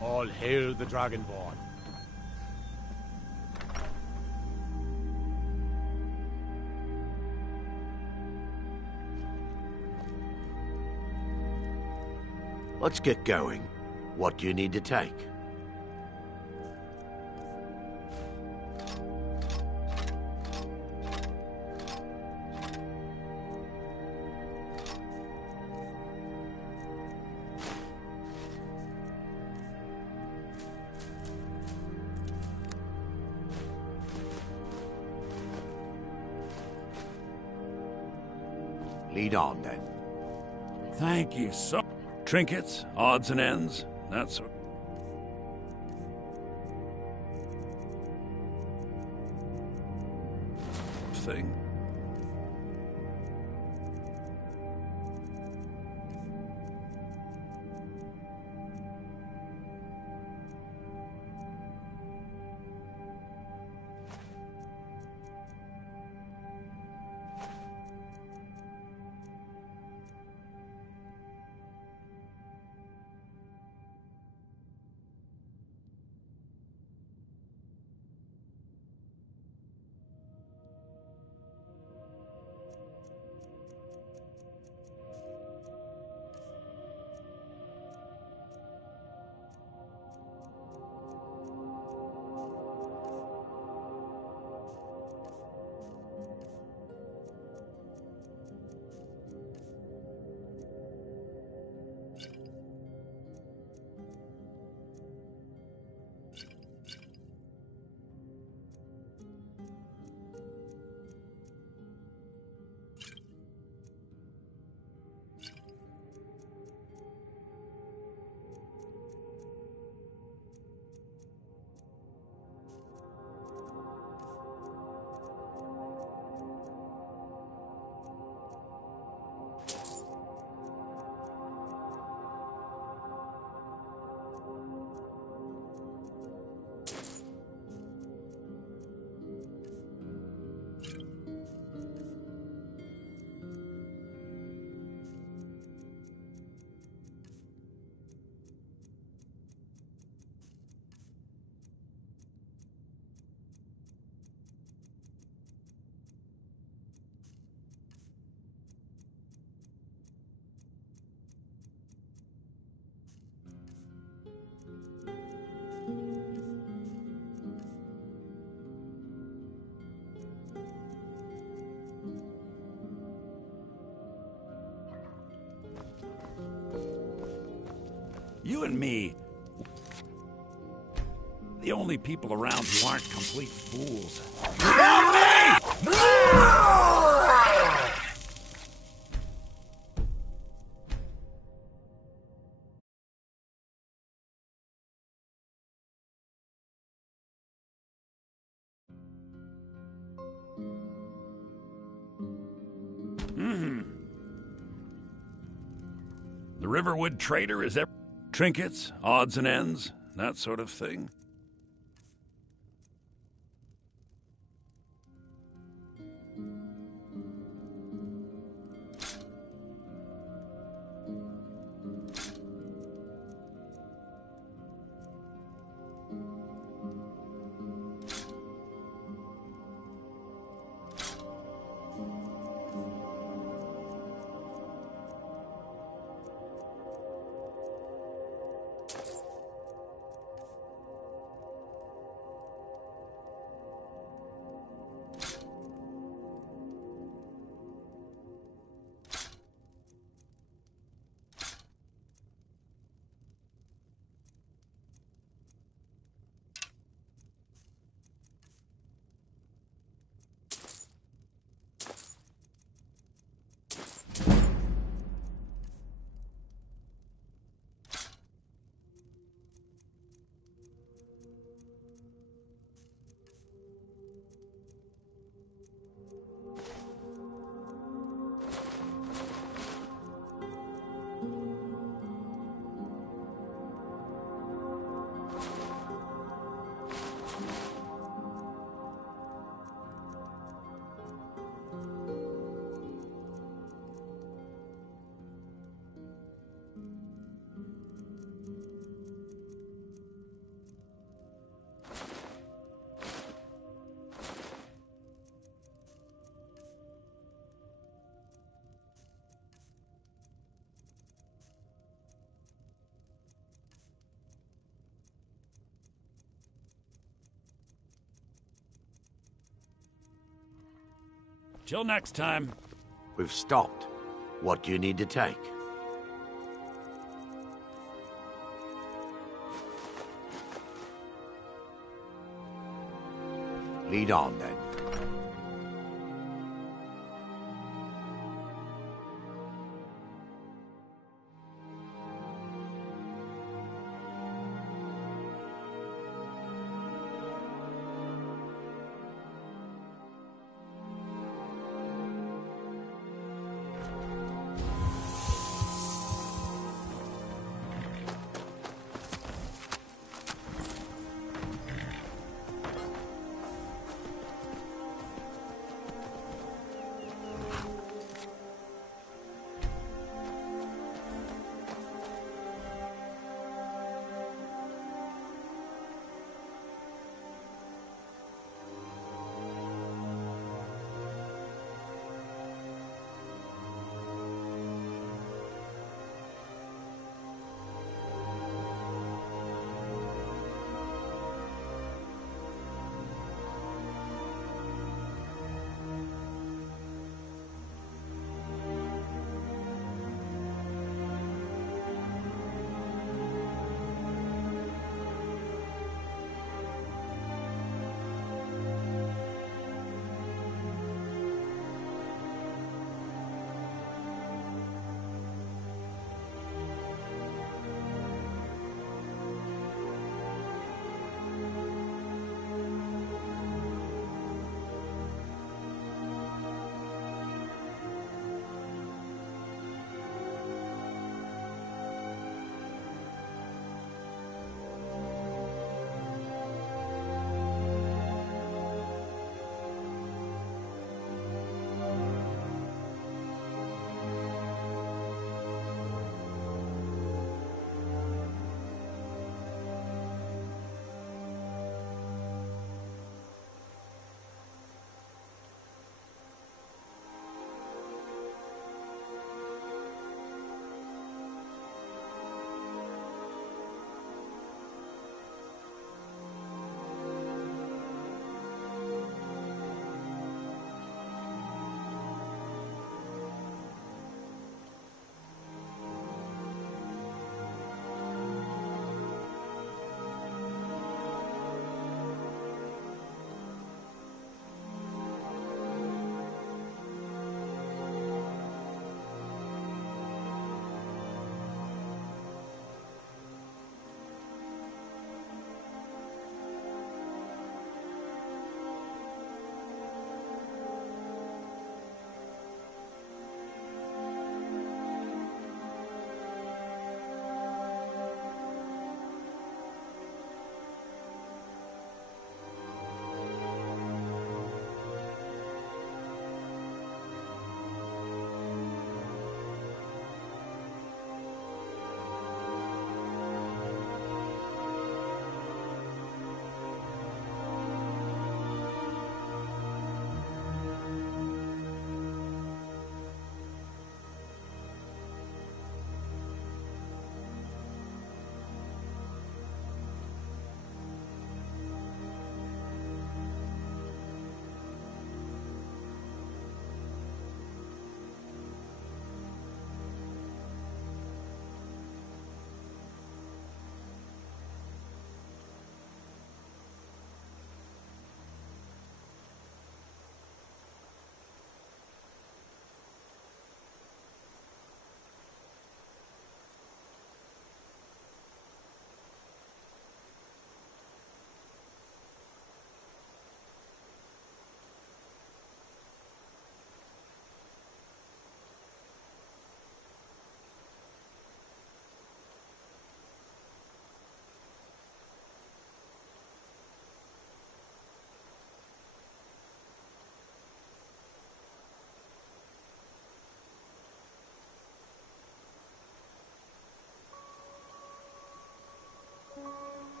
All hail the Dragonborn. Let's get going. What do you need to take? Lead on, then. Thank you so... Trinkets, odds and ends, that sort... thing. You and me. The only people around who aren't complete fools. Help me! The Riverwood Trader is trinkets, odds and ends, that sort of thing. Till next time. We've stopped. What do you need to take? Lead on, then.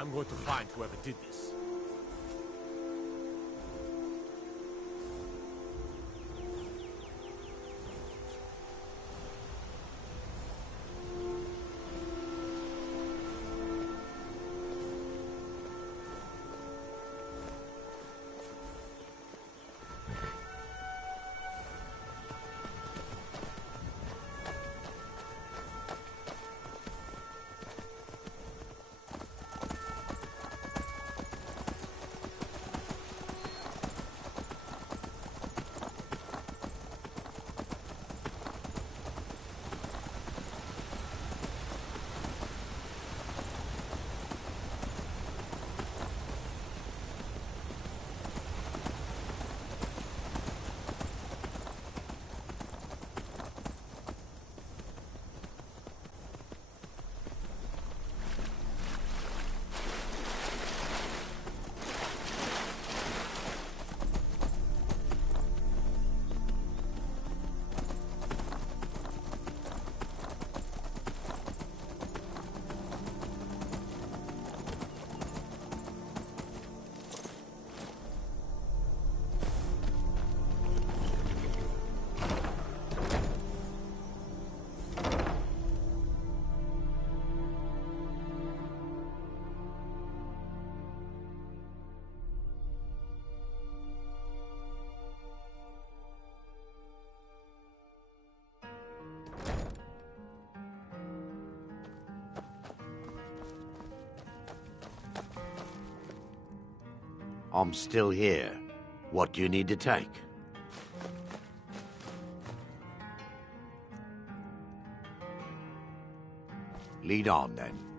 I'm going to find whoever did this. I'm still here. What do you need to take? Lead on, then.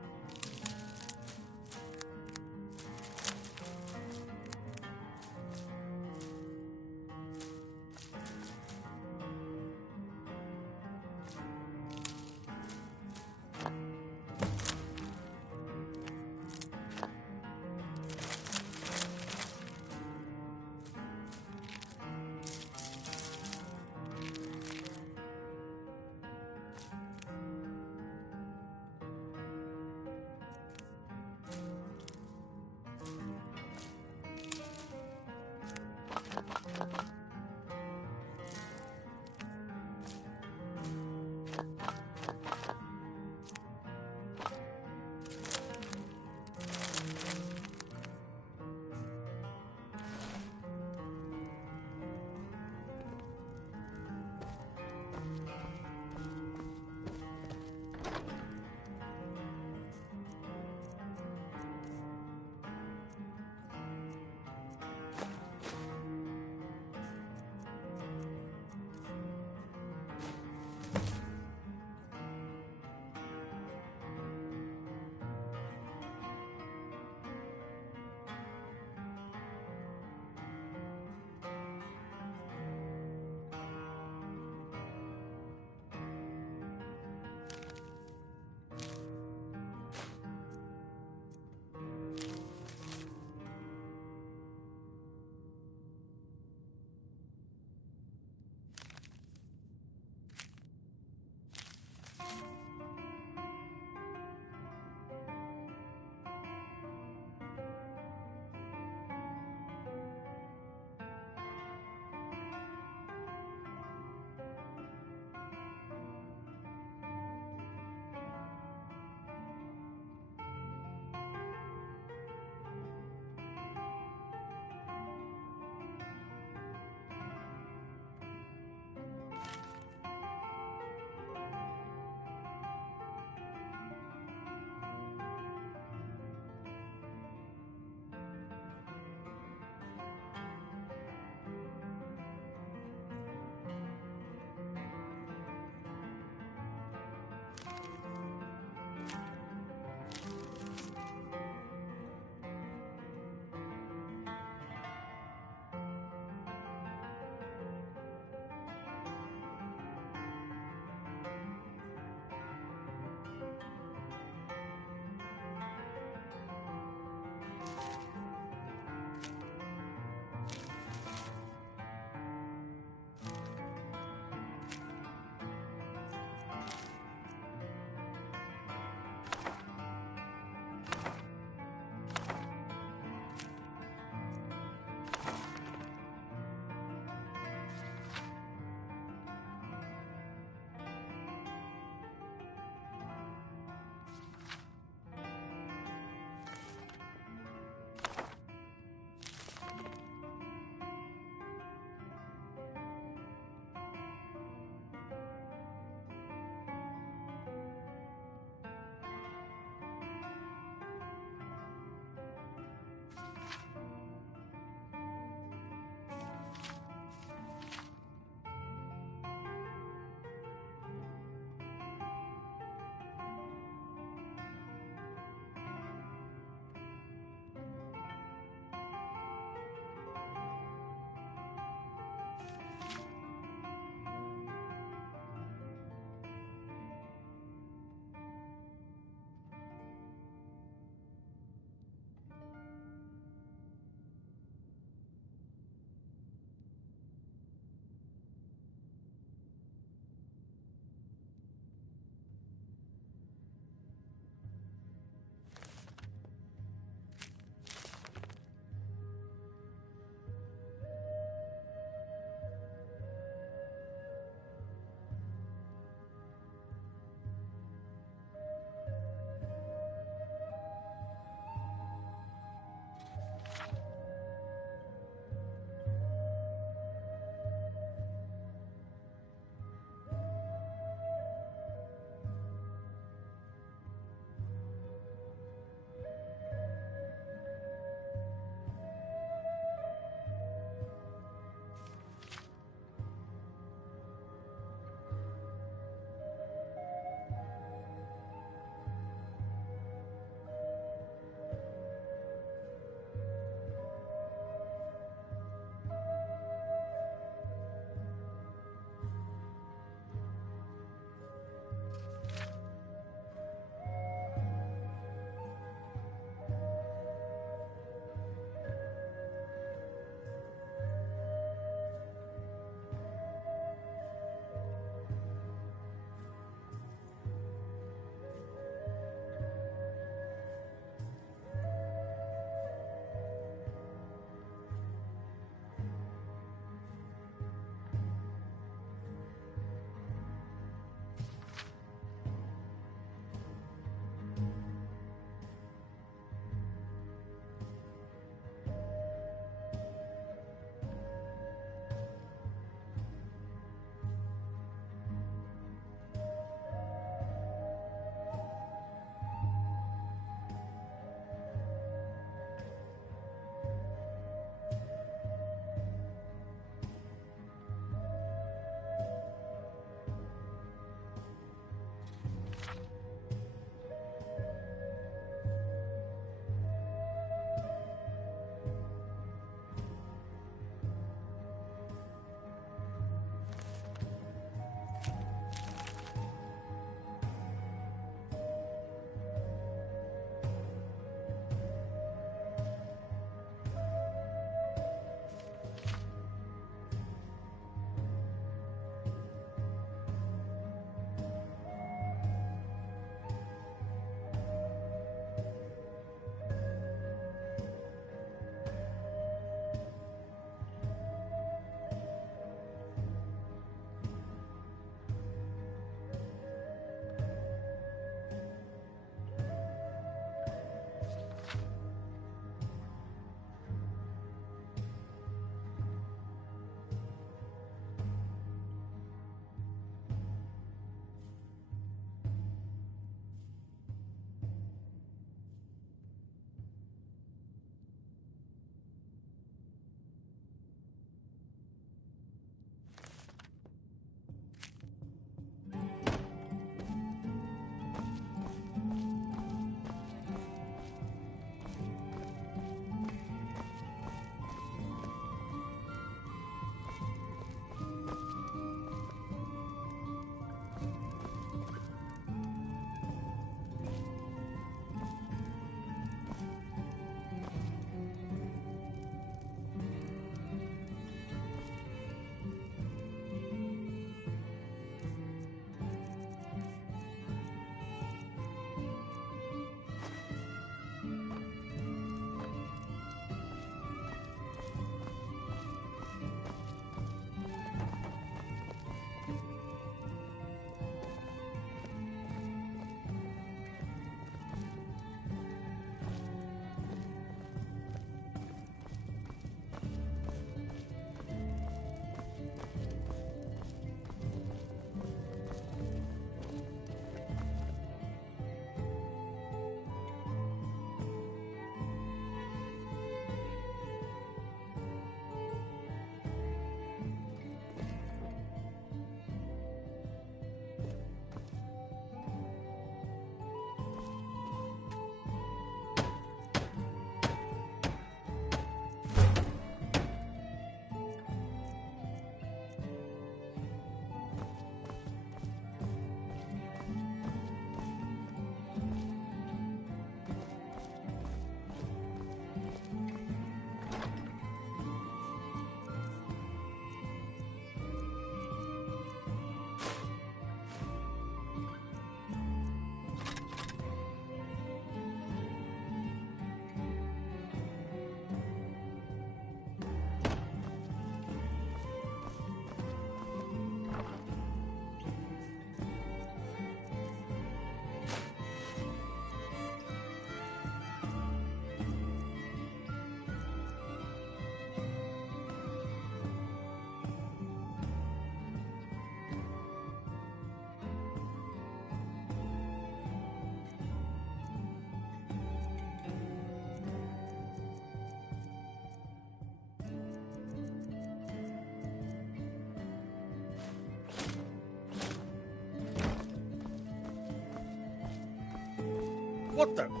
What the?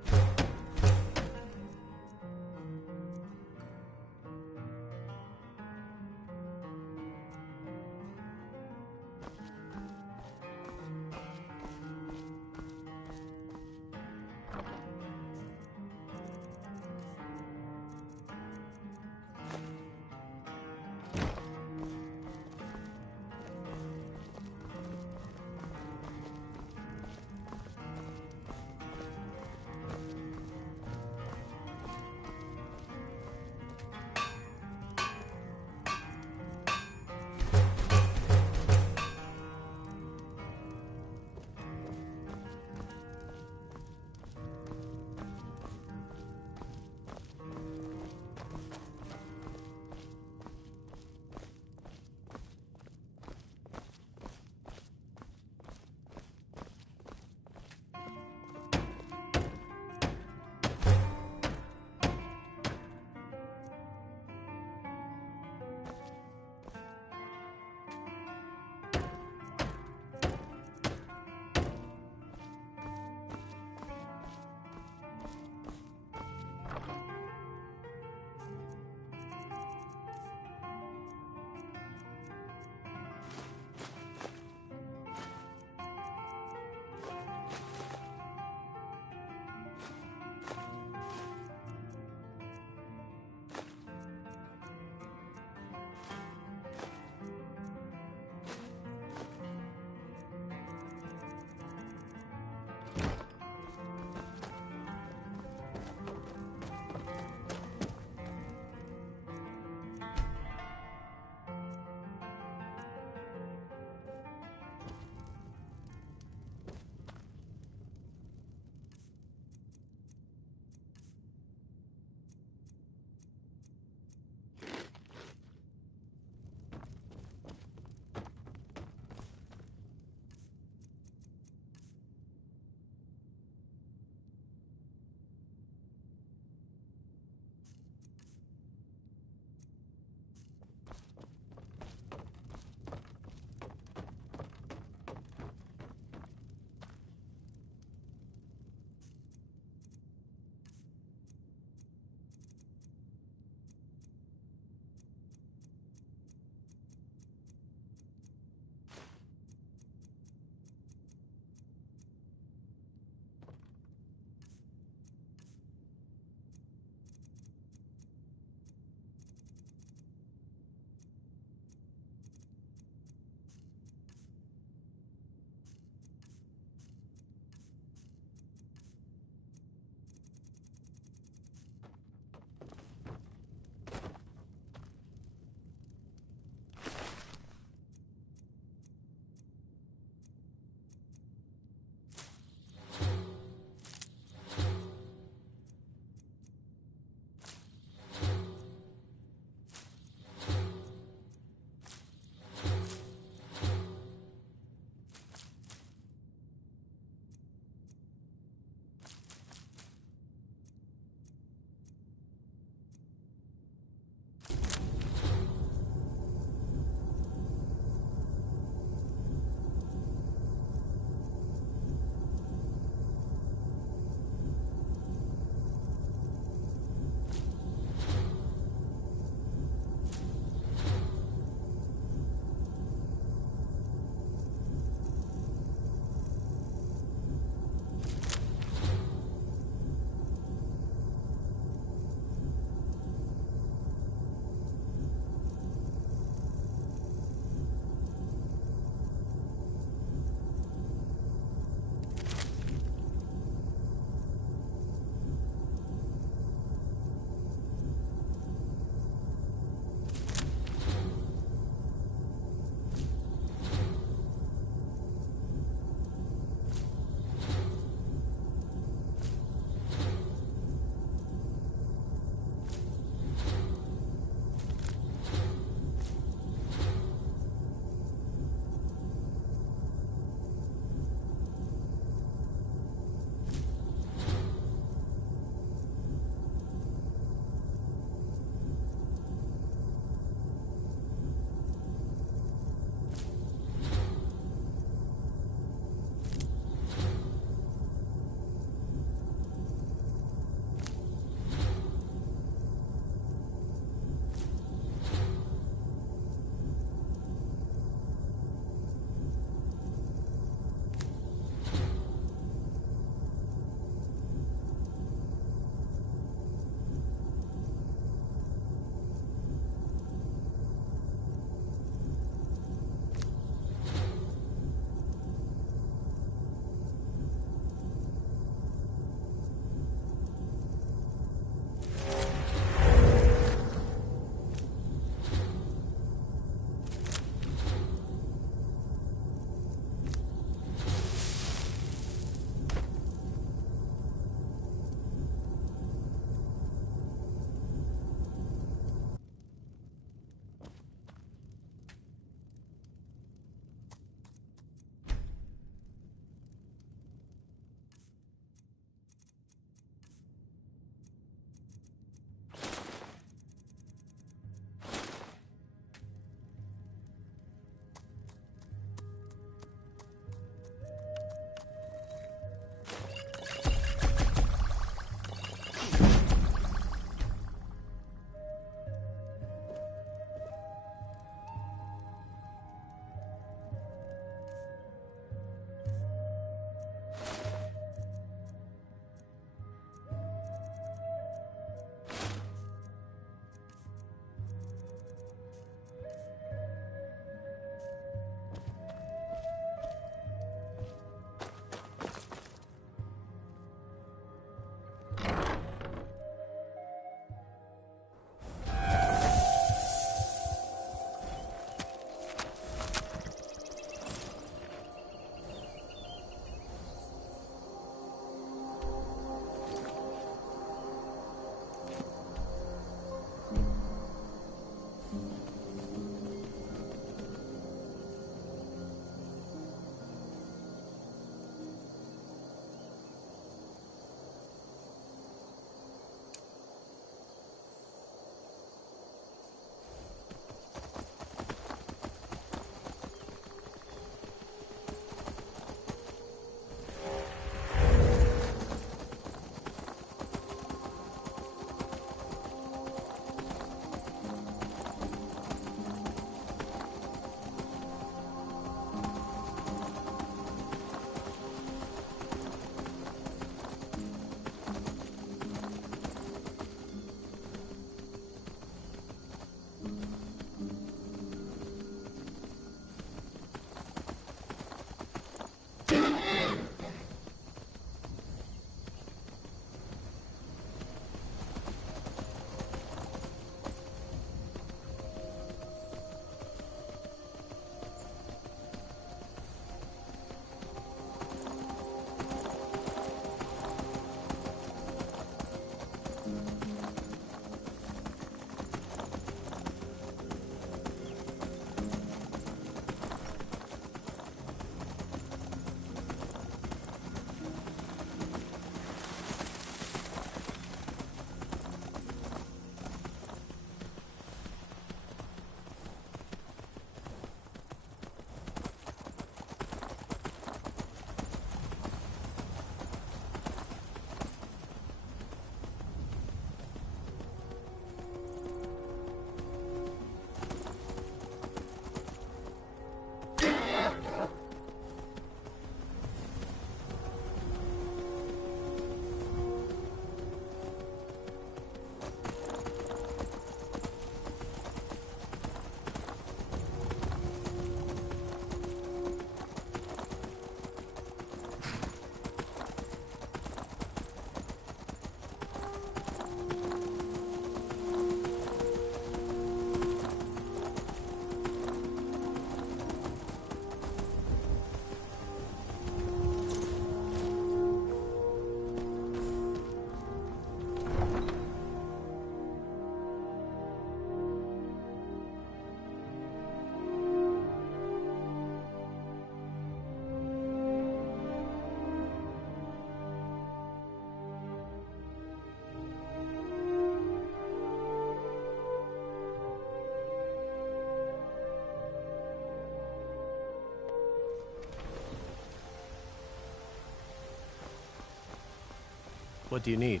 What do you need?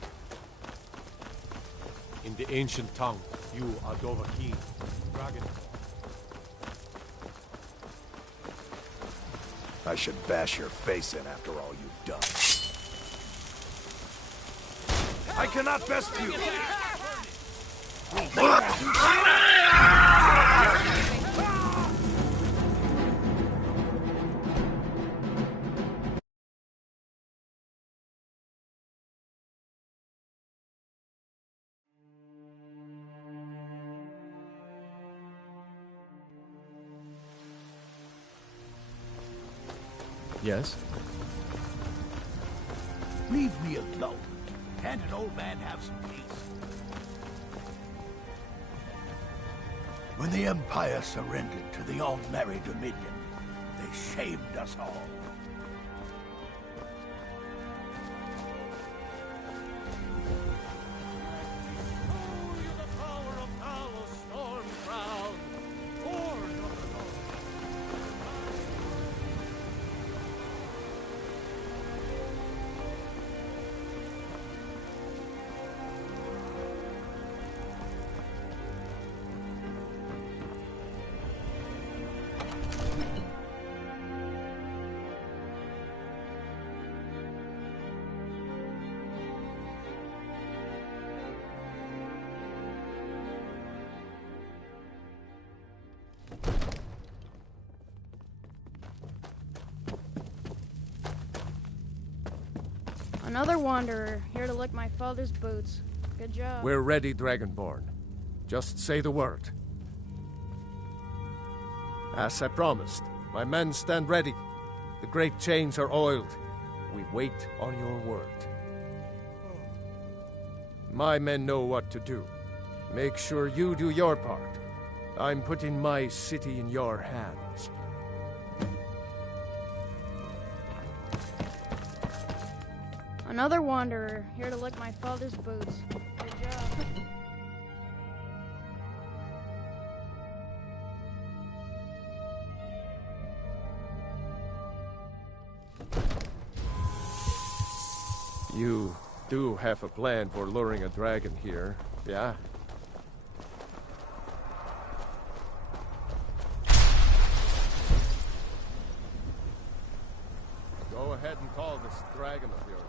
In the ancient tongue, you are Dovahkiin, dragon. I should bash your face in after all you've done. I cannot best you! Yes? Leave me alone. Can't an old man have some peace? When the Empire surrendered to the All-Merry Dominion, they shamed us all. Another wanderer, here to lick my father's boots. Good job. We're ready, Dragonborn. Just say the word. As I promised, my men stand ready. The great chains are oiled. We wait on your word. My men know what to do. Make sure you do your part. I'm putting my city in your hands. Another wanderer, here to lick my father's boots. Good job. You do have a plan for luring a dragon here, yeah? Go ahead and call this dragon of yours.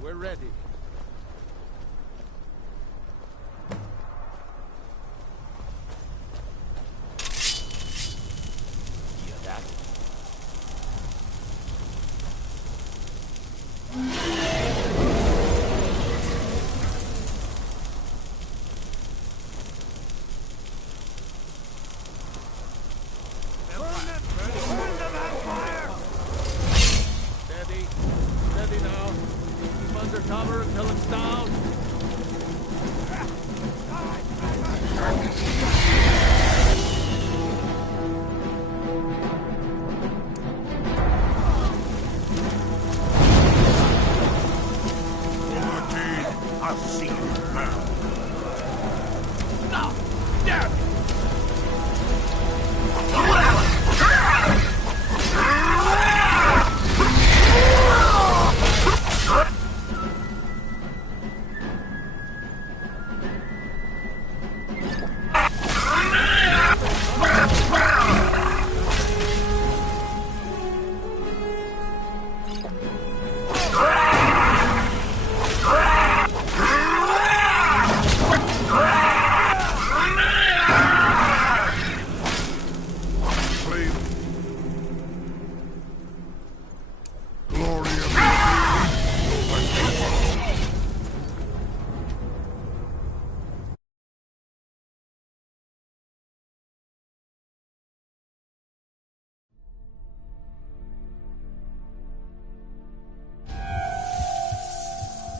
We're ready. Hear that? Steady now. Keep under cover until it's down. I'll see you burn. No! Damn it!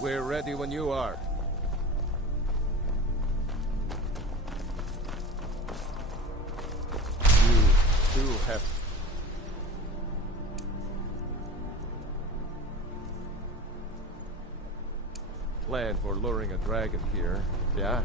We're ready when you are. You do have... plan for luring a dragon here, yeah?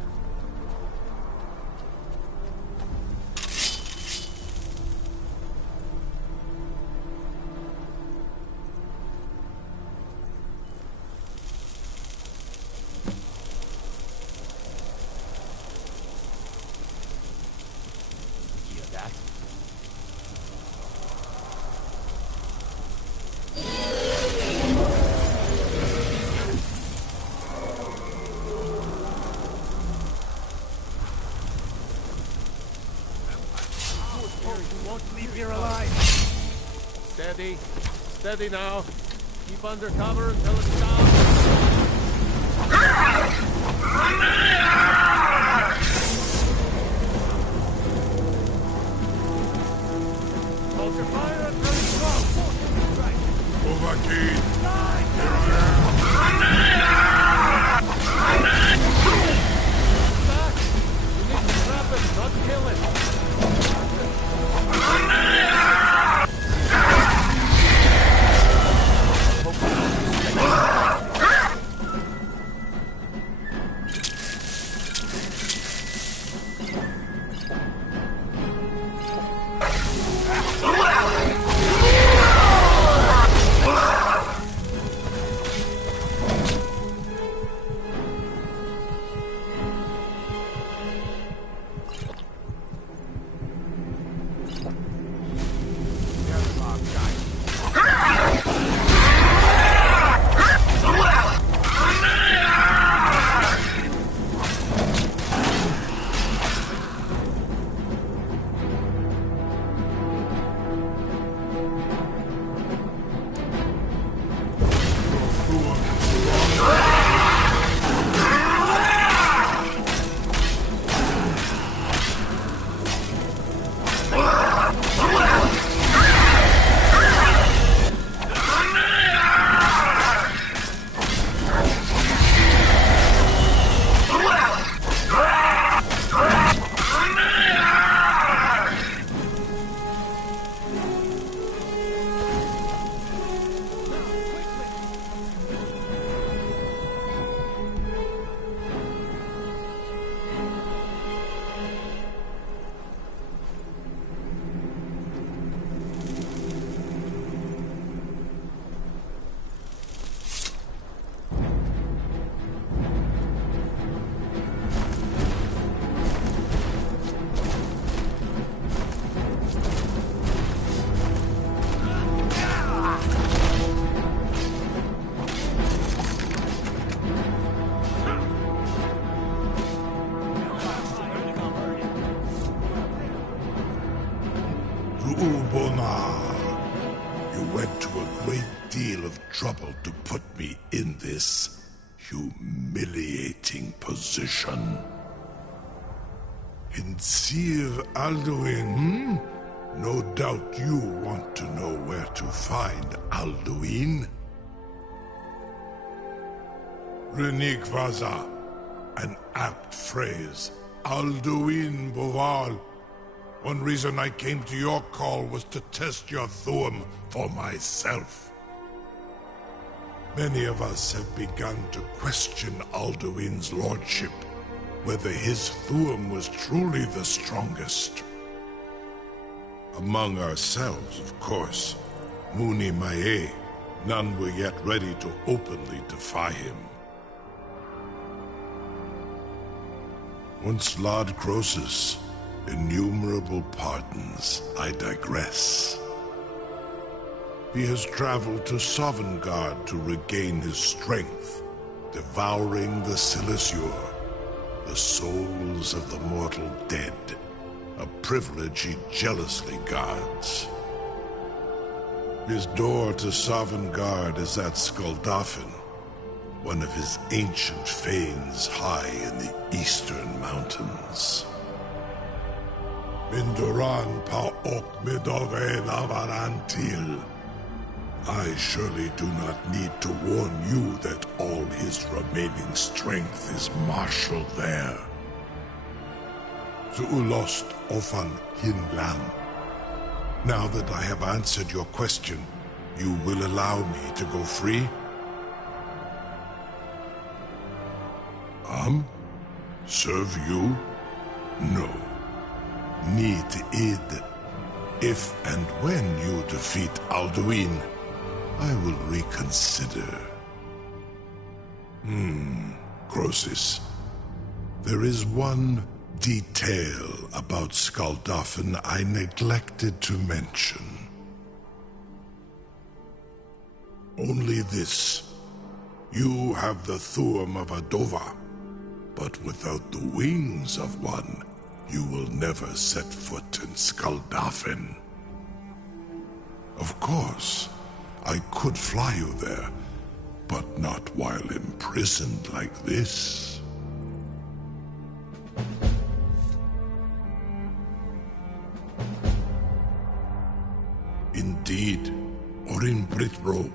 Steady. Steady now. Keep under cover until it's down. Hold your fire until it's close. Right. Overheat. Back. You need to trap it, not kill it. You went to a great deal of trouble to put me in this humiliating position. In Sir Alduin, No doubt you want to know where to find Alduin. Renikvaza, an apt phrase. Alduin Boval. One reason I came to your call was to test your Thuum for myself. Many of us have begun to question Alduin's lordship, whether his Thuum was truly the strongest. Among ourselves, of course, Muni Mae, none were yet ready to openly defy him. Once Lord Croesus, innumerable pardons, I digress. He has traveled to Sovngarde to regain his strength, devouring the Silesure, the souls of the mortal dead, a privilege he jealously guards. His door to Sovngarde is at Skuldafn, one of his ancient fanes high in the eastern mountains. Minduran pa ok midove lavarantil. I surely do not need to warn you that all his remaining strength is marshaled there. Zuulost ofan hinlan. Now that I have answered your question, you will allow me to go free? Serve you? No. Need id. If and when you defeat Alduin, I will reconsider. Croesus. There is one detail about Skuldafn I neglected to mention. Only this. You have the Thuum of Adova, but without the wings of one, you will never set foot in Skuldafn. Of course, I could fly you there, but not while imprisoned like this. Indeed, Orin Britbro,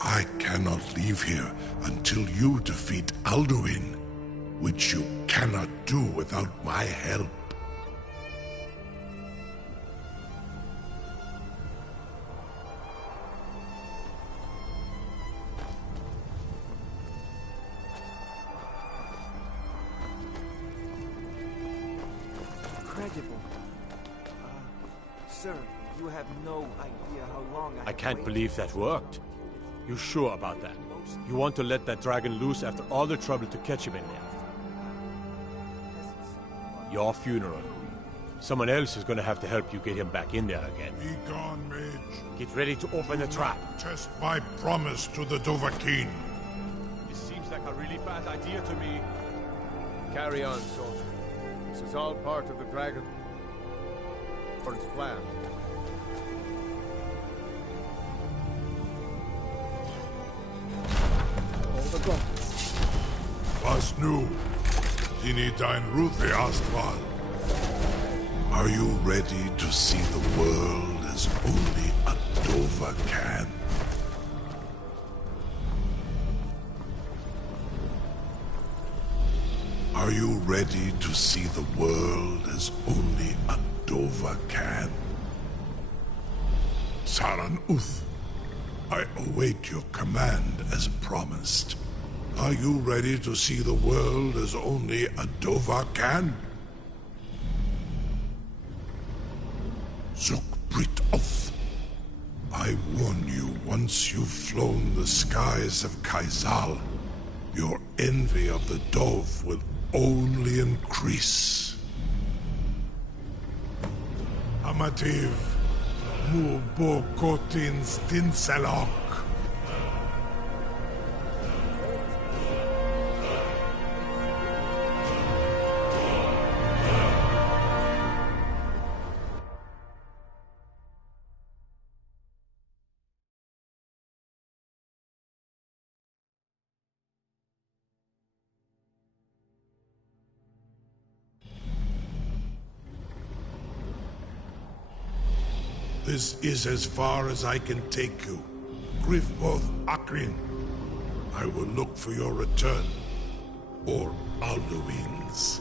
I cannot leave here until you defeat Alduin, which you cannot do without my help. Incredible. Sir, you have no idea how long I can't believe that worked. You sure about that? You want to let that dragon loose after all the trouble to catch him in there? Your funeral. Someone else is gonna have to help you get him back in there again. Be gone, mage. Get ready to open the trap. Test my promise to the Dovahkiin. This seems like a really bad idea to me. Carry on, soldier. This is all part of the dragon. For its plan. Was nu, Dini dein Ruthi Astval. Are you ready to see the world as only a Dova can? Are you ready to see the world as only a Dova can? Saran Uth, I await your command as promised. Are you ready to see the world as only a Dova can? Zuk Brit Oth, I warn you, once you've flown the skies of Kaizal, your envy of the Dove will only increase. Amativ, mu bo kotin stinselok. This is as far as I can take you. Grifboth Akrin. I will look for your return. Or Alduin's.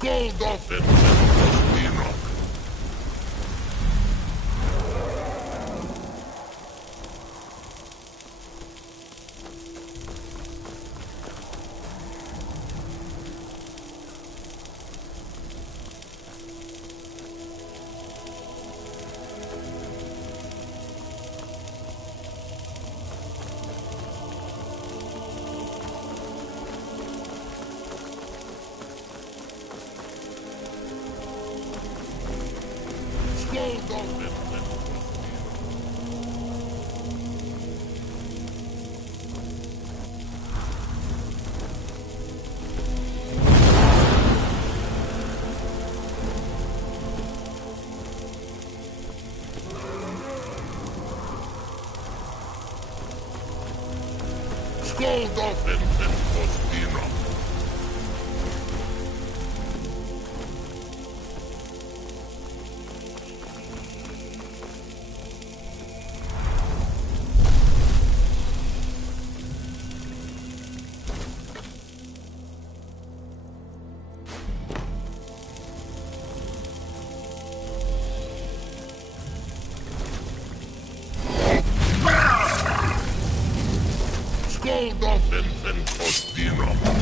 Skull Dolphin and Enoch. Skull Dolphin and Costina. Skull Dolphin and Costina.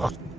What